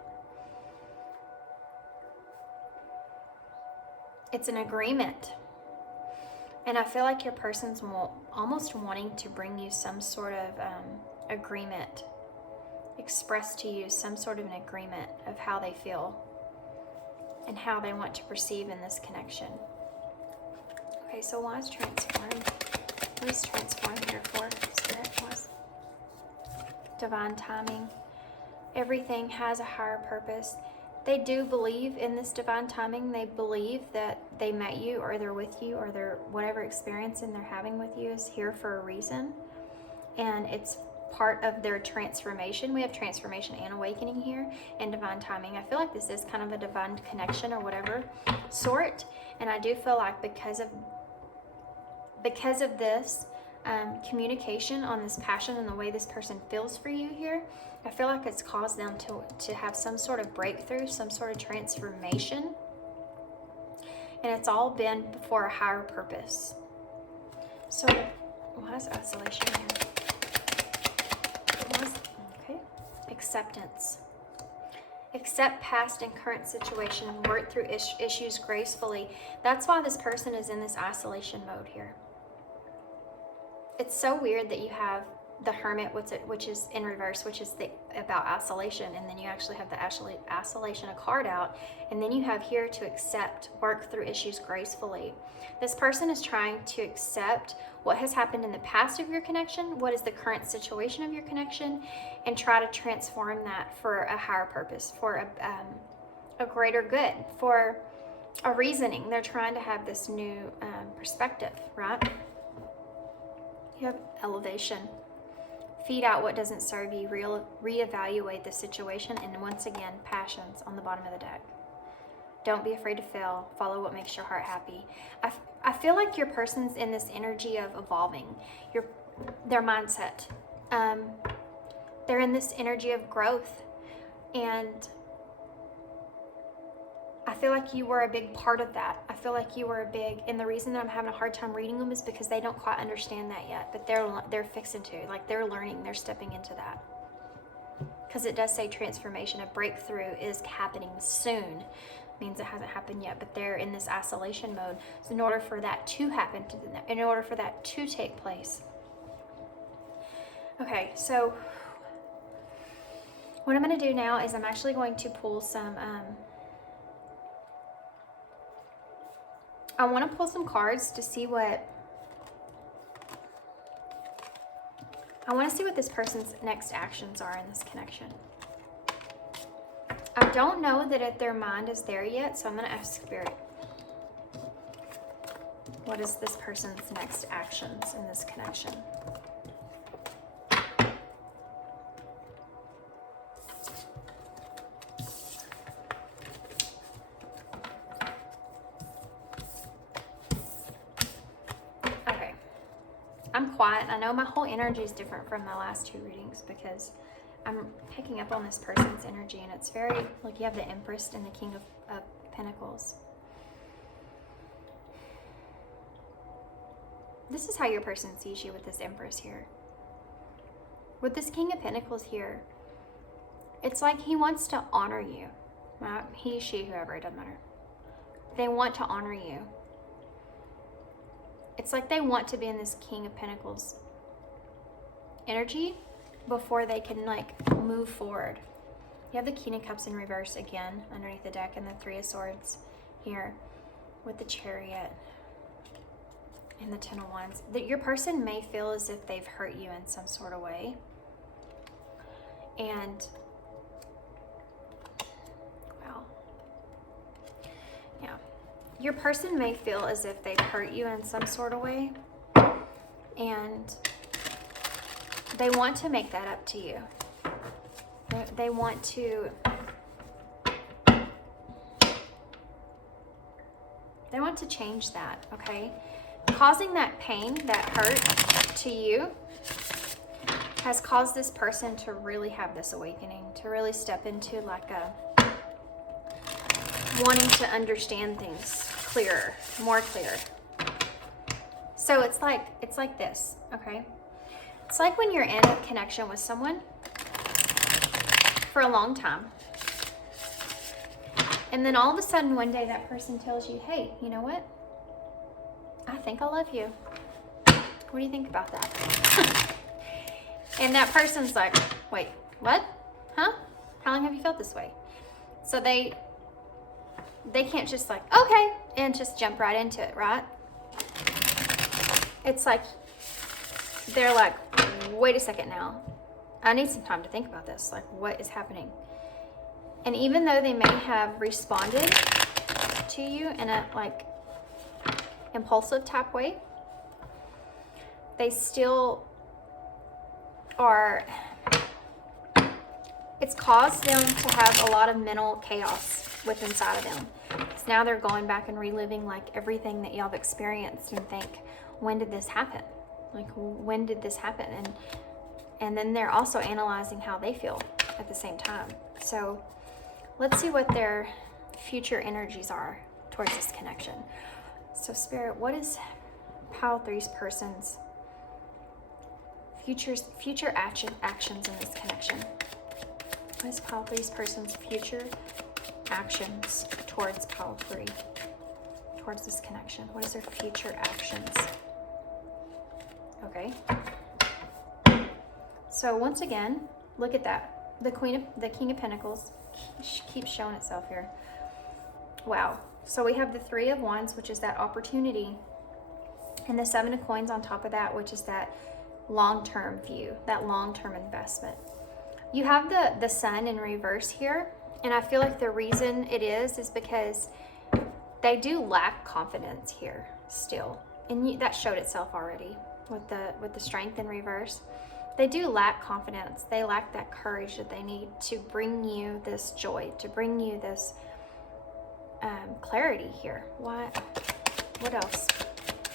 It's an agreement. And I feel like your person's almost wanting to bring you some sort of agreement, express to you some sort of an agreement of how they feel and how they want to perceive in this connection. Okay, so why is transform? What is transform here for? Spirit was divine timing. Everything has a higher purpose. They do believe in this divine timing. They believe that they met you or they're with you or they're whatever experience they're having with you is here for a reason. And it's part of their transformation. We have transformation and awakening here and divine timing. I feel like this is kind of a divine connection or whatever sort. And I do feel like because of this communication on this passion and the way this person feels for you here, I feel like it's caused them to have some sort of breakthrough, some sort of transformation. And it's all been for a higher purpose. So why is isolation here? Okay. Acceptance. Accept past and current situation and work through issues gracefully. That's why this person is in this isolation mode here. It's so weird that you have the Hermit, which is in reverse, which is about isolation, and then you actually have the isolation, a card out, and then you have here to accept, work through issues gracefully. This person is trying to accept what has happened in the past of your connection, what is the current situation of your connection, and try to transform that for a higher purpose, for a greater good, for a reasoning. They're trying to have this new perspective, right? You have elevation. Feed out what doesn't serve you, reevaluate the situation, and once again, passions on the bottom of the deck. Don't be afraid to fail. Follow what makes your heart happy. I feel like your person's in this energy of evolving, their mindset. They're in this energy of growth, and I feel like you were a big part of that. I feel like you were a big, and the reason that I'm having a hard time reading them is because they don't quite understand that yet, but they're fixing to, like they're learning, they're stepping into that. Because it does say transformation, a breakthrough is happening soon. Means it hasn't happened yet, but they're in this isolation mode. So in order for that to happen, in order for that to take place. Okay, so what I'm going to do now is I'm actually going to pull some, I want to pull some cards to see what, I want to see what this person's next actions are in this connection. I don't know that their mind is there yet, so I'm going to ask Spirit. What is this person's next actions in this connection? Okay. I'm quiet. I know my whole energy is different from my last two readings because I'm picking up on this person's energy, and it's very, like, you have the Empress and the King of Pentacles. This is how your person sees you with this Empress here. With this King of Pentacles here, it's like he wants to honor you. He, she, whoever, it doesn't matter. They want to honor you. It's like they want to be in this King of Pentacles energy before they can like move forward. You have the King of Cups in reverse again underneath the deck, and the Three of Swords here with the Chariot and the Ten of Wands. That your person may feel as if they've hurt you in some sort of way. And wow. Yeah. Your person may feel as if they've hurt you in some sort of way. And they want to make that up to you. They want to change that, okay? Causing that pain, that hurt to you has caused this person to really have this awakening, to really step into like a wanting to understand things clearer, more clear. So it's like this, okay? It's like when you're in a connection with someone for a long time, and then all of a sudden one day that person tells you, hey, you know what? I think I love you. What do you think about that? And that person's like, wait, what? Huh? How long have you felt this way? So they can't just like, okay, and just jump right into it, right? It's like, they're like, wait a second now. I need some time to think about this. Like, what is happening? And even though they may have responded to you in a like impulsive type way, they still are, it's caused them to have a lot of mental chaos within inside of them. So now they're going back and reliving like everything that y'all have experienced and think, when did this happen? Like, when did this happen? And then they're also analyzing how they feel at the same time. So let's see what their future energies are towards this connection. So Spirit, what is Pile 3's person's future actions in this connection? What is Pile 3's person's future actions towards Pile 3, towards this connection? What is their future actions? Okay. So once again, look at that. The King of Pentacles keeps showing itself here. Wow. So we have the Three of Wands, which is that opportunity, and the Seven of Coins on top of that, which is that long-term view, that long-term investment. You have the Sun in reverse here, and I feel like the reason it is because they do lack confidence here still, and that showed itself already with the Strength in reverse. They do lack confidence. They lack that courage that they need to bring you this joy, to bring you this clarity here. What else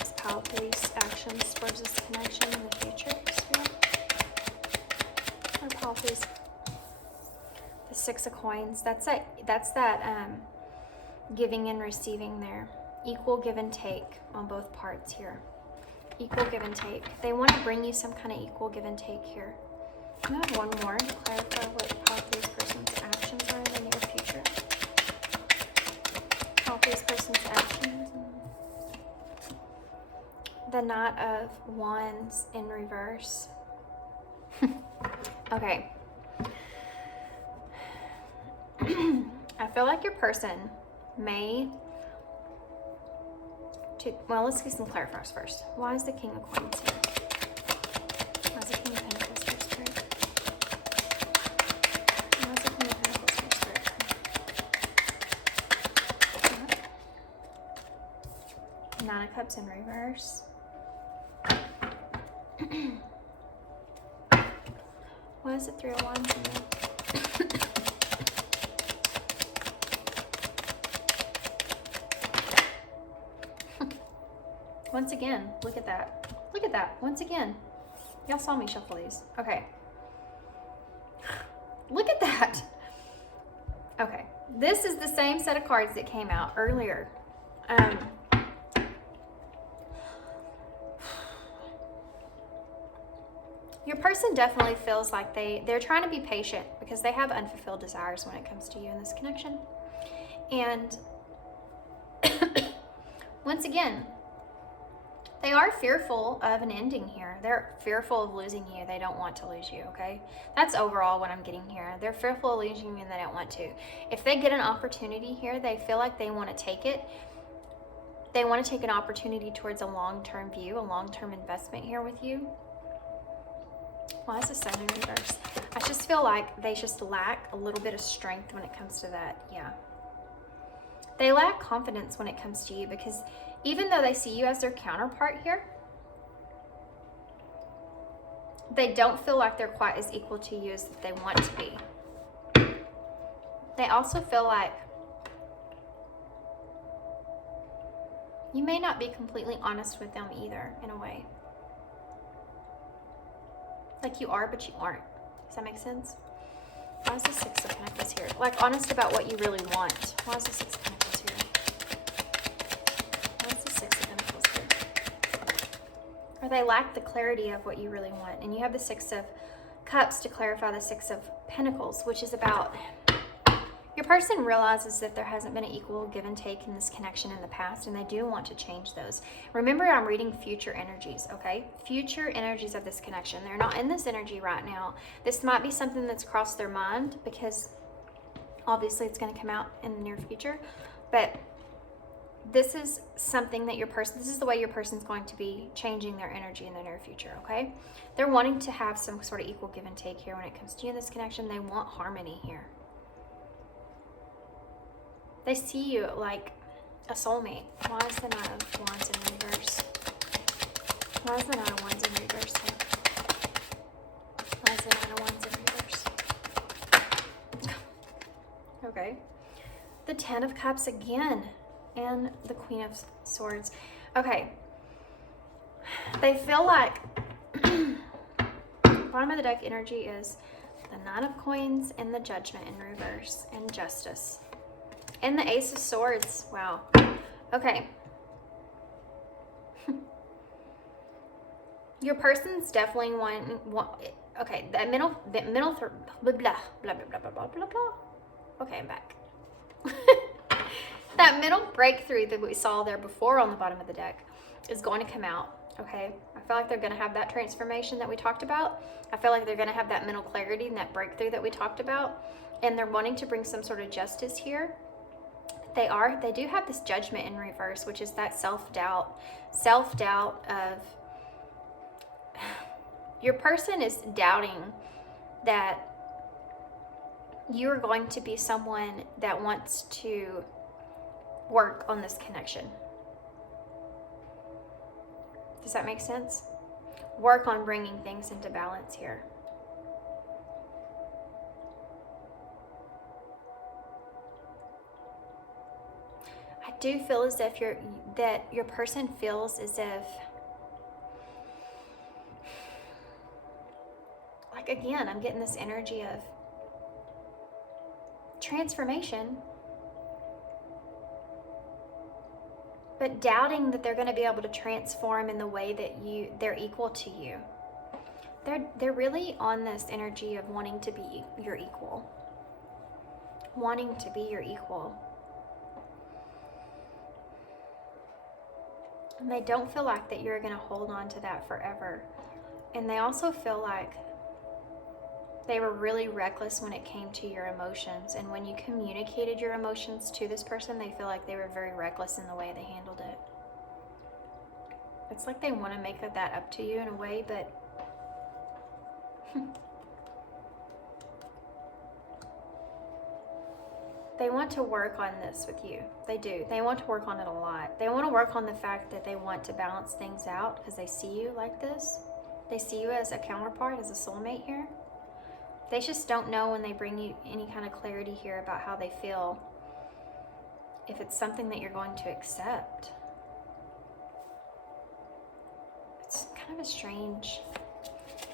is Pile 3's actions towards this connection in the future? Or Pile 3's, the Six of Coins. That's that giving and receiving there. Equal give and take on both parts here. Equal give and take. They want to bring you some kind of equal give and take here. I'm going to have one more to clarify what Pile 3's person's actions are in the near future. Pile 3's person's actions. The Knight of Wands in reverse. Okay. I feel like your person may... Well, let's get some clarifiers first. Why is the King of Coins here? Why is the King of Pentacles here, Spirit? Why is the King of Pentacles here, Spirit? Nine of Cups in reverse. Why is it Three of Wands in there? Once again, look at that. Look at that. Once again. Y'all saw me shuffle these. Okay. Look at that. Okay. This is the same set of cards that came out earlier. person definitely feels like they're trying to be patient because they have unfulfilled desires when it comes to you in this connection. And once again, they are fearful of an ending here. They're fearful of losing you. They don't want to lose you, okay? That's overall what I'm getting here. They're fearful of losing you and they don't want to. If they get an opportunity here, they feel like they want to take it. They want to take an opportunity towards a long-term view, a long-term investment here with you. Why is the sun in reverse? I just feel like they just lack a little bit of strength when it comes to that. Yeah. They lack confidence when it comes to you because even though they see you as their counterpart here, they don't feel like they're quite as equal to you as they want to be. They also feel like you may not be completely honest with them either, in a way. Like you are, but you aren't. Does that make sense? Why is the Six of Pentacles here? Like honest about what you really want. Why is the Six of Pentacles here? Why is the Six of Pentacles here? Or they lack the clarity of what you really want. And you have the Six of Cups to clarify the Six of Pentacles, which is about your person realizes that there hasn't been an equal give and take in this connection in the past, and they do want to change those. Remember, I'm reading future energies, okay? Future energies of this connection. They're not in this energy right now. This might be something that's crossed their mind because obviously it's going to come out in the near future. But this is something that this is the way your person's going to be changing their energy in the near future, okay? They're wanting to have some sort of equal give and take here when it comes to you in this connection. They want harmony here. They see you like a soulmate. Why is the Knight of Wands in reverse? Why is the Knight of Wands in reverse here? Why is the Knight of Wands in reverse? Okay. The Ten of Cups again. And the Queen of Swords. Okay. They feel like bottom of the deck energy is the Nine of Coins and the Judgment in reverse and Justice. And the Ace of Swords. Wow. Okay. Your person's definitely okay, that middle blah, blah, blah, blah, blah, blah, blah, blah, blah. Okay, I'm back. That middle breakthrough that we saw there before on the bottom of the deck is going to come out, okay? I feel like they're going to have that transformation that we talked about. I feel like they're going to have that mental clarity and that breakthrough that we talked about. And they're wanting to bring some sort of justice here. They do have this Judgment in reverse, which is that self-doubt of your person is doubting that you're going to be someone that wants to work on this connection. Does that make sense? Work on bringing things into balance here. I do feel as if your person feels as if, like again, I'm getting this energy of transformation, but doubting that they're going to be able to transform in the way that they're equal to you. They're really on this energy of wanting to be your equal. Wanting to be your equal. And they don't feel like that you're going to hold on to that forever. And they also feel like they were really reckless when it came to your emotions. And when you communicated your emotions to this person, they feel like they were very reckless in the way they handled it. It's like they want to make that up to you in a way, but they want to work on this with you. They do. They want to work on it a lot. They want to work on the fact that they want to balance things out because they see you like this. They see you as a counterpart, as a soulmate here. They just don't know when they bring you any kind of clarity here about how they feel, if it's something that you're going to accept. It's kind of a strange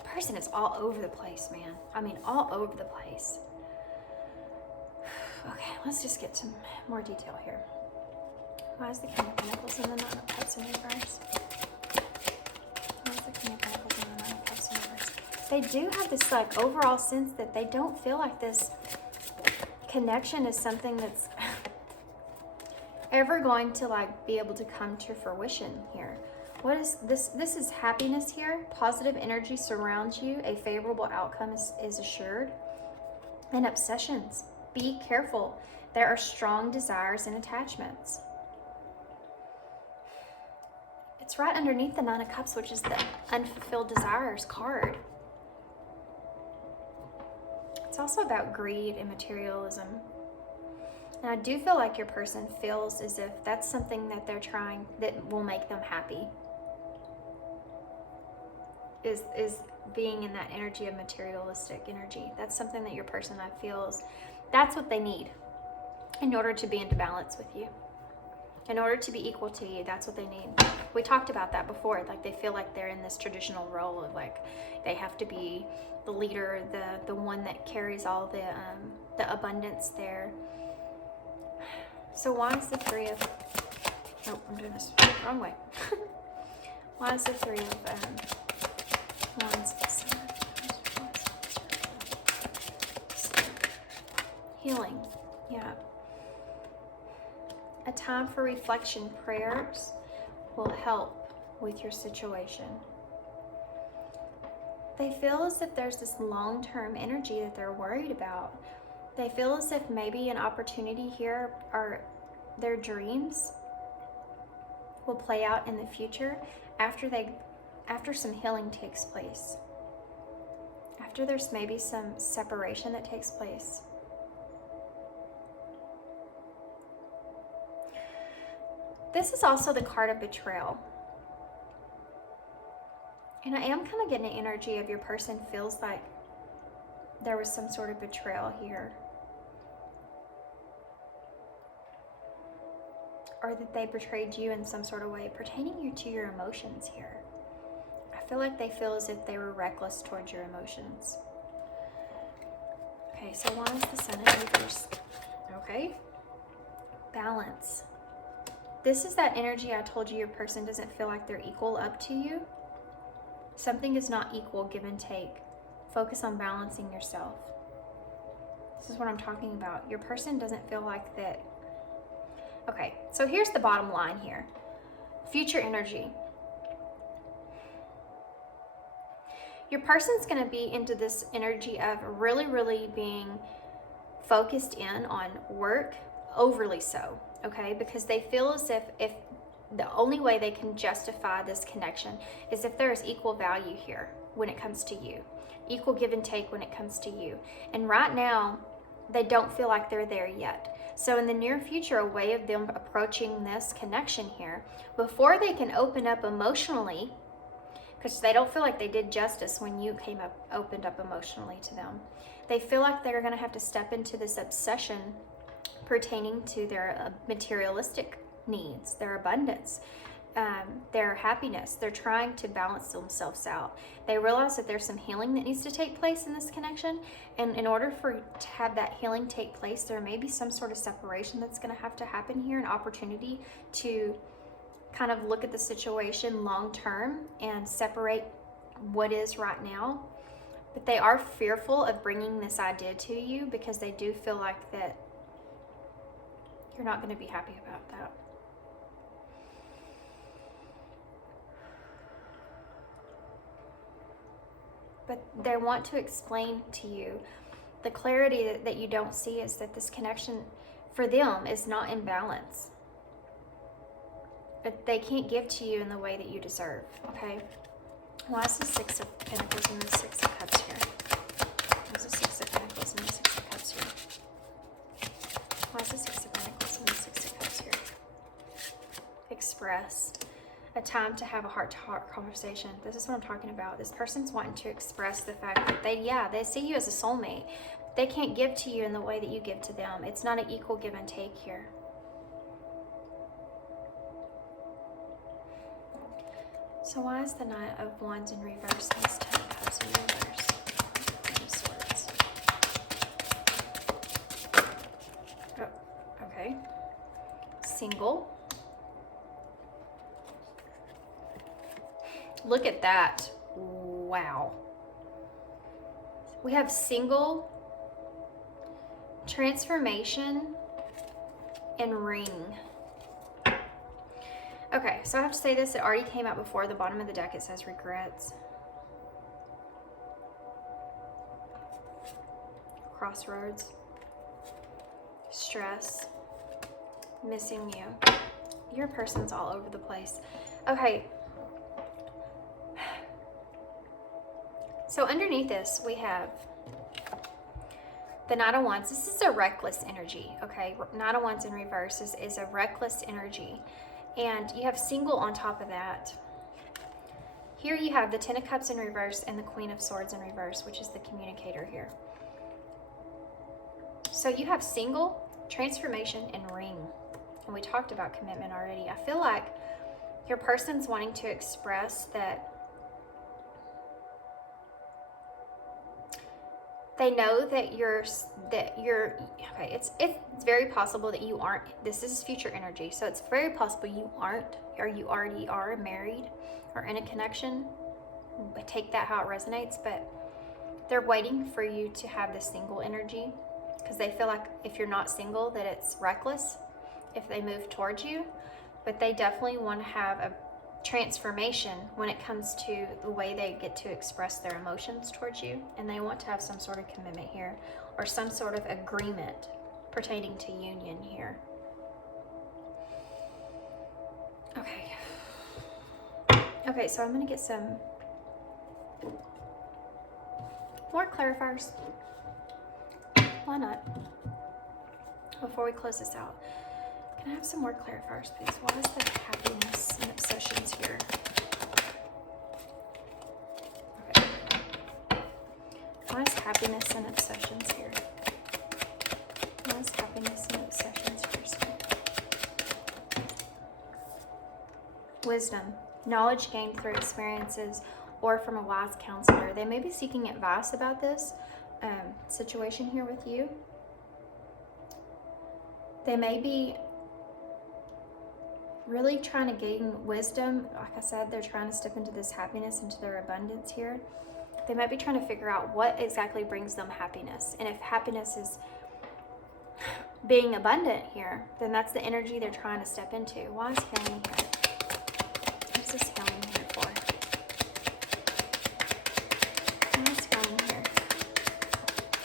person. Is all over the place, man. I mean, all over the place. Okay, let's just get some more detail here. Why is the King of Pentacles and the Nine of Cups in reverse? Why is the King of Pentacles and the Nine of Cups in reverse? They do have this like overall sense that they don't feel like this connection is something that's ever going to like be able to come to fruition here. What is this? This is happiness here. Positive energy surrounds you. A favorable outcome is assured. And obsessions. Be careful. There are strong desires and attachments. It's right underneath the Nine of Cups, which is the unfulfilled desires card. It's also about greed and materialism. And I do feel like your person feels as if that's something that they're trying that will make them happy. Is being in that energy of materialistic energy. That's something that your person feels that's what they need in order to be into balance with you. In order to be equal to you, that's what they need. We talked about that before. Like they feel like they're in this traditional role of like they have to be the leader, the one that carries all the abundance there. So why is the Three of... Oh, I'm doing this wrong way. Why is the Three of Wands? Healing. Yeah. A time for reflection. Prayers will help with your situation. They feel as if there's this long-term energy that they're worried about. They feel as if maybe an opportunity here or their dreams will play out in the future after some healing takes place. After there's maybe some separation that takes place. This is also the card of betrayal. And I am kind of getting an energy of your person feels like there was some sort of betrayal here. Or that they betrayed you in some sort of way pertaining to your emotions here. I feel like they feel as if they were reckless towards your emotions. Okay, so why is the Sun in reverse? Okay. Balance. This is that energy I told you your person doesn't feel like they're equal up to you. Something is not equal, give and take. Focus on balancing yourself. This is what I'm talking about. Your person doesn't feel like that. Okay, so here's the bottom line here. Future energy. Your person's going to be into this energy of really, really being focused in on work, overly so, okay? Because they feel as if the only way they can justify this connection is if there is equal value here when it comes to you. Equal give and take when it comes to you. And right now, they don't feel like they're there yet. So in the near future, a way of them approaching this connection here, before they can open up emotionally, because they don't feel like they did justice when you opened up emotionally to them. They feel like they're going to have to step into this obsession pertaining to their materialistic needs, their abundance, their happiness. They're trying to balance themselves out. They realize that there's some healing that needs to take place in this connection, and in order to have that healing take place, there may be some sort of separation that's going to have to happen here, an opportunity to kind of look at the situation long term and separate what is right now. But they are fearful of bringing this idea to you because they do feel like that you're not going to be happy about that. But they want to explain to you the clarity that you don't see is that this connection for them is not in balance. But they can't give to you in the way that you deserve, okay? Why is the Six of Pentacles and the Six of Cups here? Why is the Six of Pentacles and the Six of Cups here? Why is the Six of Pentacles and the Six of Cups here? Express. A time to have a heart-to-heart conversation. This is what I'm talking about. This person's wanting to express the fact that they see you as a soulmate. They can't give to you in the way that you give to them. It's not an equal give and take here. So why is the Knight of Wands in reverse and this Ten of Cups in reverse? Swords. Oh, okay. Single. Look at that. Wow. We have single, transformation, and ring. Okay, so I have to say this, it already came out before. The bottom of the deck, it says regrets. Crossroads. Stress. Missing you. Your person's all over the place. Okay. So underneath this, we have the Knight of Wands. This is a reckless energy, okay? Knight of Wands in reverse is a reckless energy. And you have single on top of that. Here you have the Ten of Cups in reverse and the Queen of Swords in reverse, which is the communicator here. So you have single, transformation, and ring. And we talked about commitment already. I feel like your person's wanting to express that they know that you're okay, it's very possible that you aren't, this is future energy, so it's very possible you aren't, or you already are married or in a connection. Take that how it resonates, but they're waiting for you to have this single energy because they feel like if you're not single that it's reckless if they move towards you, but they definitely want to have a transformation when it comes to the way they get to express their emotions towards you, and they want to have some sort of commitment here or some sort of agreement pertaining to union here. Okay, so I'm going to get some more clarifiers. Why not? Before we close this out, can I have some more clarifiers, please? What is the happiness and obsessions here? Okay. What is happiness and obsessions here? What is happiness and obsessions here? Wisdom. Knowledge gained through experiences or from a wise counselor. They may be seeking advice about this situation here with you. They may be really trying to gain wisdom. Like I said, they're trying to step into this happiness, into their abundance here. They might be trying to figure out what exactly brings them happiness. And if happiness is being abundant here, then that's the energy they're trying to step into. Why is healing here? What's this healing here for? Why is healing here?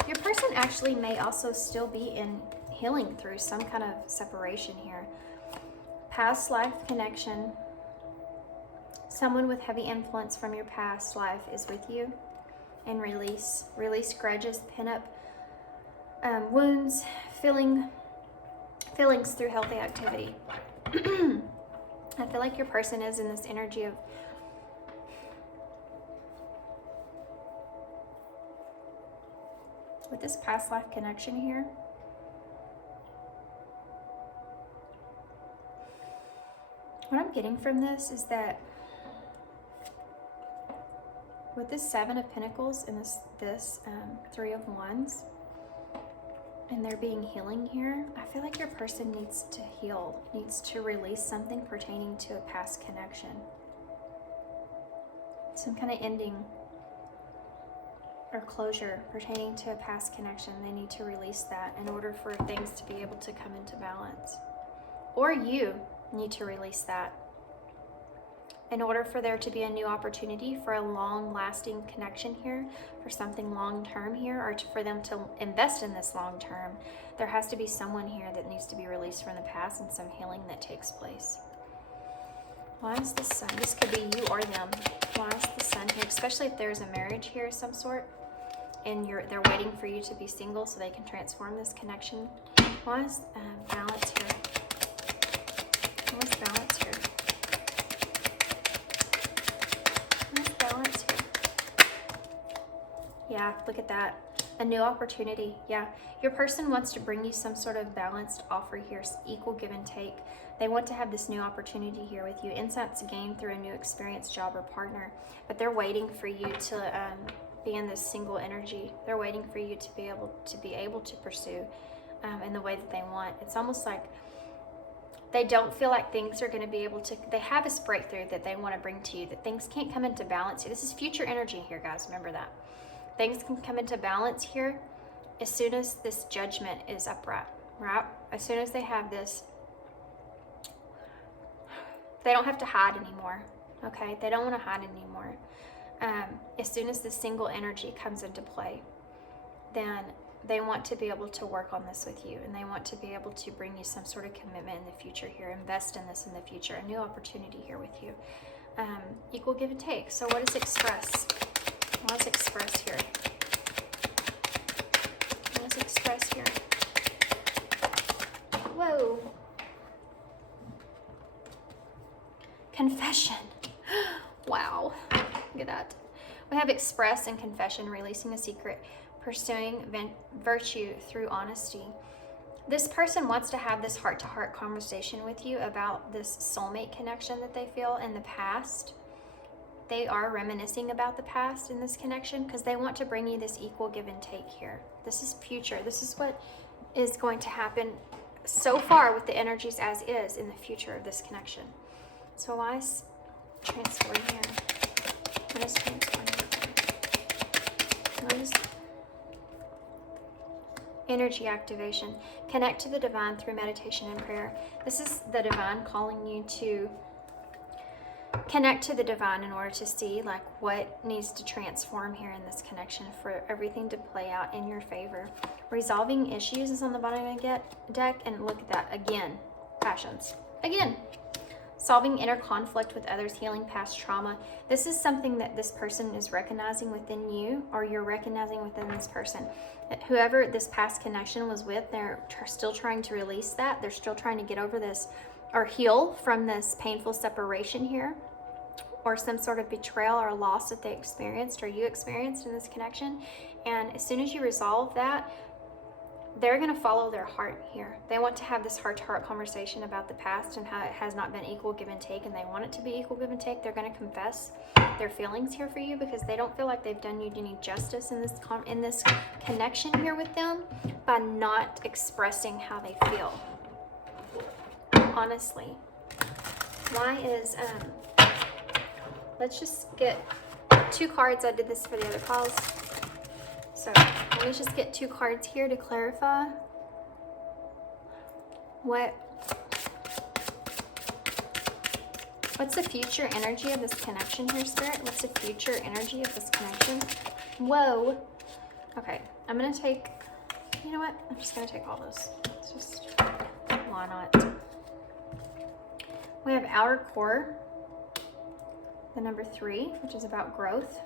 Your person actually may also still be in healing through some kind of separation here. Past life connection. Someone with heavy influence from your past life is with you. And release grudges, pin up wounds, feelings through healthy activity. I feel like your person is in this energy of with this past life connection here. What I'm getting from this is that with this Seven of Pentacles and this Three of Wands, and there being healing here, I feel like your person needs to heal, needs to release something pertaining to a past connection. Some kind of ending or closure pertaining to a past connection. They need to release that in order for things to be able to come into balance. Or you need to release that in order for there to be a new opportunity for a long-lasting connection here, for something long-term here, or for them to invest in this long-term. There has to be someone here that needs to be released from the past and some healing that takes place. Why is the Sun? This could be you or them. Why is the Sun here? Especially if there's a marriage here of some sort and they're waiting for you to be single so they can transform this connection. Why is balance here? What is balance here? What is balance here? Yeah, look at that. A new opportunity. Yeah, your person wants to bring you some sort of balanced offer here, equal give and take. They want to have this new opportunity here with you. Insights gained through a new experience, job, or partner. But they're waiting for you to be in this single energy. They're waiting for you to be able to pursue in the way that they want. It's almost like they don't feel like things are going to be able to, they have this breakthrough that they want to bring to you, that things can't come into balance. This is future energy here, guys. Remember that. things can come into balance here as soon as this judgment is upright, right? As soon as they have this, they don't have to hide anymore, okay? They don't want to hide anymore. As soon as the single energy comes into play, then they want to be able to work on this with you, and they want to be able to bring you some sort of commitment in the future here, invest in this in the future, a new opportunity here with you. Equal give and take. So what is express? What's express here? What is express here? Whoa. Confession. Wow. Look at that. We have express and confession, releasing a secret, pursuing virtue through honesty. This person wants to have this heart-to-heart conversation with you about this soulmate connection that they feel in the past. They are reminiscing about the past in this connection because they want to bring you this equal give and take here. This is future. This is what is going to happen so far with the energies as is in the future of this connection. So why is transferring here? What is transferring here? What is energy activation? Connect to the divine through meditation and prayer. This is the divine calling you to connect to the divine in order to see like what needs to transform here in this connection for everything to play out in your favor. Resolving issues is on the bottom of the deck, and look at that again. Passions. Again. Solving inner conflict with others, healing past trauma. This is something that this person is recognizing within you, or you're recognizing within this person. Whoever this past connection was with, they're still trying to release that. They're still trying to get over this or heal from this painful separation here, or some sort of betrayal or loss that they experienced or you experienced in this connection. And as soon as you resolve that, they're going to follow their heart here. They want to have this heart-to-heart conversation about the past and how it has not been equal give and take, and they want it to be equal give and take. They're going to confess their feelings here for you because they don't feel like they've done you any justice in this connection here with them by not expressing how they feel. Honestly. Why is, let's just get 2 cards. I did this for the other piles. So let me just get 2 cards here to clarify what's the future energy of this connection here, Spirit? What's the future energy of this connection? Whoa. Okay, I'm going to take, you know what? I'm just going to take all those. It's just, why not? We have outer core, the number 3, which is about growth.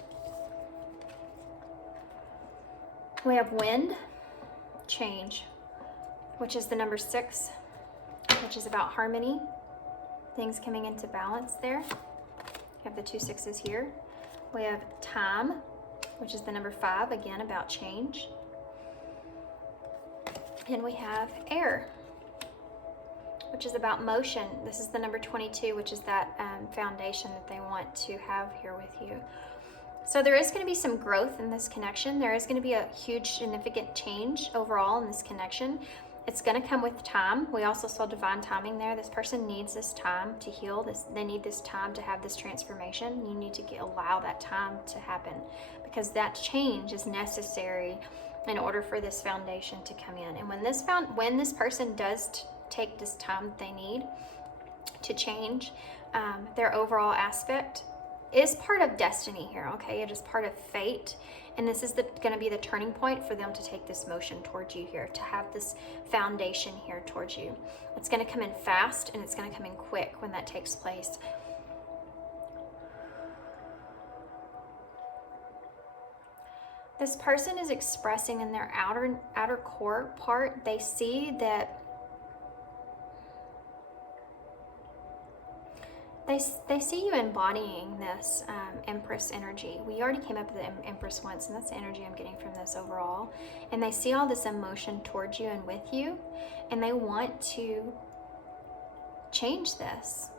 We have wind, change, which is the number 6, which is about harmony, things coming into balance there. We have the 2 6s here. We have time, which is the number 5, again about change. And we have air, which is about motion. This is the number 22, which is that foundation that they want to have here with you. So there is going to be some growth in this connection. There is going to be a huge significant change overall in this connection. It's going to come with time. We also saw divine timing there. This person needs this time to heal. They need this time to have this transformation. You need to allow that time to happen because that change is necessary in order for this foundation to come in. And when this person does take this time that they need to change their overall aspect, is part of destiny here, okay? It is part of fate, and this is going to be the turning point for them to take this motion towards you here, to have this foundation here towards you. It's going to come in fast, and it's going to come in quick when that takes place. This person is expressing in their outer core part, they see that They see you embodying this Empress energy. We already came up with the Empress once, and that's the energy I'm getting from this overall. And they see all this emotion towards you and with you, and they want to change this.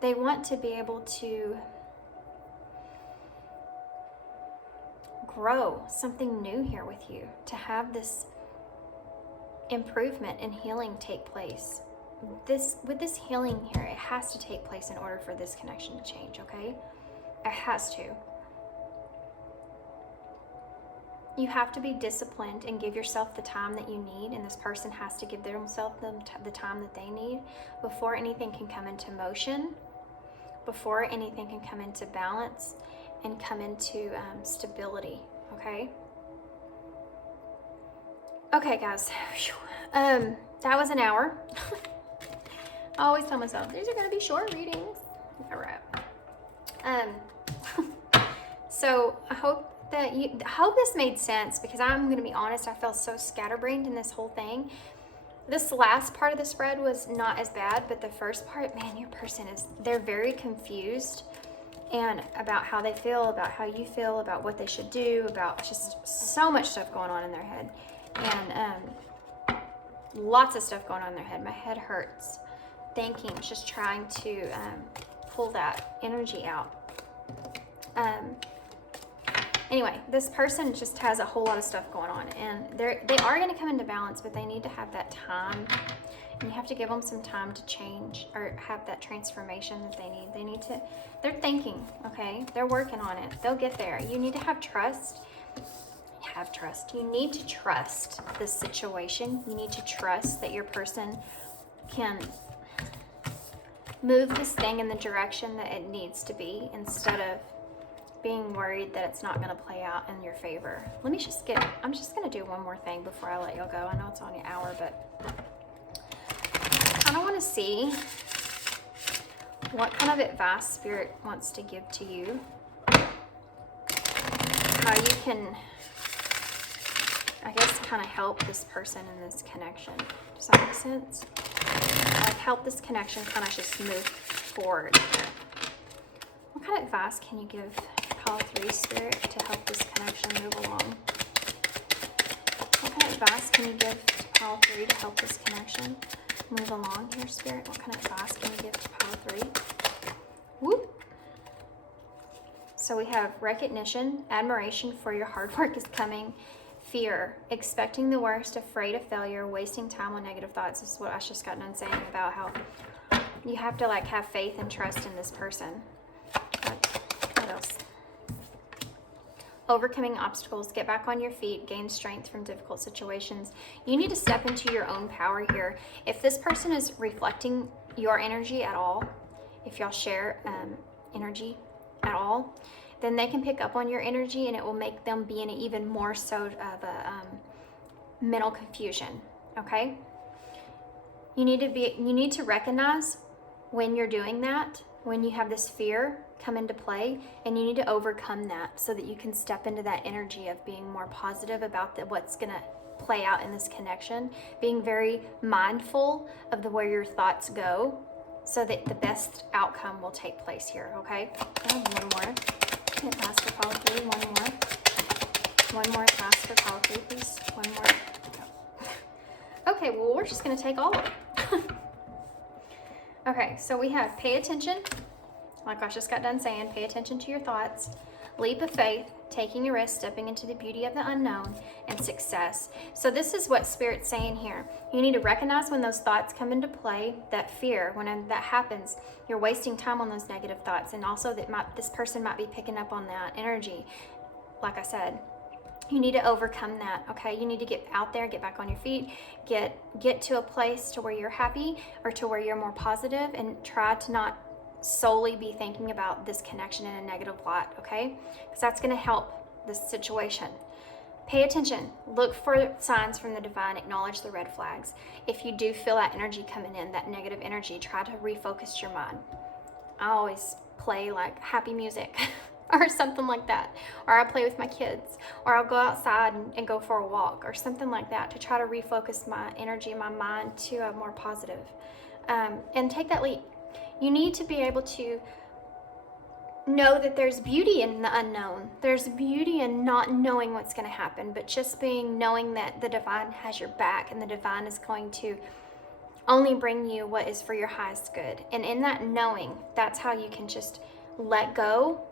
They want to be able to grow something new here with you, to have this improvement and healing take place. With this healing here, it has to take place in order for this connection to change, okay? It has to. You have to be disciplined and give yourself the time that you need, and this person has to give themselves the time that they need before anything can come into motion, before anything can come into balance and come into stability, okay? Okay, guys. That was an hour. I always tell myself, these are going to be short readings. All right. So I hope this made sense, because I'm going to be honest, I felt so scatterbrained in this whole thing. This last part of the spread was not as bad, but the first part, man, your person they're very confused and about how they feel, about how you feel, about what they should do, about just so much stuff going on in their head. And lots of stuff going on in their head. My head hurts thinking, just trying to pull that energy out. Anyway, this person just has a whole lot of stuff going on, and they are going to come into balance, but they need to have that time, and you have to give them some time to change or have that transformation that they need. They're thinking, okay? They're working on it. They'll get there. You need to have trust. You need to trust this situation. You need to trust that your person can move this thing in the direction that it needs to be, instead of being worried that it's not going to play out in your favor. I'm just going to do one more thing before I let y'all go. I know it's only an hour, but I kind of want to see what kind of advice Spirit wants to give to you. How you can, I guess, kind of help this person in this connection. Does that make sense? Like, help this connection kind of just move forward here. What kind of advice can you give Pile 3 Spirit to help this connection move along? What kind of advice can you give to Pile 3 to help this connection move along here, Spirit? What kind of advice can you give to Pile 3? Whoop! So we have recognition, admiration for your hard work is coming, fear, expecting the worst, afraid of failure, wasting time on negative thoughts. This is what I just got done saying about how you have to like have faith and trust in this person. What else? Overcoming obstacles, get back on your feet, gain strength from difficult situations. You need to step into your own power here. If this person is reflecting your energy at all, if y'all share energy at all, then they can pick up on your energy, and it will make them be in even more so of a mental confusion, okay? You need to recognize when you're doing that, when you have this fear come into play, and you need to overcome that so that you can step into that energy of being more positive about what's going to play out in this connection, being very mindful of where your thoughts go so that the best outcome will take place here, okay? I have one more. Can it pass for Pile 3? One more. One more pass for Pile 3, please. One more. Okay, well, we're just going to take all of it. Okay, so we have pay attention. Like I just got done saying, pay attention to your thoughts. Leap of faith, taking a risk, stepping into the beauty of the unknown, and success. So this is what Spirit's saying here. You need to recognize when those thoughts come into play, that fear, when that happens, you're wasting time on those negative thoughts, and also that this person might be picking up on that energy. Like I said, you need to overcome that, okay? You need to get out there, get back on your feet, get to a place to where you're happy or to where you're more positive, and try to not solely be thinking about this connection in a negative light, okay? Because that's going to help this situation. Pay attention. Look for signs from the divine. Acknowledge the red flags. If you do feel that energy coming in, that negative energy, try to refocus your mind. I always play like happy music or something like that. Or I play with my kids. Or I'll go outside and go for a walk or something like that to try to refocus my energy, my mind to a more positive. And take that leap. You need to be able to know that there's beauty in the unknown. There's beauty in not knowing what's going to happen, but just knowing that the divine has your back, and the divine is going to only bring you what is for your highest good. And in that knowing, that's how you can just let go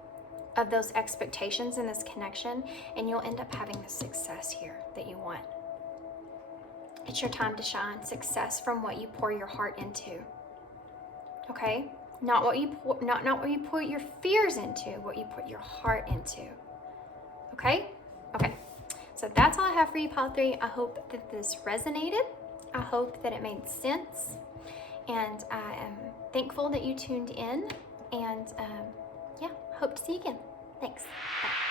of those expectations in this connection, and you'll end up having the success here that you want. It's your time to shine. Success from what you pour your heart into. Okay? Not what you put your fears into, what you put your heart into. Okay? Okay. So that's all I have for you, pile 3. I hope that this resonated. I hope that it made sense. And I am thankful that you tuned in. And yeah, hope to see you again. Thanks. Bye.